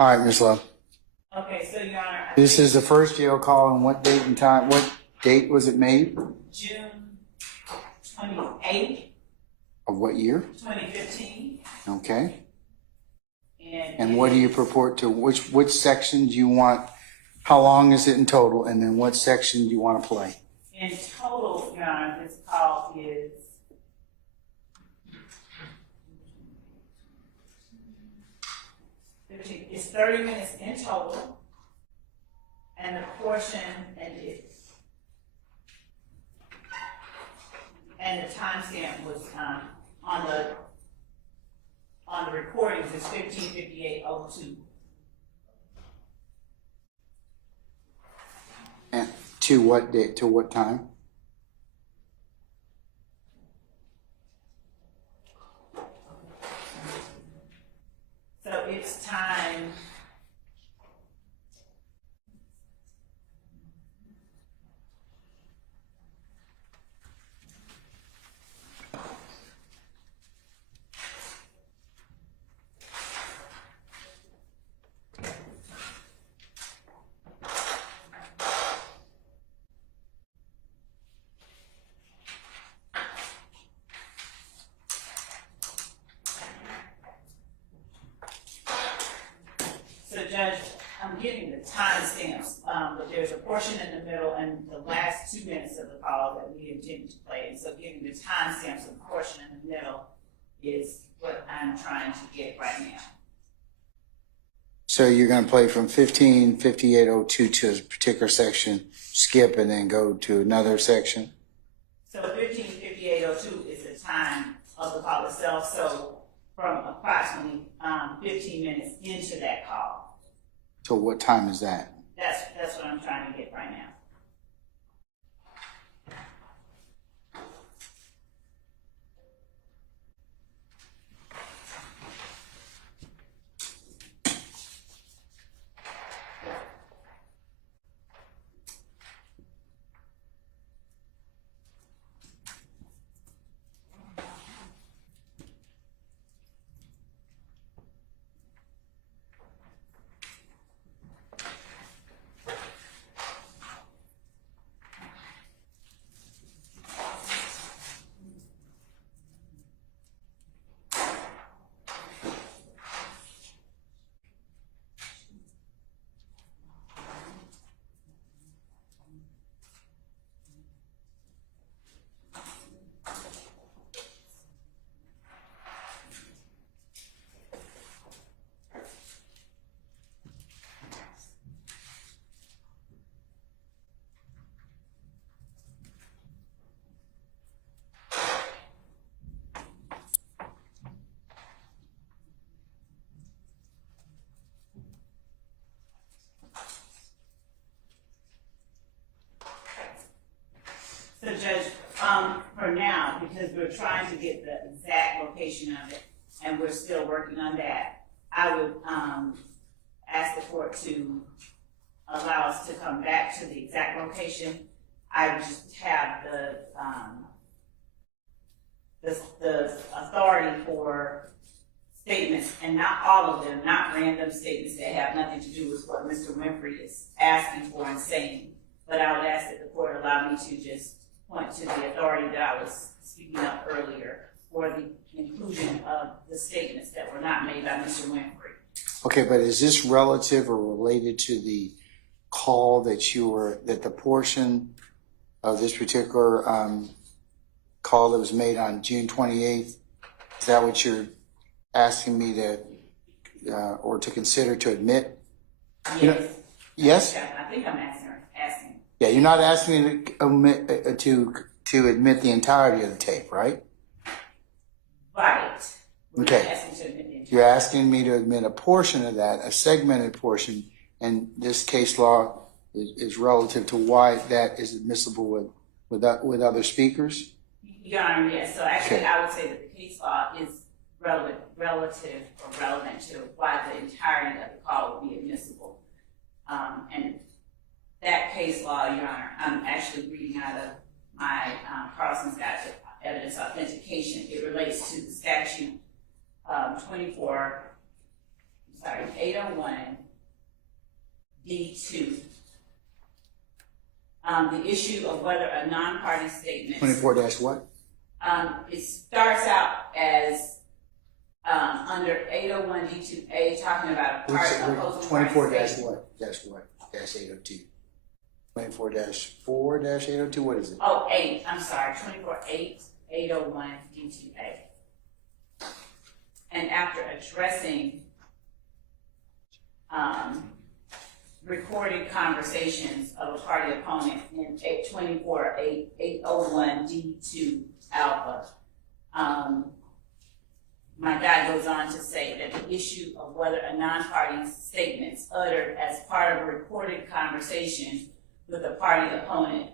All right, Ms. Love. Okay, so Your Honor, This is the first jail call, and what date and time, what date was it made? June 28th, Of what year? 2015. Okay. And And what do you purport to, which section do you want, how long is it in total, and then what section do you want to play? in total, Your Honor, this call is it's 30 minutes in total, and the portion and the timestamp was on the recordings is 15:58:02. And to what date, to what time? So it's time. So Judge, I'm giving the timestamps, but there's a portion in the middle and the last 2 minutes of the call that we intended to play. And so giving the timestamps of the portion in the middle is what I'm trying to get right now. So you're going to play from 15:58:02 to a particular section, skip, and then go to another section? So 15:58:02 is the time of the call itself. So from approximately 15 minutes into that call. So what time is that? That's what I'm trying to get right now. So Judge, for now, because we're trying to get the exact location of it, and we're still working on that, I would ask the court to allow us to come back to the exact location. I would just have the authority for statements, and not all of them, not random statements that have nothing to do with what Mr. Winfrey is asking for and saying. But I would ask that the court allow me to just point to the authority that I was speaking of earlier for the inclusion of the statements that were not made by Mr. Winfrey. Okay, but is this relative or related to the call that that the portion of this particular call that was made on June 28th? Is that what you're asking me to, or to consider to admit? Yes. Yes? Yeah, I think I'm asking. Yeah, you're not asking me to omit, to admit the entirety of the tape, right? Right. We're Okay. not asking to admit the entirety. You're asking me to admit a portion of that, a segmented portion, and this case law is relative to why that is admissible with other speakers? Your Honor, yes. So actually, Okay. I would say that the case law is relative or relevant to why the entirety of the call would be admissible. And that case law, Your Honor, I'm actually reading out of my Carlson's Guide to Evidence Authentication. It relates to the statute 801 D2. The issue of whether a non-party statement 24 dash what? It starts out as under 801 D2A, talking about a part opposing 24 dash statement. what? Dash what? Dash 802. 24 dash 4 dash 802. What is it? Oh, 8. I'm sorry. 24-8, 801 D2A. And after addressing recorded conversations of a party opponent in 801 D2 Alpha, my guy goes on to say that the issue of whether a non-party statements uttered as part of a recorded conversation with a party opponent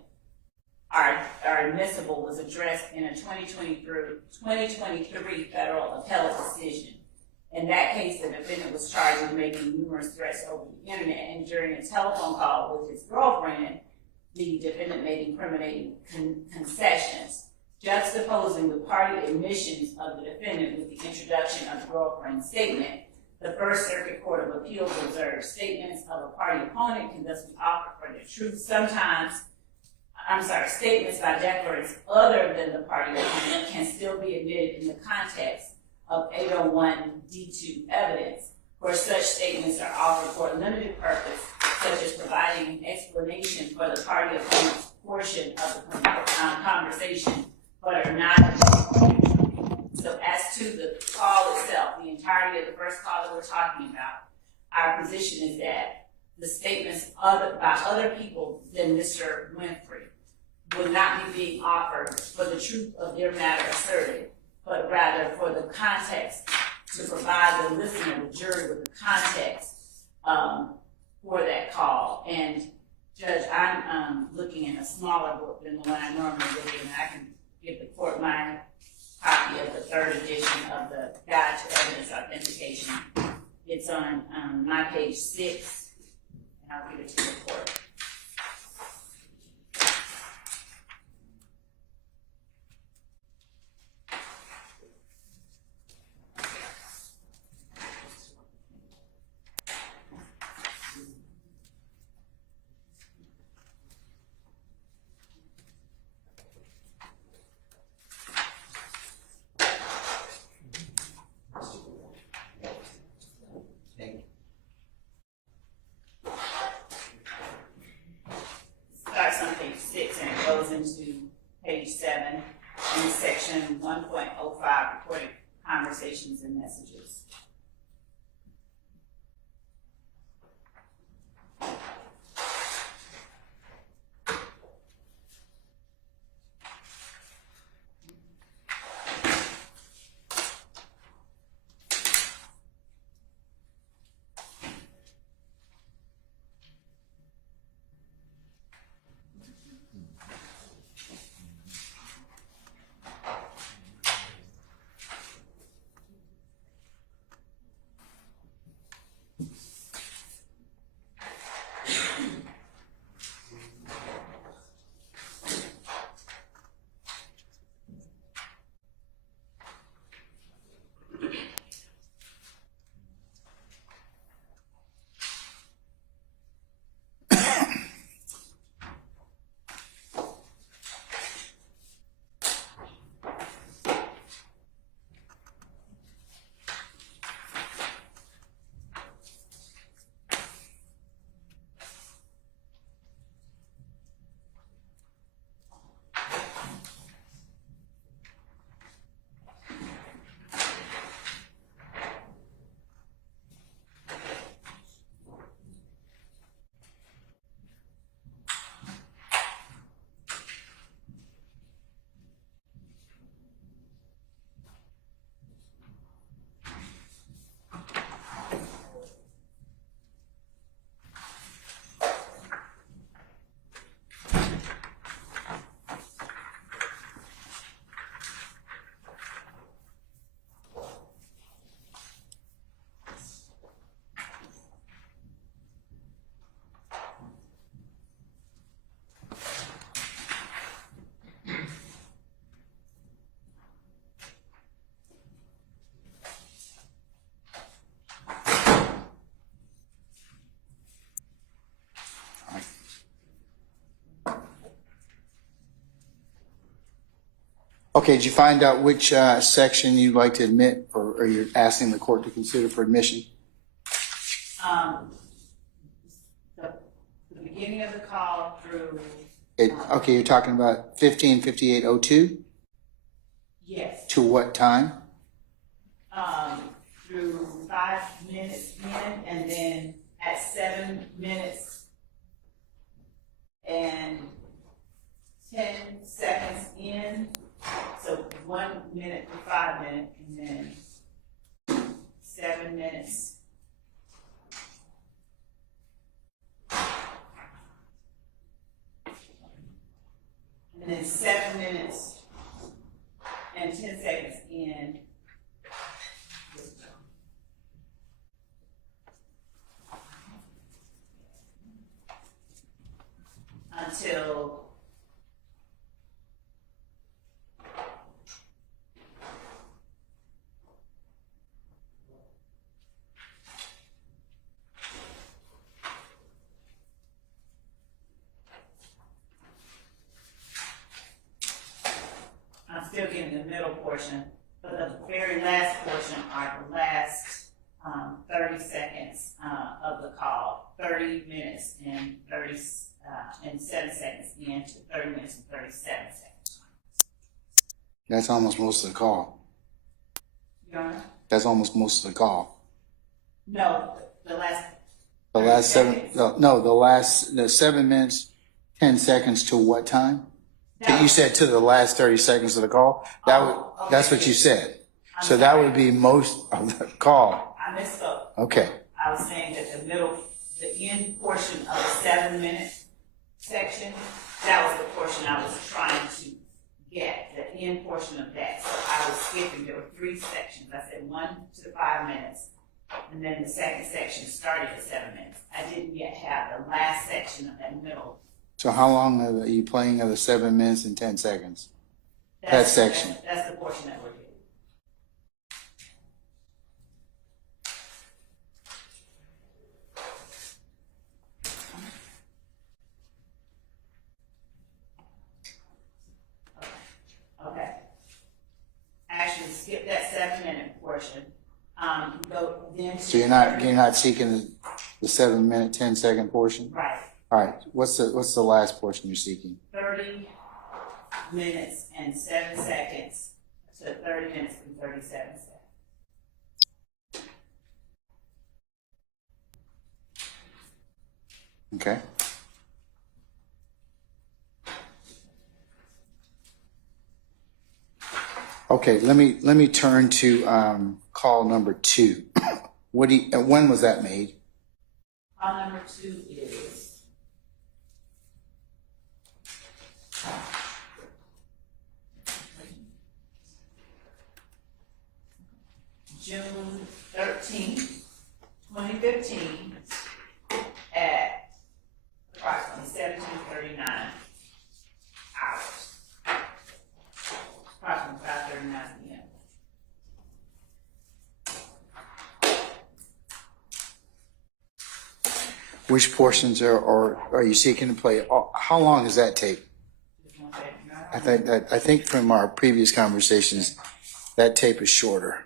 are admissible was addressed in a 2023 federal appellate decision. In that case, the defendant was charged with making numerous threats over the internet, and during a telephone call with his girlfriend, the defendant made incriminating concessions. Juxtaposing the party admissions of the defendant with the introduction of the girlfriend's statement, the First Circuit Court of Appeals observed statements of a party opponent can thus be offered for their truth. Statements by declarants other than the party opponent can still be admitted in the context of 801 D2 evidence, where such statements are offered for a limited purpose, such as providing an explanation for the party opponent's portion of the conversation, but are not. So as to the call itself, the entirety of the first call that we're talking about, our position is that the statements by other people than Mr. Winfrey would not be being offered for the truth of their matter asserted, but rather for the context, to provide the listener, the jury, with the context for that call. And Judge, I'm looking in a smaller book than the one I normally look in. I can give the court my copy of the third edition of the Guide to Evidence Authentication. It's on my page 6, and I'll give it to the court. Starts on page 6 and it goes into page 7 in section 1.05, recorded conversations and messages. Okay, did you find out which section you'd like to admit, or you're asking the court to consider for admission? The beginning of the call through. Okay, you're talking about 15:58:02? Yes. To what time? Through 5 minutes in, and then at 7 minutes and 10 seconds in. So 1 minute to 5 minutes, and then 7 minutes. And then 7 minutes and 10 seconds in. Until I'm still getting the middle portion, but the very last portion are the last 30 seconds of the call. 30 minutes and 7 seconds in to 30 minutes and 37 seconds. That's almost most of the call. Your Honor? That's almost most of the call. No, the last. The last 7, seconds. the 7 minutes, 10 seconds to what time? That You was- said to the last 30 seconds of the call? That's what you said. I'm So that sorry. would be most of the call. I misspoke. Okay. I was saying that the end portion of the 7 minute section, that was the portion I was trying to get, the end portion of that. So I was skipping, there were 3 sections. I said 1 to 5 minutes, and then the second section started at 7 minutes. I didn't yet have the last section of that middle. So how long are you playing of the 7 minutes and 10 seconds? That section. That's the portion that we're doing. Okay. Actually, skip that 7 minute portion. Go then to. So you're not seeking the 7 minute, 10 second portion? Right. All right. What's the last portion you're seeking? 30 minutes and 7 seconds to 30 minutes and 37 seconds. Okay. Okay, let me turn to call number 2. When was that made? Call number 2 is June 13th, 2015 at approximately 17:39 hours. Approximately 5:39 p.m. Which portions are you seeking to play? How long does that take? Just one second, Your Honor. I think from our previous conversations, that tape is shorter.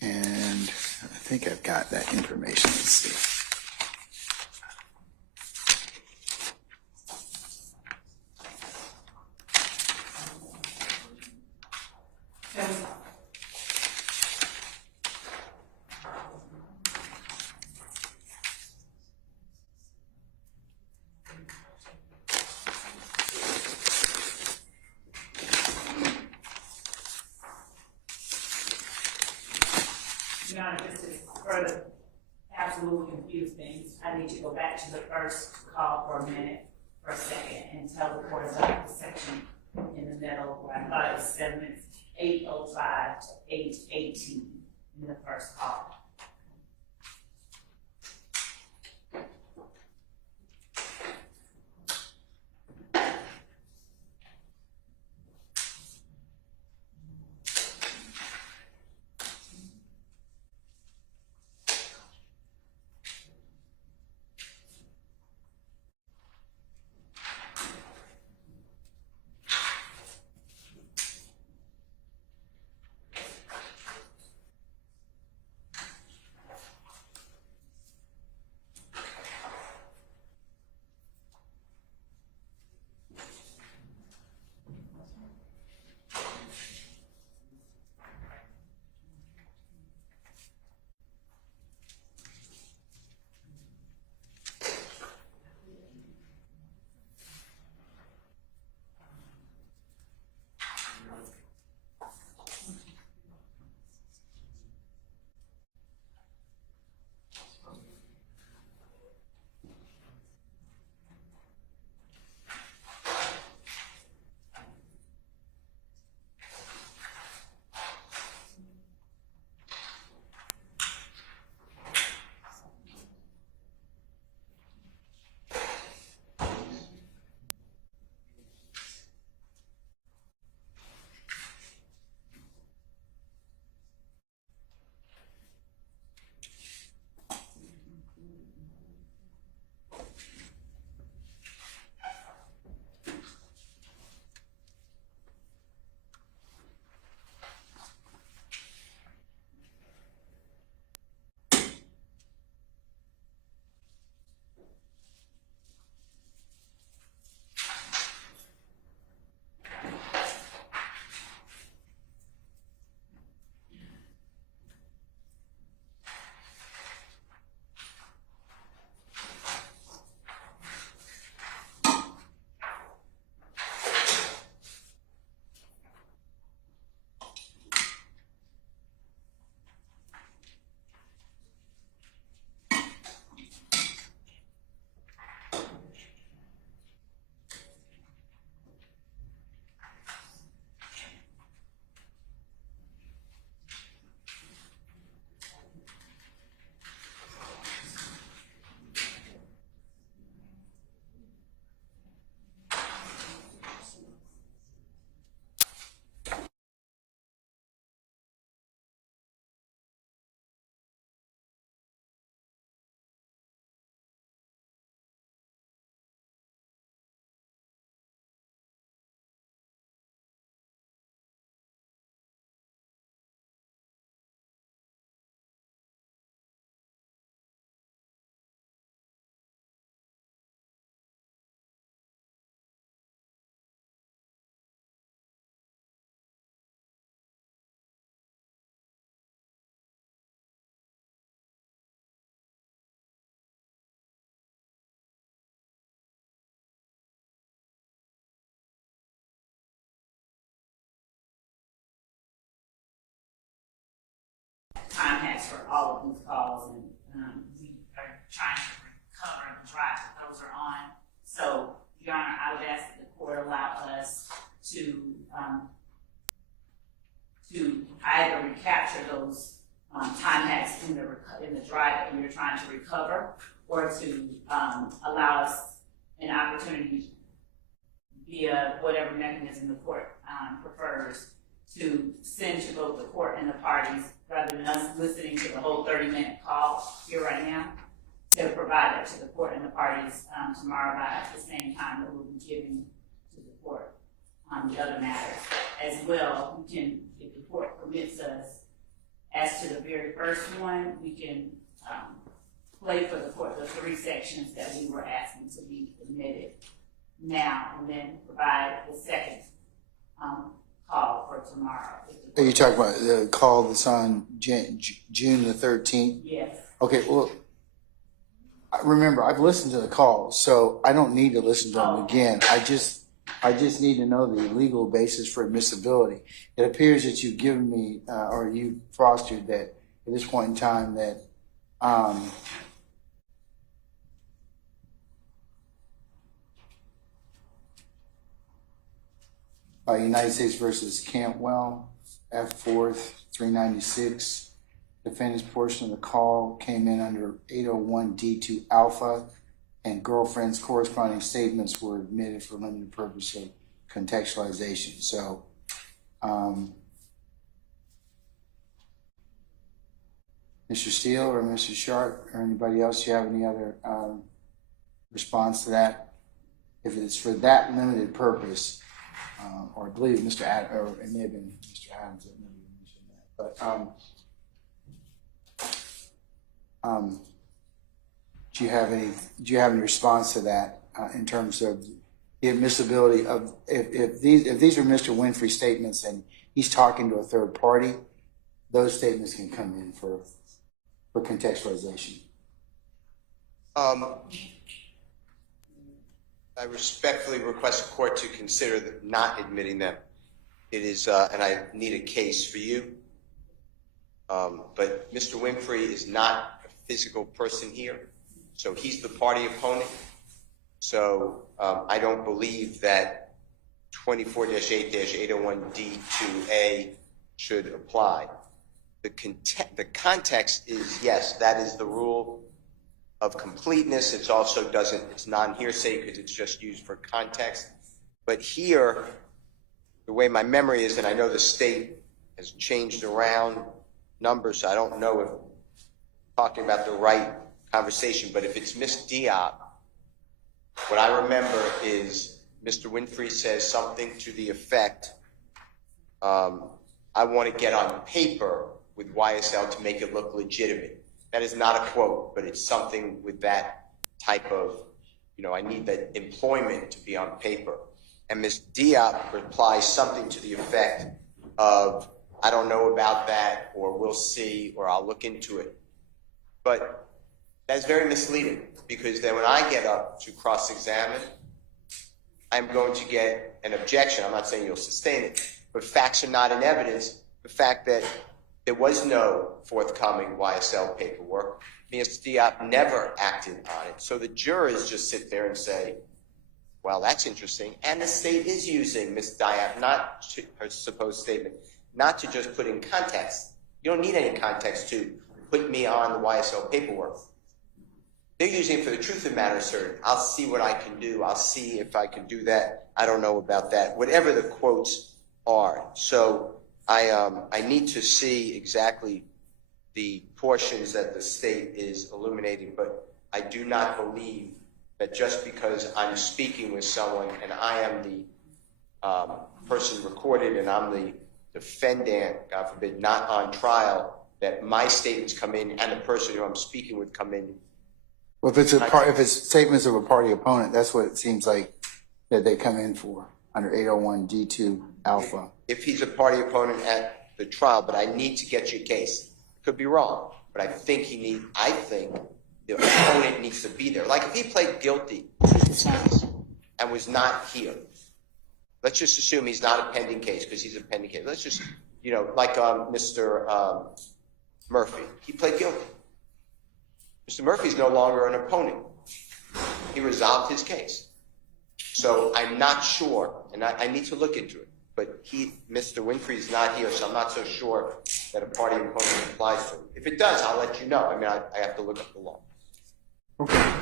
And I think I've got that information. Let's see. Your Honor, just to further absolutely confuse things, I need to go back to the first call for a minute, for a second, and tell the court about the section in the middle where I thought it was 7 minutes, 8:05 to 8:18 in the first call. time hacks for all of these calls, and we are trying to recover the drive that those are on. So, Your Honor, I would ask that the court allow us to either recapture those time hacks in the drive that we are trying to recover, or to allow us an opportunity via whatever mechanism the court prefers to send to both the court and the parties, rather than us listening to the whole 30-minute call here right now, to provide that to the court and the parties tomorrow by the same time that we'll be giving to the court the other matters. As well, we can, if the court permits us, as to the very first one, we can play for the court the 3 sections that we were asking to be admitted now, and then provide the second call for tomorrow. Are you talking about the call that's on June the 13th? Yes. Okay, well, remember, I've listened to the call, so I don't need to listen to them again. I just need to know the legal basis for admissibility. It appears that you've given me, or you fostered that at this point in time that United States versus Cantwell, F4th 396. Defendant's portion of the call came in under 801 D2 Alpha, and girlfriend's corresponding statements were admitted for limited purpose of contextualization. So, Mr. Steele or Mr. Sharp or anybody else, you have any other response to that? If it's for that limited purpose, or I believe Mr. Adams, or it may have been Mr. Adams that maybe mentioned that, but do you have any response to that in terms of the admissibility of if these are Mr. Winfrey's statements and he's talking to a third party, those statements can come in for contextualization? I respectfully request the court to consider not admitting them. It is, and I need a case for you. But Mr. Winfrey is not a physical person here, so he's the party opponent. So I don't believe that 24-8-801D2A should apply. The context is, yes, that is the rule of completeness. It's also it's non-hearsay because it's just used for context. But here, the way my memory is, and I know the state has changed around numbers, so I don't know if I'm talking about the right conversation, but if it's Miss Diop, what I remember is Mr. Winfrey says something to the effect, I want to get on paper with YSL to make it look legitimate. That is not a quote, but it's something with that type of, I need that employment to be on paper. And Ms. Diop replies something to the effect of, I don't know about that, or we'll see, or I'll look into it. But that's very misleading, because then when I get up to cross-examine, I'm going to get an objection. I'm not saying you'll sustain it, but facts are not in evidence. The fact that there was no forthcoming YSL paperwork, Ms. Diop never acted on it. So the jurors just sit there and say, well, that's interesting. And the state is using Ms. Diop, not her supposed statement, not to just put in context. You don't need any context to put me on the YSL paperwork. They're using it for the truth of the matter, sir. I'll see what I can do. I'll see if I can do that. I don't know about that. Whatever the quotes are. So I need to see exactly the portions that the state is illuminating, but I do not believe that just because I'm speaking with someone and I am the person recorded and I'm the defendant, God forbid, not on trial, that my statements come in and the person who I'm speaking with come in. Well, if it's statements of a party opponent, that's what it seems like that they come in for under 801 D2 Alpha. If he's a party opponent at the trial, but I need to get you a case. Could be wrong, but I think the opponent needs to be there. Like if he pled guilty and was not here, let's just assume he's not a pending case because he's a pending case. Let's just, like Mr. Murphy. He pled guilty. Mr. Murphy's no longer an opponent. He resolved his case. So I'm not sure, and I need to look into it, but Mr. Winfrey's not here, so I'm not so sure that a party opponent applies to him. If it does, I'll let you know. I mean, I have to look up the law. Okay.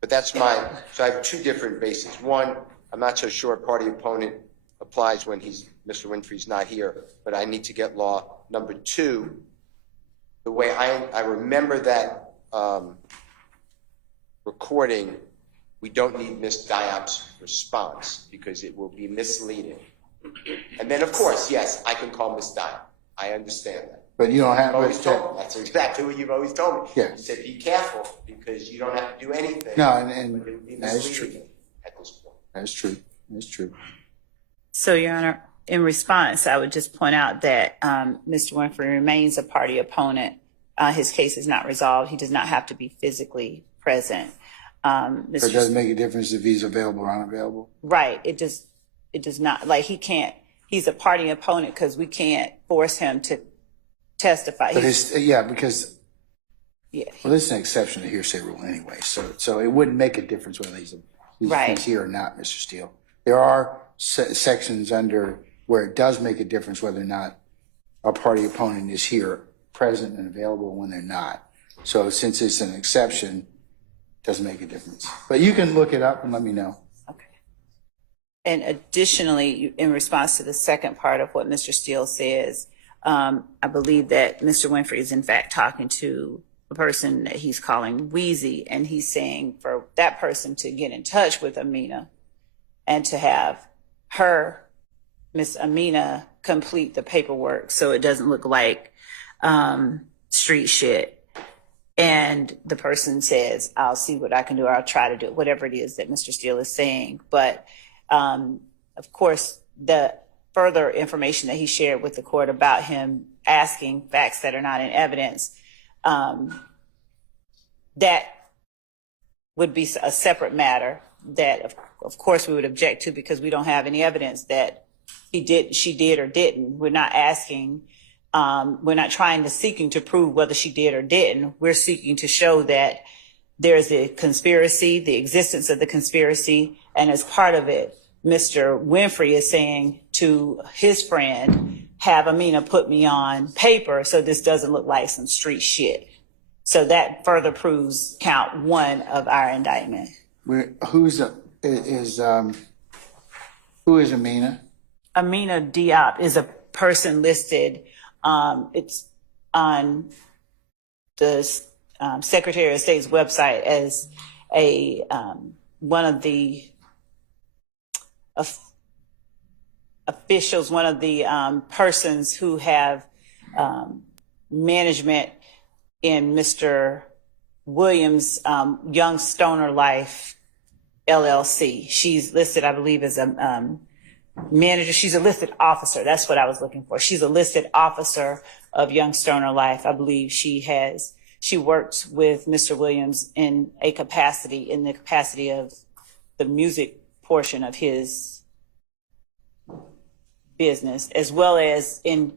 But that's so I have two different bases. One, I'm not so sure a party opponent applies when Mr. Winfrey's not here, but I need to get law. Number two, the way I remember that recording, we don't need Ms. Diop's response because it will be misleading. And then, of course, yes, I can call Ms. Diop. I understand that. But you don't have. That's exactly what you've always told me. Yeah. You said be careful because you don't have to do anything. No, and But it would be that is misleading true. at this point. That's true. That's true. So, Your Honor, in response, I would just point out that Mr. Winfrey remains a party opponent. His case is not resolved. He does not have to be physically present. So it doesn't make a difference if he's available or unavailable? Right. It does not. Like, he's a party opponent because we can't force him to testify. But because yeah. well, this is an exception to hearsay rule anyway. So it wouldn't make a difference whether he's here or not, Mr. Steele. There are sections under where it does make a difference whether or not a party opponent is here, present and available when they're not. So since it's an exception, it doesn't make a difference. But you can look it up and let me know. Okay. And additionally, in response to the second part of what Mr. Steele says, I believe that Mr. Winfrey is in fact talking to a person that he's calling Wheezy, and he's saying for that person to get in touch with Amina and to have her, Miss Amina, complete the paperwork so it doesn't look like street shit. And the person says, I'll see what I can do, or I'll try to do it, whatever it is that Mr. Steele is saying. But of course, the further information that he shared with the court about him asking facts that are not in evidence, that would be a separate matter that of course we would object to because we don't have any evidence that she did or didn't. We're not asking, we're not seeking to prove whether she did or didn't. We're seeking to show that there's a conspiracy, the existence of the conspiracy, and as part of it, Mr. Winfrey is saying to his friend, have Amina put me on paper so this doesn't look like some street shit. So that further proves count one of our indictment. Who is Amina? Amina Diop is a person listed. It's on the Secretary of State's website as a one of the officials, one of the persons who have management in Mr. Williams' Young Stoner Life LLC. She's listed, I believe, as a manager. She's a listed officer. That's what I was looking for. She's a listed officer of Young Stoner Life. I believe she works with Mr. Williams in the capacity of the music portion of his business, as well as in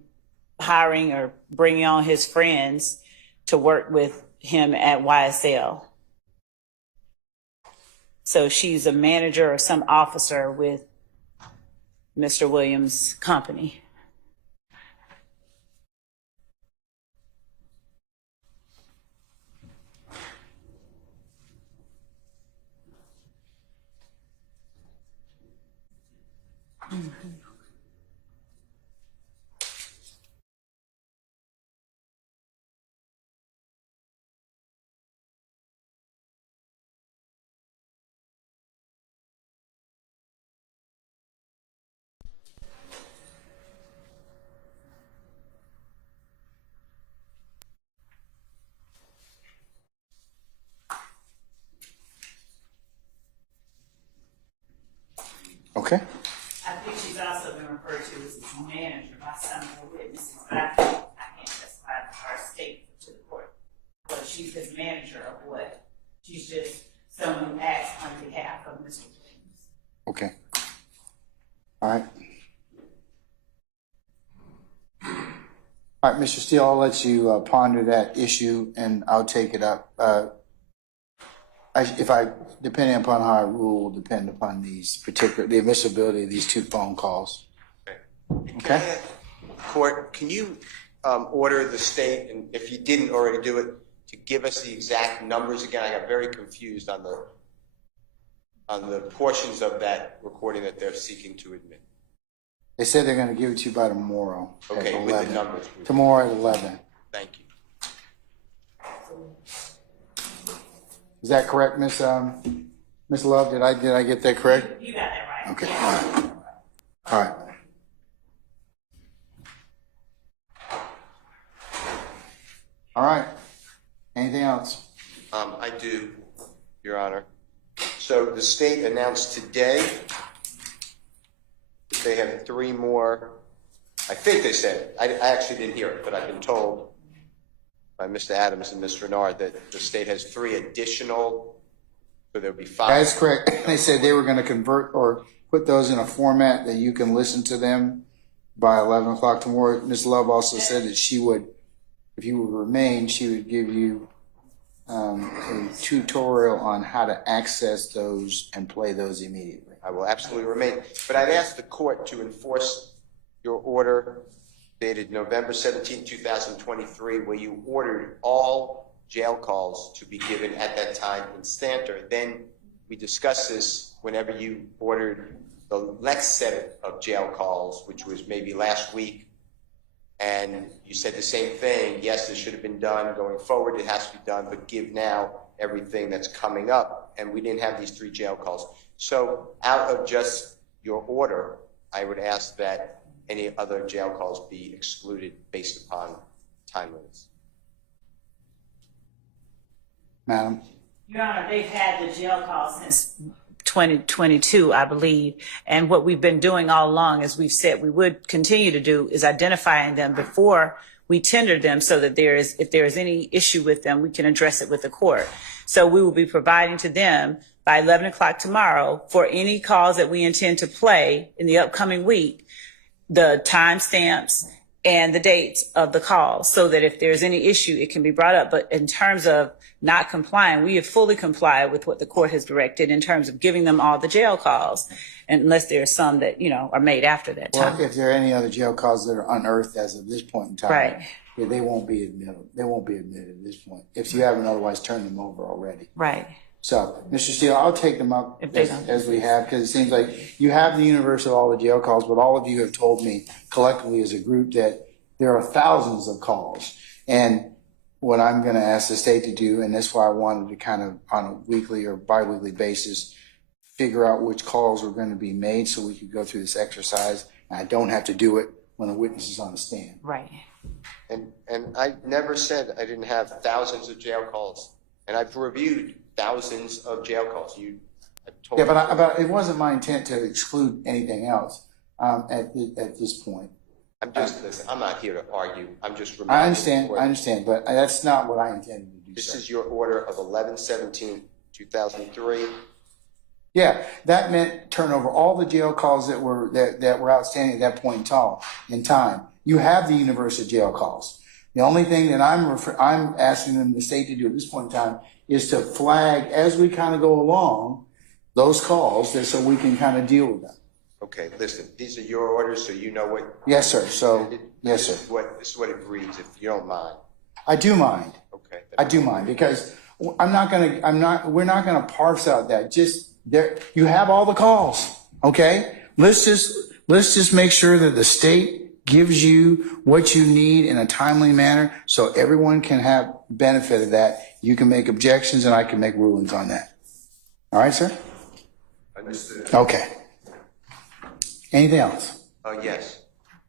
hiring or bringing on his friends to work with him at YSL. So she's a manager or some officer with Mr. Williams' company. Okay. I think she's also been referred to as a manager by some of the witnesses, but I can't testify her statement to the court. But she's his manager of what? She's just someone who acts on behalf of Mr. Williams. Okay. All right. All right, Mr. Steele, I'll let you ponder that issue, and I'll take it up. Depending upon how I rule, will depend upon the admissibility of these 2 phone calls. Okay? Court, can you order the state, and if you didn't already do it, to give us the exact numbers again? I got very confused on the portions of that recording that they're seeking to admit. They said they're going to give it to you by tomorrow. Okay, at with 11. the numbers. Tomorrow at 11. Thank you. Is that correct, Miss Love? Did I get that correct? You got that right. Okay. All right. All right. Anything else? I do, Your Honor. So the state announced today that they have 3 more. I think they said, I actually didn't hear it, but I've been told by Mr. Adams and Ms. Renard that the state has 3 additional, so there'll be 5. That's correct. They said they were going to convert or put those in a format that you can listen to them by 11 o'clock tomorrow. Ms. Love also said that she would, if you would remain, she would give you a tutorial on how to access those and play those immediately. I will absolutely remain. But I'd ask the court to enforce your order dated November 17, 2023, where you ordered all jail calls to be given at that time in Stanter. Then we discussed this whenever you ordered the next set of jail calls, which was maybe last week. And you said the same thing. Yes, this should have been done going forward. It has to be done, but give now everything that's coming up. And we didn't have these 3 jail calls. So out of just your order, I would ask that any other jail calls be excluded based upon time limits. Madam? Your Honor, they've had the jail call since 2022, I believe. And what we've been doing all along, as we've said we would continue to do, is identifying them before we tender them so that if there is any issue with them, we can address it with the court. So we will be providing to them by 11 o'clock tomorrow for any calls that we intend to play in the upcoming week, the timestamps and the dates of the call, so that if there's any issue, it can be brought up. But in terms of not complying, we have fully complied with what the court has directed in terms of giving them all the jail calls, unless there are some that, are made after that time. Well, if there are any other jail calls that are unearthed as of this point in time, Right. Yeah, they won't be admitted. They won't be admitted at this point, if you haven't otherwise turned them over already. Right. So, Mr. Steele, I'll take them up If they don't. as we have, because it seems like you have the universe of all the jail calls, but all of you have told me collectively as a group that there are thousands of calls. And what I'm going to ask the state to do, and that's why I wanted to kind of on a weekly or biweekly basis figure out which calls were going to be made so we could go through this exercise. And I don't have to do it when a witness is on the stand. Right. And I never said I didn't have thousands of jail calls. And I've reviewed thousands of jail calls. I've told Yeah, but it wasn't my intent to exclude anything else at this point. listen, I'm not here to argue. I'm just reminding I the court. understand, but that's not what I intended to do. This sir. is your order of 11/17/2003. Yeah, that meant turn over all the jail calls that were outstanding at that point in time. You have the universe of jail calls. The only thing that I'm asking them, the state, to do at this point in time is to flag as we kind of go along those calls, so we can kind of deal with them. Okay, listen, these are your orders, so you know what. Yes, sir. So, yes, sir. This is what it reads, if you don't mind. I do mind. Okay. I do mind, because we're not gonna parse out that. Just there, you have all the calls. Okay, let's just make sure that the state gives you what you need in a timely manner, so everyone can have benefit of that. You can make objections, and I can make rulings on that. All right, sir. Understood. Okay. Anything else? Yes.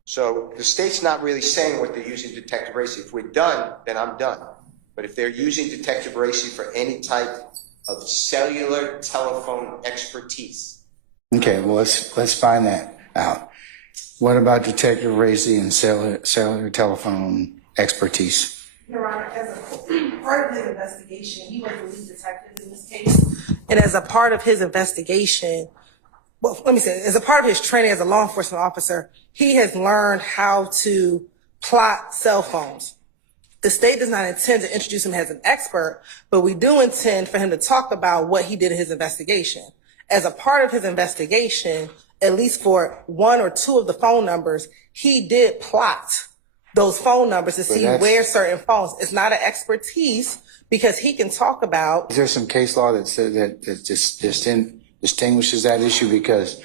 So the state's not really saying what they're using Detective Racy. If we're done, then I'm done. But if they're using Detective Racy for any type of cellular telephone expertise. Okay, well, let's find that out. What about Detective Racy and cellular telephone expertise? Your Honor, as a part of his investigation, he was the lead detective in this case. And as a part of his investigation, well, let me say, as a part of his training as a law enforcement officer, he has learned how to plot cell phones. The state does not intend to introduce him as an expert, but we do intend for him to talk about what he did in his investigation. As a part of his investigation, at least for one or two of the phone numbers, he did plot those phone numbers to see where certain phones. It's not an expertise because he can talk about. Is there some case law that says that just distinguishes that issue? Because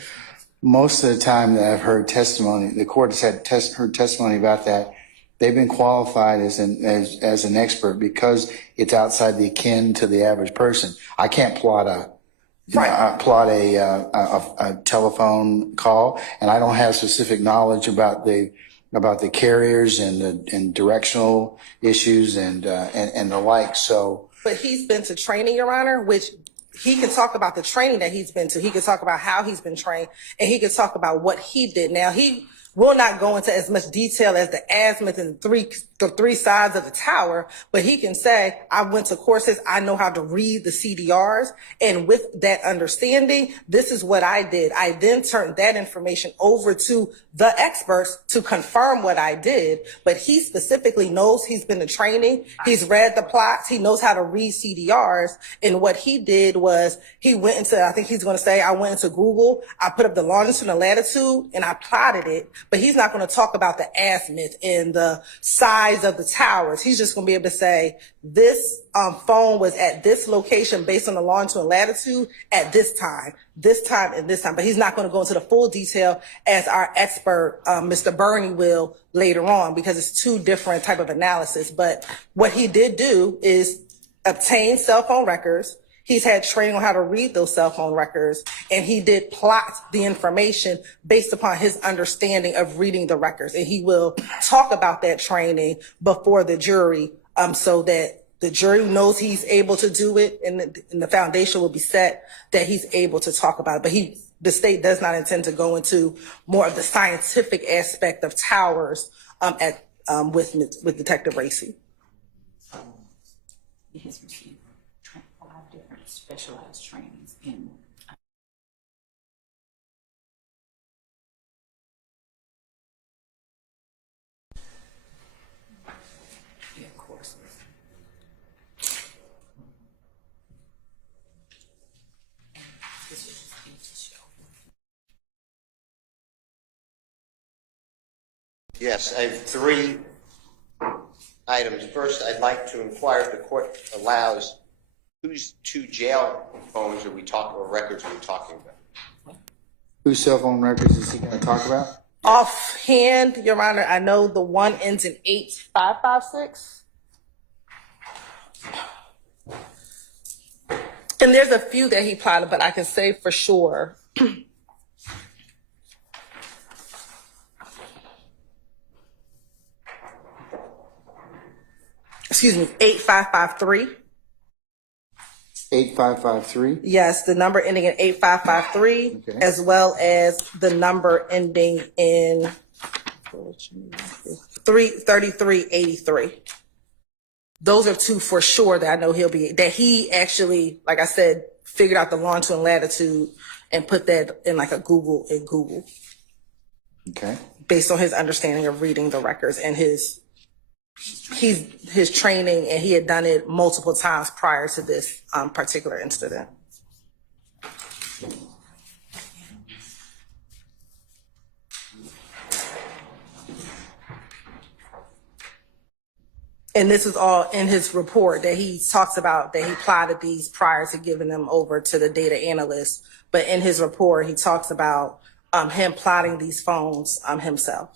most of the time that I've heard testimony, the court has heard testimony about that. They've been qualified as an expert because it's outside the akin to the average person. I can't plot a telephone call, and I don't have specific knowledge about the carriers and directional issues and the like. So, but he's been to training, Your Honor, which he can talk about the training that he's been to. He can talk about how he's been trained, and he can talk about what he did. Now, he will not go into as much detail as the azimuth and the three sides of the tower, but he can say, I went to courses, I know how to read the CDRs, and with that understanding, this is what I did. I then turned that information over to the experts to confirm what I did, but he specifically knows he's been to training, he's read the plots, he knows how to read CDRs, and what he did was he went into, I think he's going to say, I went into Google, I put up the longitude and latitude, and I plotted it, but he's not going to talk about the azimuth and the size of the towers. He's just going to be able to say, this phone was at this location based on the longitude and latitude at this time, and this time. But he's not going to go into the full detail as our expert, Mr. Burney, will later on, because it's two different type of analysis. But what he did do is obtain cell phone records. He's had training on how to read those cell phone records, and he did plot the information based upon his understanding of reading the records. And he will talk about that training before the jury, so that the jury knows he's able to do it, and the foundation will be set that he's able to talk about it. But the state does not intend to go into more of the scientific aspect of towers with Detective Racy. He has received 5 different specialized trainings in courses. This is just to show. Yes, I have 3 items. First, I'd like to inquire if the court allows whose 2 jail phones are we talking, or records are we talking about? whose cell phone records is he going to talk about? Offhand, Your Honor, I know the one ends in 8556. And there's a few that he plotted, but I can say for sure. Excuse me, 8553. 8553. Yes, the number ending in 8553, Okay. as well as the number ending in 3383. Those are 2 for sure that I know that he actually, like I said, figured out the longitude and latitude and put that in like a Google. Okay. Based on his understanding of reading the records and his training, and he had done it multiple times prior to this particular incident. And this is all in his report that he talks about, that he plotted these prior to giving them over to the data analyst. But in his report, he talks about him plotting these phones himself.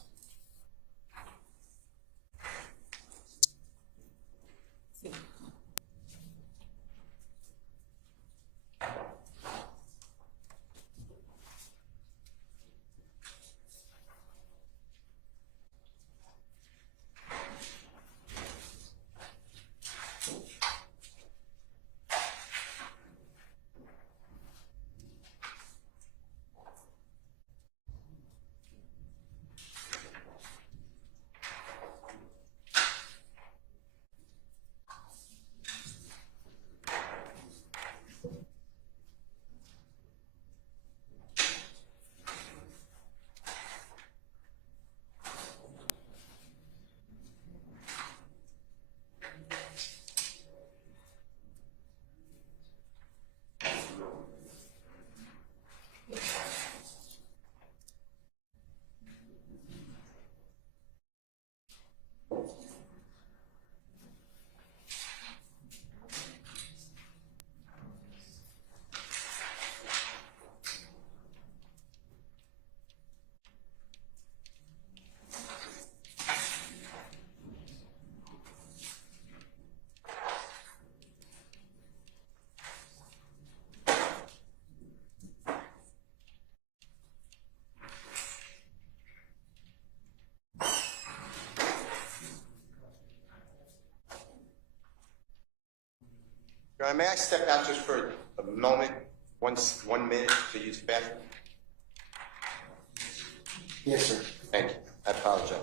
Your Honor, may I step out just for a moment, 1 minute to use the bathroom? Yes, sir. Thank you. I apologize.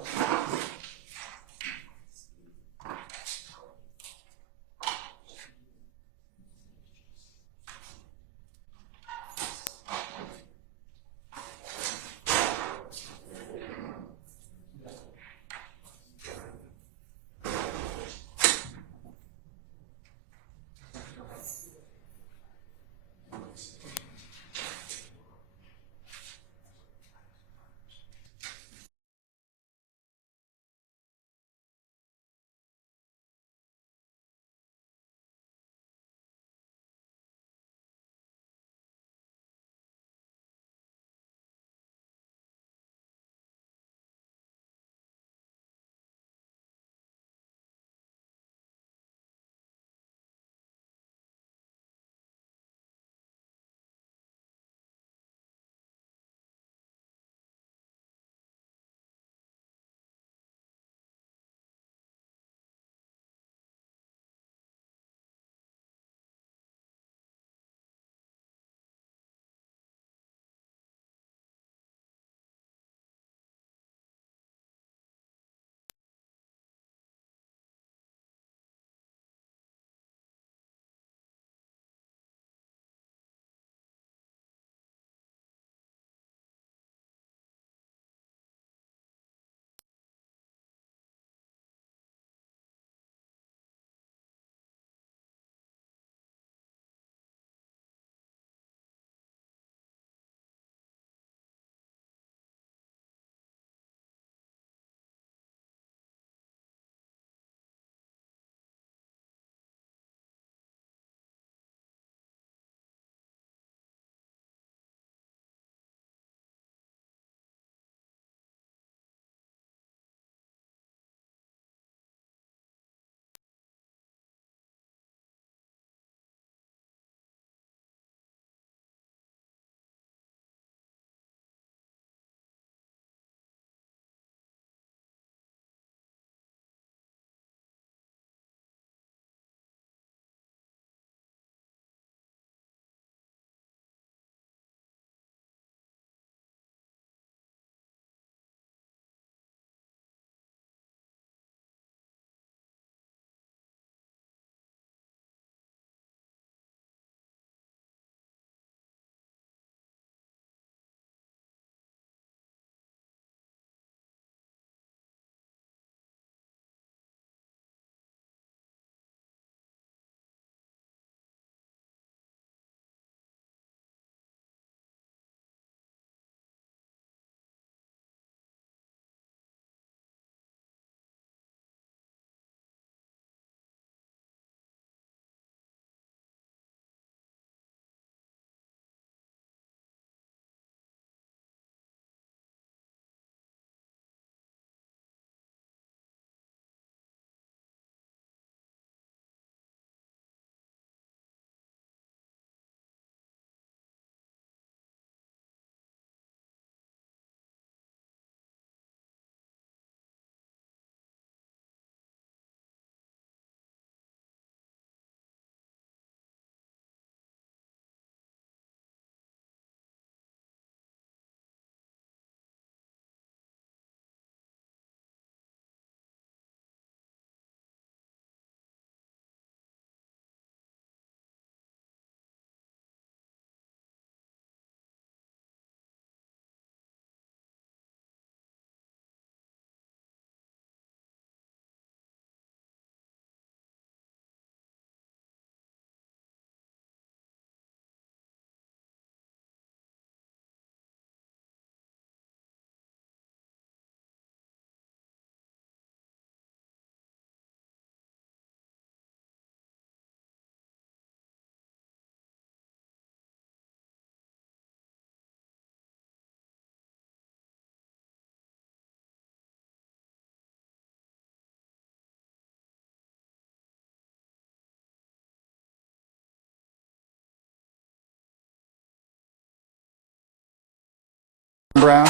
Brown?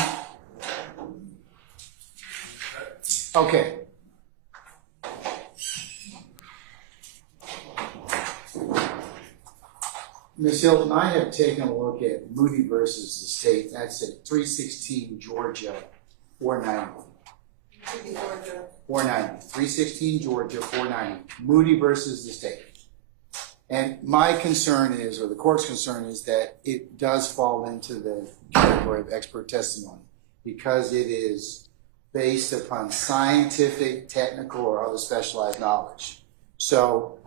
Okay. Ms. Hilton, I have taken a look at Moody versus the state. That's at 316 Georgia 490. 490. 316 Georgia 490. Moody versus the state. And my concern is, or the court's concern is, that it does fall into the category of expert testimony because it is based upon scientific, technical, or other specialized knowledge. So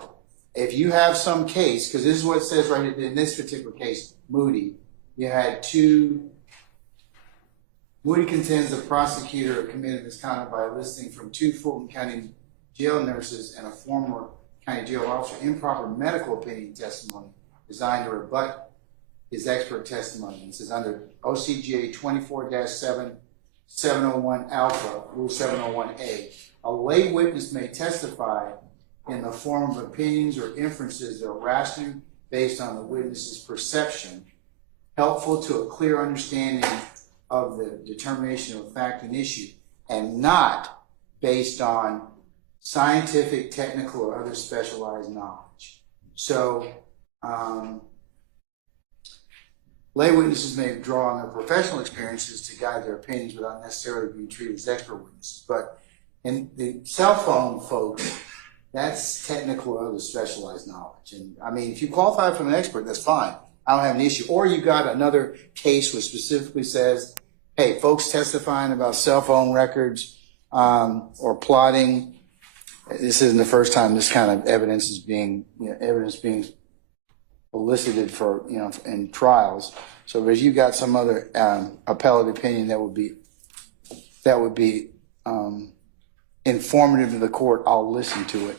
if you have some case, because this is what it says right here, in this particular case, Moody, you had two, Moody contends the prosecutor committed misconduct by eliciting from two Fulton County jail nurses and a former county jail officer improper medical opinion testimony designed to rebut his expert testimony. It says under OCGA 24-701 Alpha, Rule 701A, a lay witness may testify in the form of opinions or inferences that are rational based on the witness's perception, helpful to a clear understanding of the determination of fact and issue, and not based on scientific, technical, or other specialized knowledge. So, lay witnesses may draw on their professional experiences to guide their opinions without necessarily being treated as expert witnesses. But in the cell phone folks, that's technical or other specialized knowledge. And I mean, if you qualify from an expert, that's fine. I don't have an issue. Or you got another case which specifically says, hey, folks testifying about cell phone records or plotting. This isn't the first time this kind of evidence is being, evidence being elicited for, in trials. So if you've got some other appellate opinion that would be informative to the court, I'll listen to it.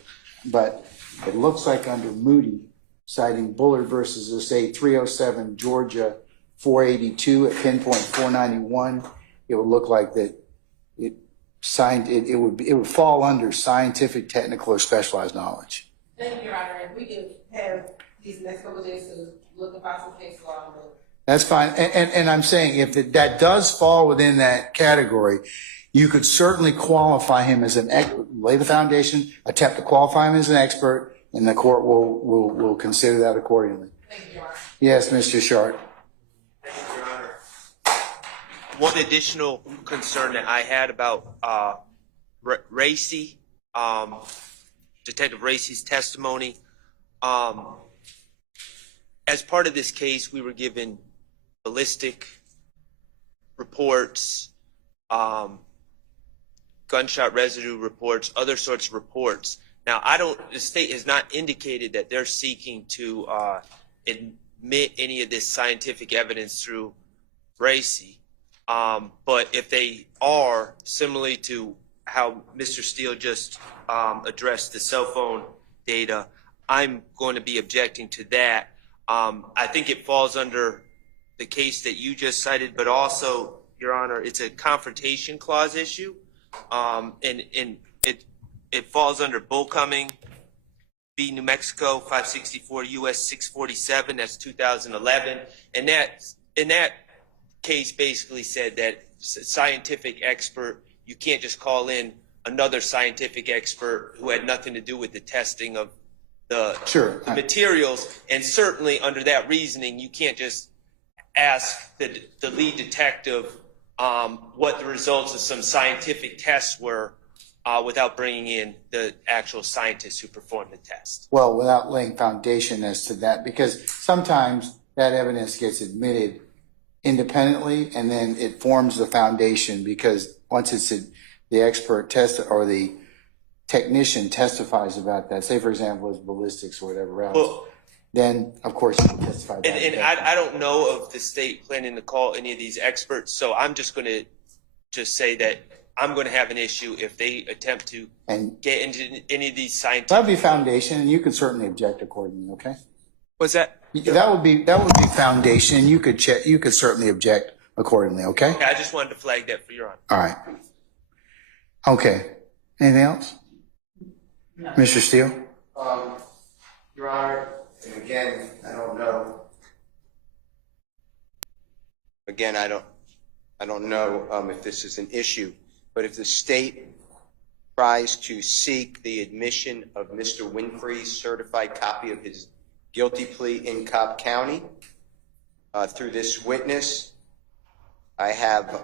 But it looks like under Moody, citing Bullard versus the state 307 Georgia 482 at pinpoint 491, it would look like that it would fall under scientific, technical, or specialized knowledge. Thank you, Your Honor. And we can have these next couple of days to look about some case law. That's fine. And I'm saying if that does fall within that category, you could certainly qualify him as lay the foundation, attempt to qualify him as an expert, and the court will consider that accordingly. Thank you, Your Honor. Yes, Mr. Short. Thank you, Your Honor. One additional concern that I had about Racy, Detective Racy's testimony. As part of this case, we were given ballistic reports, gunshot residue reports, other sorts of reports. Now, the state has not indicated that they're seeking to admit any of this scientific evidence through Racy. But if they are, similarly to how Mr. Steele just addressed the cell phone data, I'm going to be objecting to that. I think it falls under the case that you just cited, but also, Your Honor, it's a confrontation clause issue. And it falls under Bullcoming v. New Mexico, 564 U.S. 647. That's 2011, and that case basically said that scientific expert, you can't just call in another scientific expert who had nothing to do with the testing of the materials, and certainly under that reasoning, you can't just ask the lead detective what the results of some scientific tests were without bringing in the actual scientists who performed the test. Well, without laying foundation as to that, because sometimes that evidence gets admitted independently and then it forms the foundation, because once it's the expert test or the technician testifies about that, say for example it's ballistics or whatever else, then of course you can testify. And I don't know of the state planning to call any of these experts, so I'm just going to say that I'm going to have an issue if they attempt to get into any of these scientific. That would be foundation, and you could certainly object accordingly. Okay. What's that? That would be foundation, and you could certainly object accordingly. Okay. I just wanted to flag that for Your Honor. All right. Okay. Anything else? No. Mr. Steele? Your Honor, and again, I don't know. Again, I don't know if this is an issue, but if the state tries to seek the admission of Mr. Winfrey's certified copy of his guilty plea in Cobb County. Through this witness, I have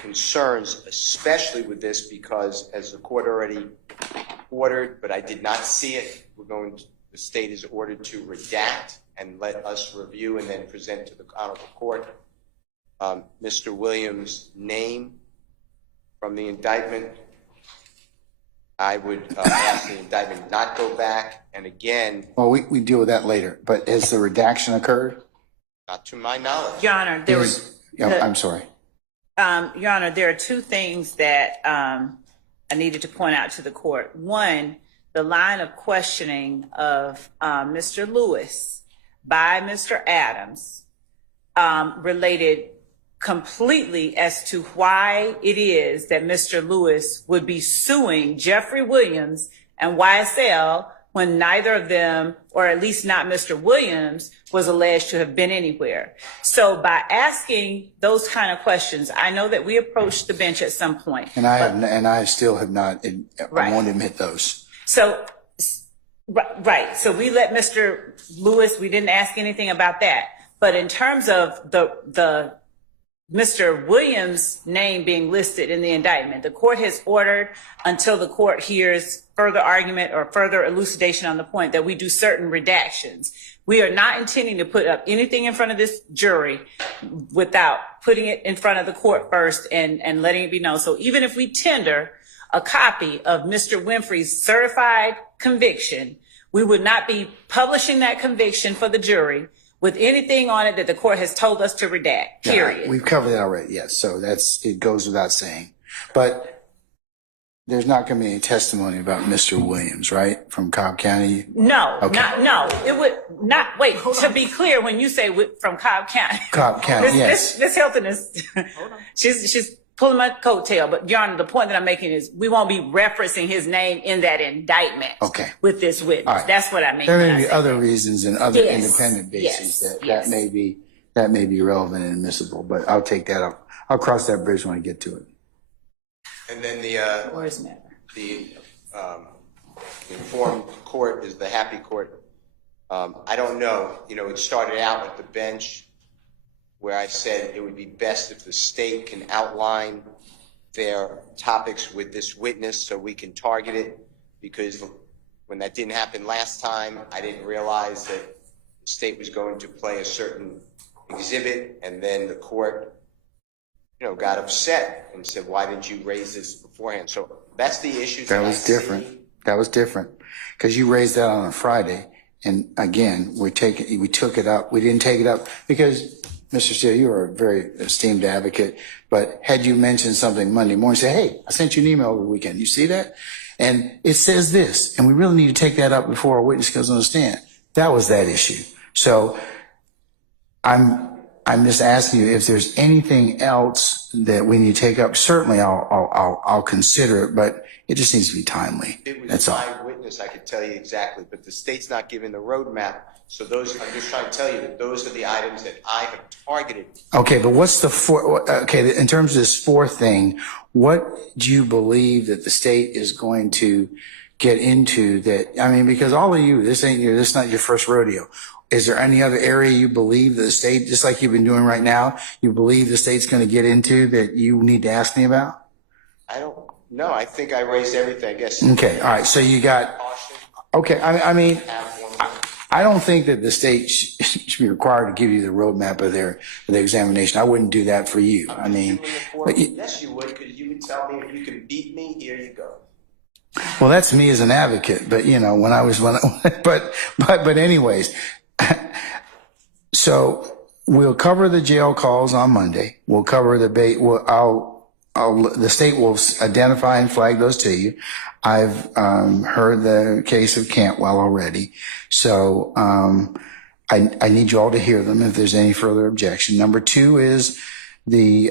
concerns, especially with this, because as the court already ordered, but I did not see it, the state is ordered to redact and let us review and then present to the honorable court Mr. Williams' name from the indictment. I would ask the indictment not go back. And again, Well, we deal with that later, but has the redaction occurred? not to my knowledge. Your Honor, there was. I'm sorry. Your Honor, there are two things that I needed to point out to the court. One, the line of questioning of Mr. Lewis by Mr. Adams related completely as to why it is that Mr. Lewis would be suing Jeffrey Williams and YSL when neither of them, or at least not Mr. Williams, was alleged to have been anywhere. So by asking those kind of questions, I know that we approached the bench at some point. And I still have not, I won't admit those. So, right. So we let Mr. Lewis, we didn't ask anything about that. But in terms of the Mr. Williams' name being listed in the indictment, the court has ordered until the court hears further argument or further elucidation on the point that we do certain redactions. We are not intending to put up anything in front of this jury without putting it in front of the court first and letting it be known. So even if we tender a copy of Mr. Winfrey's certified conviction, we would not be publishing that conviction for the jury with anything on it that the court has told us to redact, period. Yeah, we've covered that already, yes. So it goes without saying. But there's not going to be any testimony about Mr. Williams, right, from Cobb County? No, Okay. It would not, wait, to be clear, when you say from Cobb County. Cobb County, yes. Miss Hilton is, she's pulling my coattail, but Your Honor, the point that I'm making is we won't be referencing his name in that indictment. Okay. With this witness. All right. That's what I mean. There when may I be say other that. reasons and other Yes. independent bases Yes. that may be relevant and admissible, but I'll take that up. I'll cross that bridge when I get to it. And then Words matter. the informed court is the happy court. I don't know. It started out at the bench where I said it would be best if the state can outline their topics with this witness so we can target it, because when that didn't happen last time, I didn't realize that the state was going to play a certain exhibit, and then the court got upset and said, why didn't you raise this beforehand? So that's the issue. That was different. That was different because you raised that on a Friday. And again, we took it up. We didn't take it up because, Mr. Steele, you are a very esteemed advocate, but had you mentioned something Monday morning, say, hey, I sent you an email over the weekend. You see that? And it says this, and we really need to take that up before our witness goes on the stand. That was that issue. So I'm just asking you if there's anything else that we need to take up. Certainly I'll consider it, but it just needs to be timely. It was That's all. my witness, I could tell you exactly, but the state's not giving the roadmap. So I'm just trying to tell you that those are the items that I have targeted. Okay, but what's in terms of this fourth thing, what do you believe that the state is going to get into because all of you, this is not your first rodeo. Is there any other area you believe the state, just like you've been doing right now, you believe the state's going to get into that you need to ask me about? I don't know. I think I raised everything, I guess. Okay, all right. So you got, okay. I don't think that the state should be required to give you the roadmap of their examination. I wouldn't do that for you. Yes, you would, because you would tell me if you can beat me, here you go. Well, that's me as an advocate, but but anyways, so we'll cover the jail calls on Monday. We'll cover the the state will identify and flag those to you. I've heard the case of Cantwell already. So I need you all to hear them if there's any further objection. Number 2 is the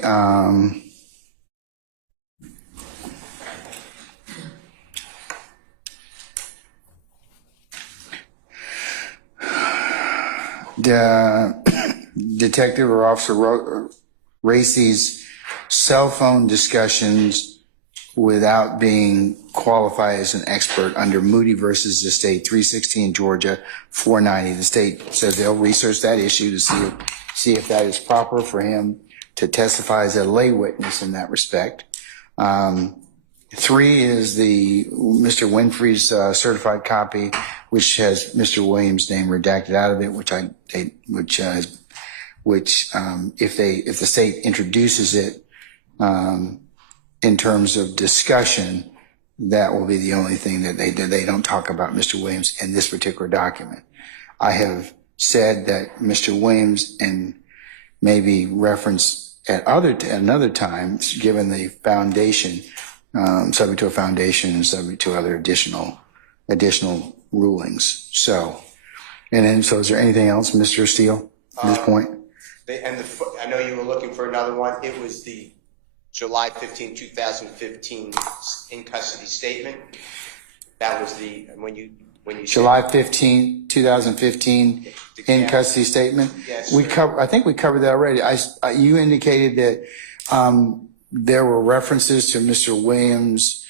detective or officer Racy's cell phone discussions without being qualified as an expert under Moody versus the state, 316 Georgia 490. The state says they'll research that issue to see if that is proper for him to testify as a lay witness in that respect. 3 is the Mr. Winfrey's certified copy, which has Mr. Williams' name redacted out of it, if the state introduces it in terms of discussion, that will be the only thing that they do. They don't talk about Mr. Williams in this particular document. I have said that Mr. Williams, and maybe reference at another time, given the foundation, subject to a foundation and subject to other additional rulings. So is there anything else, Mr. Steele, at this point? I know you were looking for another one. It was the July 15, 2015 in custody statement. That was when you July 15, 2015 in custody statement. Yes, I think we covered that already. You indicated that there were references to Mr. Williams'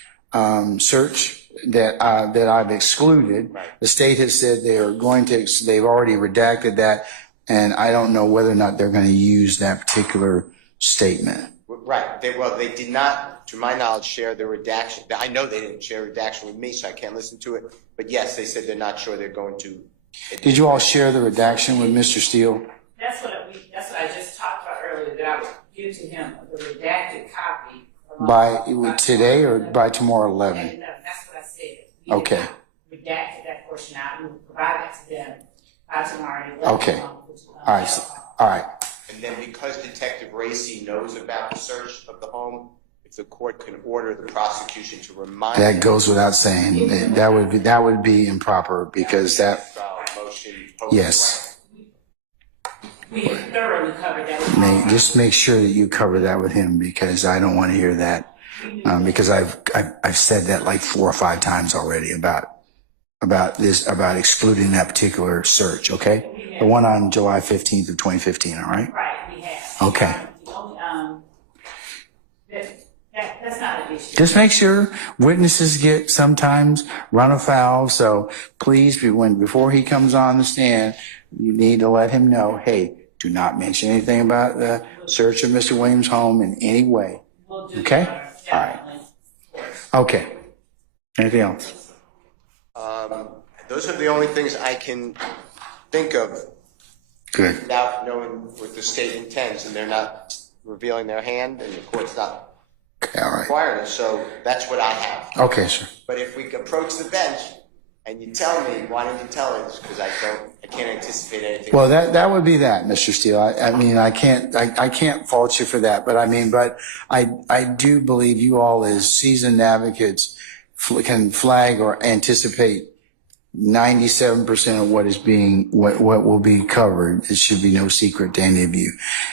search that I've excluded. Right. The state has said they've already redacted that, and I don't know whether or not they're going to use that particular statement. Right. They did not, to my knowledge, share the redaction. I know they didn't share redaction with me, so I can't listen to it. But yes, they said they're not sure they're going to. Did you all share the redaction with Mr. Steele? That's what I just talked about earlier, that I would give to him the redacted copy. By today or by tomorrow 11? Okay, no, that's what I said. We Okay. redacted that portion out. We will provide that to them by tomorrow. Okay. All right. All right. And then because Detective Racy knows about the search of the home, if the court can order the prosecution to remind That goes without saying. That would be improper because that. motion. Yes. We thoroughly covered that. Just make sure that you cover that with him because I don't want to hear that. Because I've said that like 4 or 5 times already about excluding that particular search. Okay. The one on July 15th of 2015. All right. Right, we have. Okay. That's not an issue. Just make sure witnesses get sometimes run afoul. So please, before he comes on the stand, you need to let him know, hey, do not mention anything about the search of Mr. Williams' home in any way. We'll do Okay? that, All right. Okay. Anything else? Those are the only things I can think of. Good. Without knowing what the state intends, and they're not revealing their hand, and the court's not Okay, all right. requiring it. So that's what I have. Okay, sir. But if we approach the bench and you tell me, why don't you tell us? Because I can't anticipate anything. Well, that would be that, Mr. Steele. I mean, I can't fault you for that, but I do believe you all as seasoned advocates can flag or anticipate 97% of what will be covered. It should be no secret to any of you.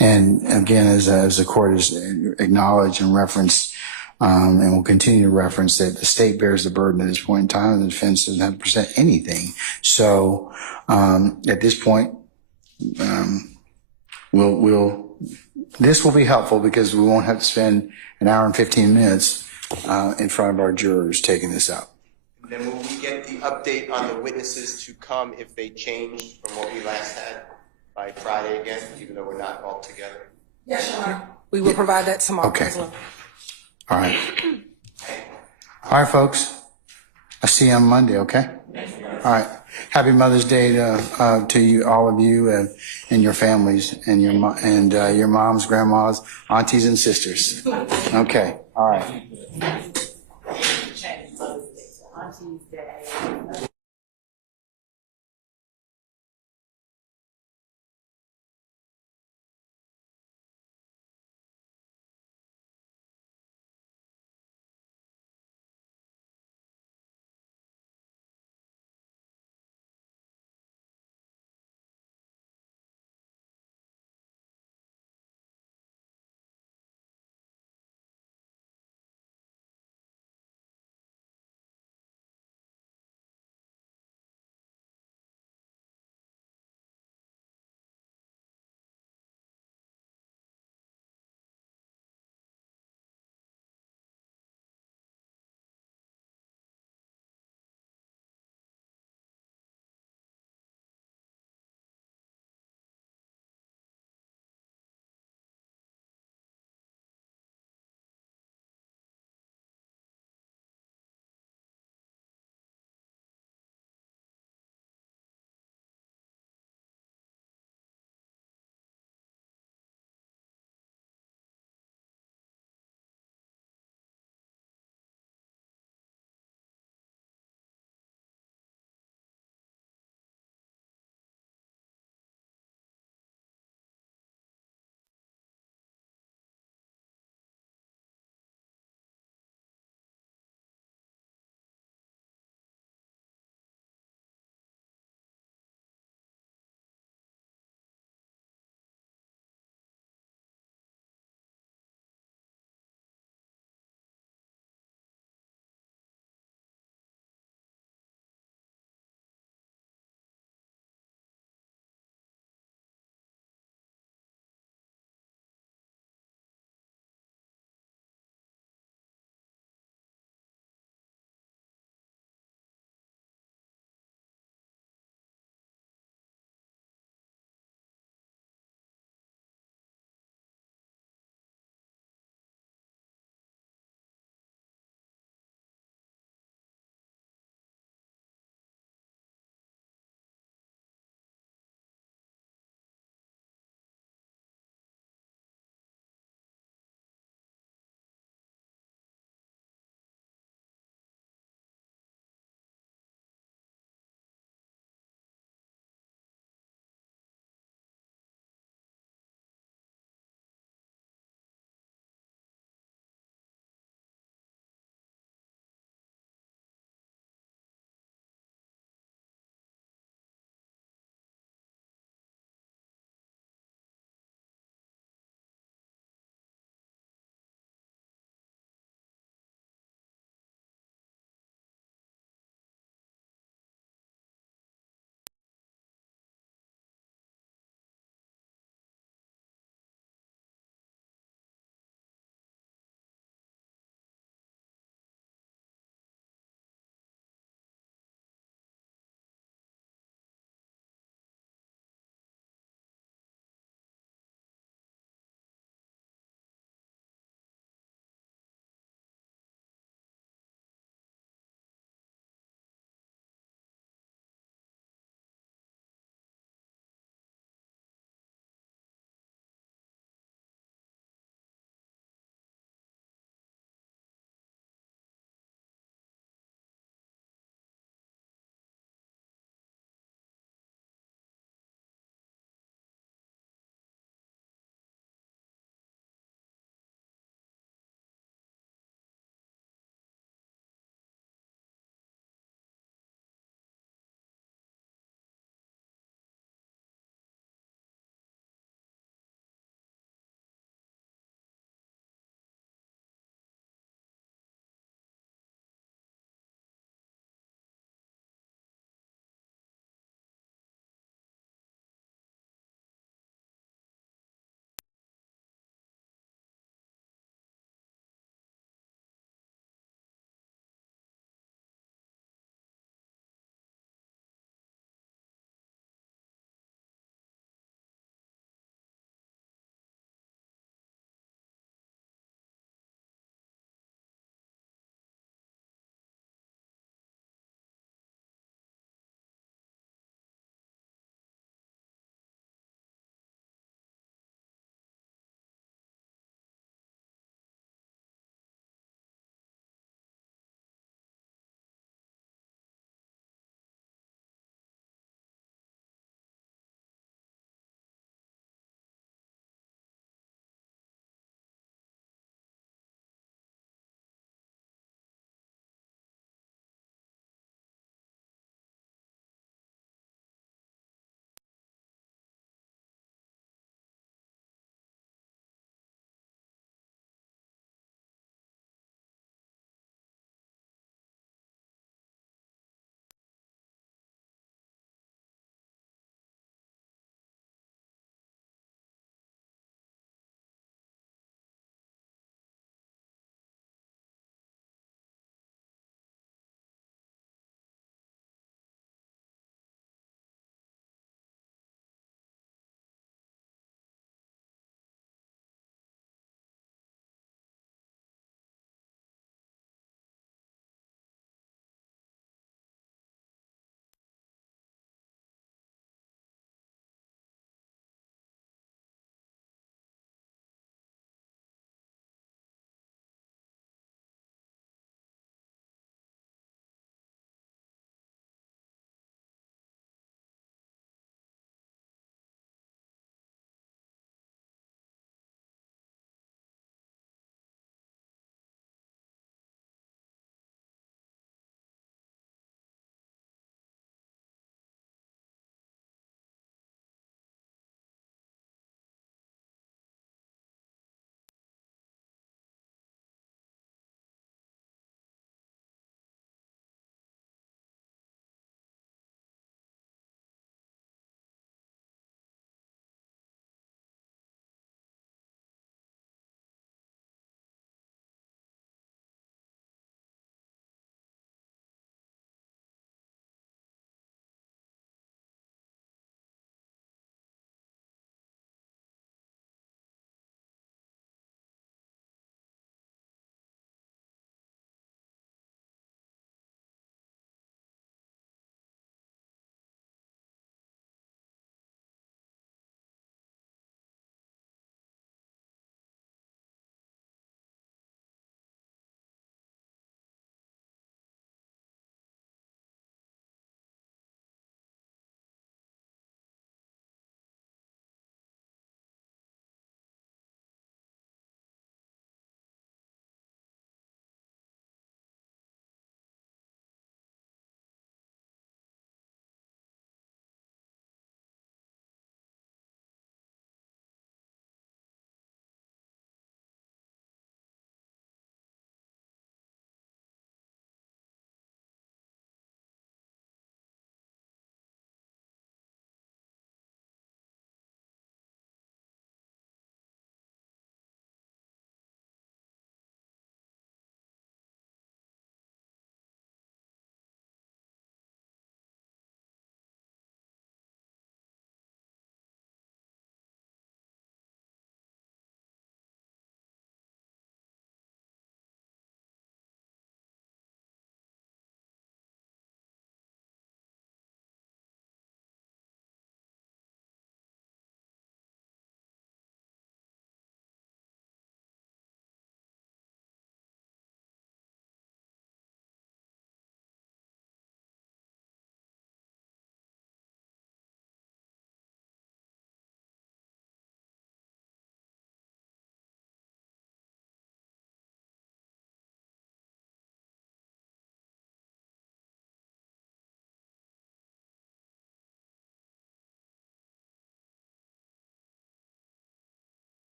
And again, as the court has acknowledged and referenced, and will continue to reference that the state bears the burden at this point in time, and the defense doesn't have to present anything. So, at this point, this will be helpful because we won't have to spend an hour and 15 minutes, in front of our jurors taking this up. Then will we get the update on the witnesses to come if they changed from what we last had by Friday again, even though we're not all together? Yes, Your Honor. We will provide that tomorrow Okay. as well. All right. All right, folks. I'll see you on Monday, okay? All right. Happy Mother's Day to you, all of you, and your families, and your moms, grandmas, aunties, and sisters. Okay. All right. Change Mother's Day to Auntie's Day.